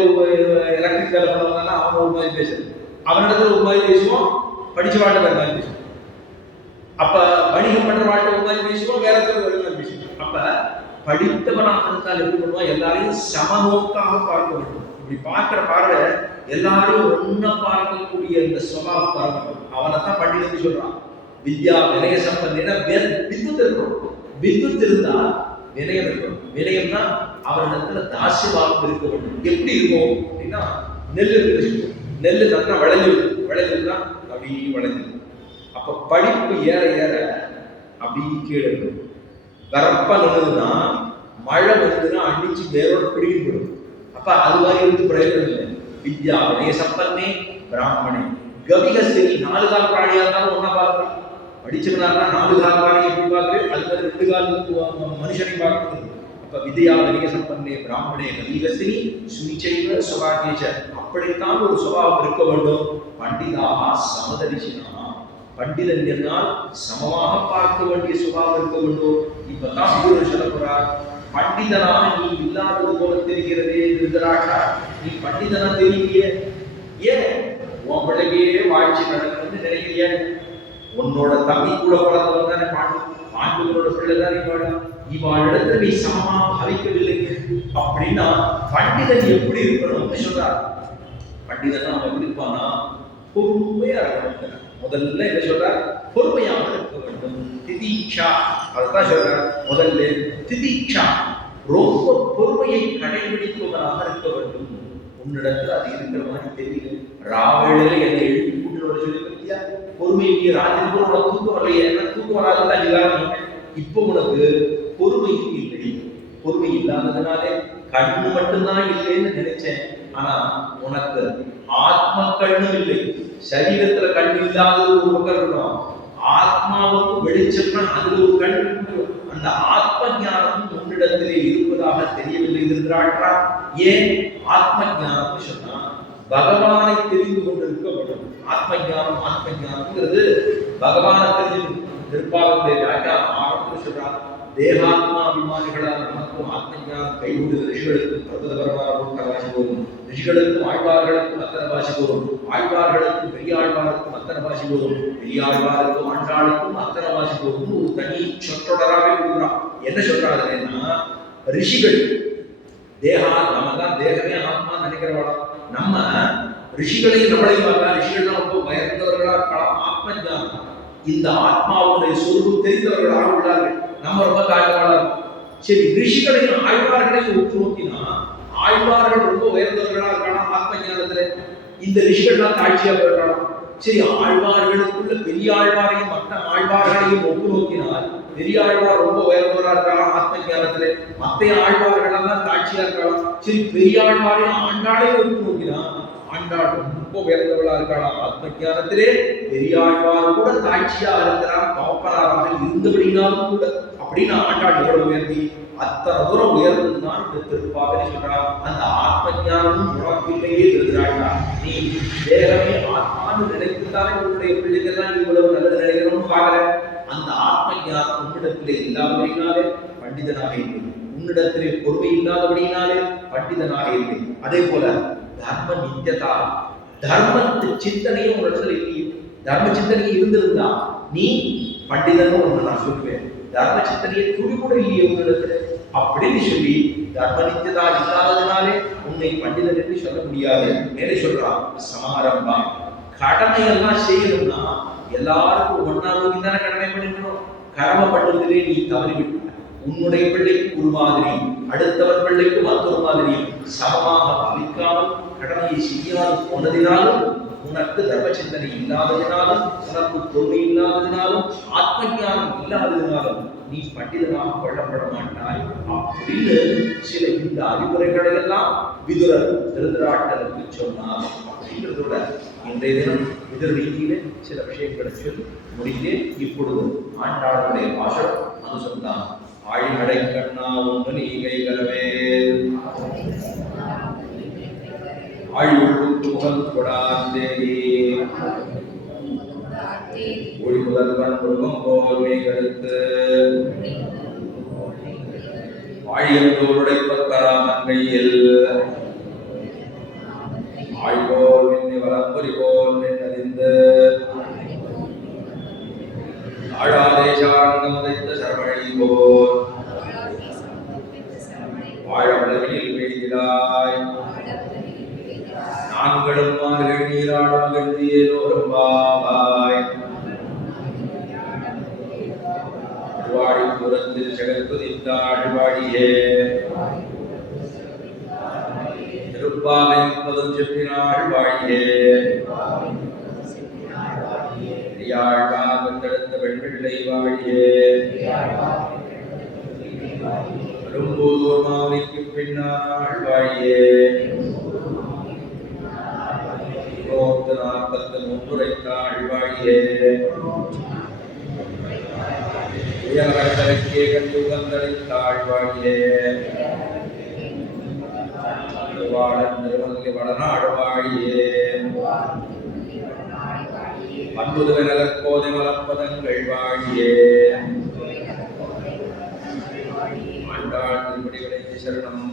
எலக்ட்ரிக் வேலை பண்ணவங்கன்னா அவங்க ஒரு மாதிரி பேசுறது, அவனிடத்துல ஒரு மாதிரி பேசுவோம், படிச்ச வாழ்க்கை வேற மாதிரி பேசுவோம். அப்ப வணிகம் பண்ற வாழ்க்கை ஒரு மாதிரி பேசுவோம், வேற ஒரு மாதிரி பேசுவோம். அப்ப படித்தவனாக இருந்தால் எப்படி பண்ணுவோம், எல்லாரையும் சமநோக்காக பார்க்க வேண்டும். இப்படி பார்க்கிற பார்வை எல்லாரையும் ஒன்ன பார்க்கக்கூடிய இந்த சுபாவம் பார்க்கணும். அவனை தான் பண்டிதன் சொல்றான். வித்யா வினய சம்பந்தம், வித்வத் இருக்கணும். வித்வத் இருந்தா வினயம் இருக்கணும். வினயம்னா அவரிடத்துல தாசியபாவம் இருக்க வேண்டும். எப்படி இருக்கும் அப்படின்னா, நெல் இருக்கு, நெல் நல்லா விளைஞ்சிருக்குன்னா அப்படி விளைஞ்சிருக்கும். அப்ப படிப்பு ஏற ஏற அப்படி கீழே இருக்கும். வரப்பா நின்றுதுன்னா மழை வந்துன்னா அடிச்சு வேரோட பிடிக்க போயிடும். அப்ப அது மாதிரி இருந்து பிரயோஜனம் இல்லை. வித்யா வினய சம்பன்னே பிராமணே கவிகஸ்திரி 4 கால் பிராணியா இருந்தாலும் ஒன்னா பார்க்கலாம். படிச்சவனா 4 கால் பிராணி எப்படி பார்க்குறேன், அது 2 கால் மனுஷனை பார்க்குறது. அப்ப வித்யா வணிக சம்பன்னே பிராமணே கவிகஸ்திரி சுனிச்சைவ சுபாகேச்ச, அப்படித்தான் ஒரு சுபாவம் இருக்க வேண்டும். பண்டிதாக சமதரிசினா, பண்டிதன் என்றால் சமமாக பார்க்க வேண்டிய சுபாவம் இருக்க வேண்டும். இப்பதான் குரு சொல்ல போறார், பண்டிதனாக நீ இல்லாதது போல தெரிகிறதே திருதராட்டா, நீ பண்டிதனா தெரியலையே, ஏன் உன் பிள்ளைக்கே வாழ்ச்சி நடக்குதுன்னு நினைக்கிறியா? உன்னோட தம்பி கூட பிறந்தவன் தானே பாண்டுகளோட பிள்ளை தானே இவாள் இடத்துல நீ சமமா பவிக்கவில்லை அப்படின்னா பண்டிதன் எப்படி இருக்கணும்னு சொல்றார். பண்டிதன் அவன் எப்படி இருப்பானா, பொறுமையா இருக்கணும். முதல்ல என்ன சொல்றார், பொறுமையாக இருக்க வேண்டும். திதீட்சா, அதான் சொல்றார் முதல்ல, திதீட்சா ரொம்ப பொறுமையை கடைபிடிப்பவனாக இருக்க வேண்டும். உன்னிடத்துல அது இருக்கிற மாதிரி தெரியல. ராவேளையில என்னை எழுப்பி கூட்டு சொல்லி பத்தியா, பொறுமை ராத்திரி கூட உனக்கு தூக்கம் வரலையே, என்ன தூக்கம் வராதுதான் எல்லாரும். இப்போ உனக்கு பொறுமையும் இல்லை. பொறுமை இல்லாததுனாலே கண்ணு மட்டும்தான் இல்லைன்னு நினைச்சேன். ஆனா உனக்கு ஆத்ம கண்ணும் இல்லை. சரீரத்துல கண் இல்லாதது ஒரு பக்கம் இருக்கணும், ஆத்மாவுக்கு வெளிச்சம்னா அதுல ஒரு கண் இருக்கும். அந்த ஆத்ம ஞானம் உன்னிடத்திலே இருப்பதாக தெரியவில்லை இருக்கிறாற்றா. ஏன் ஆத்ம ஞானம் சொன்னா பகவானை தெரிந்து கொண்டிருக்க வேண்டும். ஆத்ம ஞானம்ங்கிறது பகவானை தெரிஞ்சு திருப்பாவத்தை ஆரம்பத்தில் சொல்றார். தேகாத்மா அபிமானிகளால் நமக்கும் ஆத்ம ஞானம் கைகூடுகிற ரிஷிகளுக்கும் பிரபதபரமாக வாசி போகும். ரிஷிகளுக்கும் ஆழ்வார்களுக்கும் அத்தனை வாசி போகும். ஆழ்வார்களுக்கும் பெரியாழ்வாருக்கும் அத்தனை வாசி போகும். பெரியாழ்வாருக்கும் ஆண்டாளுக்கும் அத்தனை வாசி போகும். ஒரு தனி சொற்றொடராகவே கொடுக்குறான். என்ன சொல்றாங்கன்னா, ரிஷிகள் தேகா, நம்ம தான் தேகமே ஆத்மா நினைக்கிறவாடா. நம்ம ரிஷிகளையும் நம்மளையும் பார்த்தா ரிஷிகள் ரொம்ப பயந்தவர்களா இருக்கலாம். ஆத்ம ஞானம் இந்த ஆத்மாவுடைய சொருபம் தெரிந்தவர்களாக உள்ளார்கள். நம்ம ரொம்ப தாழ்வாளா இருக்கும். சரி, ரிஷிகளையும் ஆழ்வார்களையும் ஒத்து நோக்கினா ஆழ்வார்கள் ரொம்ப உயர்ந்தவர்களா இருக்கலாம் ஆத்ம ஞானத்துல. இந்த ரிஷிகள்லாம் தாழ்ச்சியா போயிடலாம். சரி, ஆழ்வார்களுக்குள்ள பெரிய ஆழ்வாரையும் மற்ற ஆழ்வார்களையும் ஒப்பு நோக்கினால் பெரியாழ்வார் ரொம்ப உயர்ந்தவரா இருக்கலாம் ஆத்ம ஞானத்துல, மற்ற ஆழ்வார்கள் எல்லாம் தாட்சியா இருக்கலாம். சரி, பெரியாழ்வாரையும் ஆண்டாளையும் ஒப்பு நோக்கினா ஆண்டாள் ரொம்ப உயர்ந்தவளா இருக்கலாம் ஆத்ம ஞானத்திலே. பெரியாழ்வார் கூட தாட்சியா இருக்கிறார், பாப்பராக இருந்தபடினாலும் கூட. அப்படின்னு ஆண்டாள் எவ்வளவு உயர்த்தி, அத்தனை தூரம் உயர்ந்ததுதான் இந்த திருப்பாவை சொல்றார். அந்த ஆத்ம ஞானமும் உனக்கிலேயே இருக்கிறாண்டா. நீ தேகமே ஆத்மான்னு நினைத்துத்தானே உன்னுடைய பிள்ளைகள்லாம் இவ்வளவு நல்லது நினைக்கணும்னு பாக்கல. அந்த ஆத்ம ஞானம் உன்னிடத்திலே இல்லாதபடினாலே பண்டிதனாக இல்லை. உன்னிடத்திலே பொறுமை இல்லாதபடினாலே பண்டிதனாக இல்லை. அதே போல தர்ம நித்தியதா, தர்மத்து சிந்தனையும் உன்னிடத்துல இல்லையே. தர்ம சிந்தனை இருந்திருந்தா நீ பண்டிதனும் ஒன்று நான் சொல்லுவேன். தர்ம சிந்தனையை துணி கூட இல்லையே உன்னிடத்துல அப்படின்னு சொல்லி தர்ம நித்தியதா இல்லாததுனாலே உன்னை பண்டிதன் என்று சொல்ல முடியாது. மேலே சொல்றான், சமாரம்பா கடமையெல்லாம் செய்யணும்னா எல்லாருக்கும் ஒன்னா நோக்கி தானே கடமை பண்ணிக்கணும். கடமை பண்ணுவதிலே நீ தவறிவிட்டாய். உன்னுடைய பிள்ளைக்கு ஒரு மாதிரி, அடுத்தவர் பிள்ளைக்கு மற்றொரு மாதிரி சமமாக பாவிக்காமல் கடமையை செய்யாது போனதினாலும், உனக்கு தர்ம சிந்தனை இல்லாததினாலும், உனக்கு பொறுமை இல்லாததினாலும், ஆத்ம ஞானம் இல்லாததினாலும் நீ பண்டிதனாக கொள்ளப்பட மாட்டாய் அப்படின்னு சில இந்த அறிவுரைகளை எல்லாம் விதுரர் திருதராட்டருக்கு சொன்னார். அப்படிங்கிறதோட இன்றைய தினம் விதுர ரீதியிலே சில விஷயங்களை சொல்லி முடிந்தே. இப்பொழுது ஆண்டாளுடைய பாசனம் அது சொன்னான். ஆழிநடை கண்ணா ஒன்று நீகை கலவே ஆழியுள்ளுக்கு முகல் கொடாந்தேவி ஒளி முதல்வன் முருகம் போல் மேகெடுத்து ஆழியந்தோருடைய பராமங்கையில் ஆழ்வோர் நின்று வளம்பொலி போல் நின்றறிந்து ஆழாதேசாங்கம் உதைத்த சரவணை போல் வாழ உலகில் பெய்திடாய் நான்களும் மார்கள் நீராடும் கண்டியேலோரும் பாவாய் வாடி புறத்தில் ஜெகத்துதித்தாள் வாடியே திருப்பாவை முப்பதும் செப்பினாள் வாழியே பெரியாழ்வார்த்தெடுத்த பெண்பிள்ளை வாழியே பெரும்பூதூர் மாவிக்கு பின்னாள் வாழியே 43 ஆழ்வாழியே உயர்கே கலியுகந்தளித்த ஆழ்வாழியே திருவாளன் நிறுவனி வடநாடுவாழியே அன்புதுவை நகர்கோதை மலப்பதங்கள் வாழியே ஆண்டாள் திருப்படிகளை சரணம்.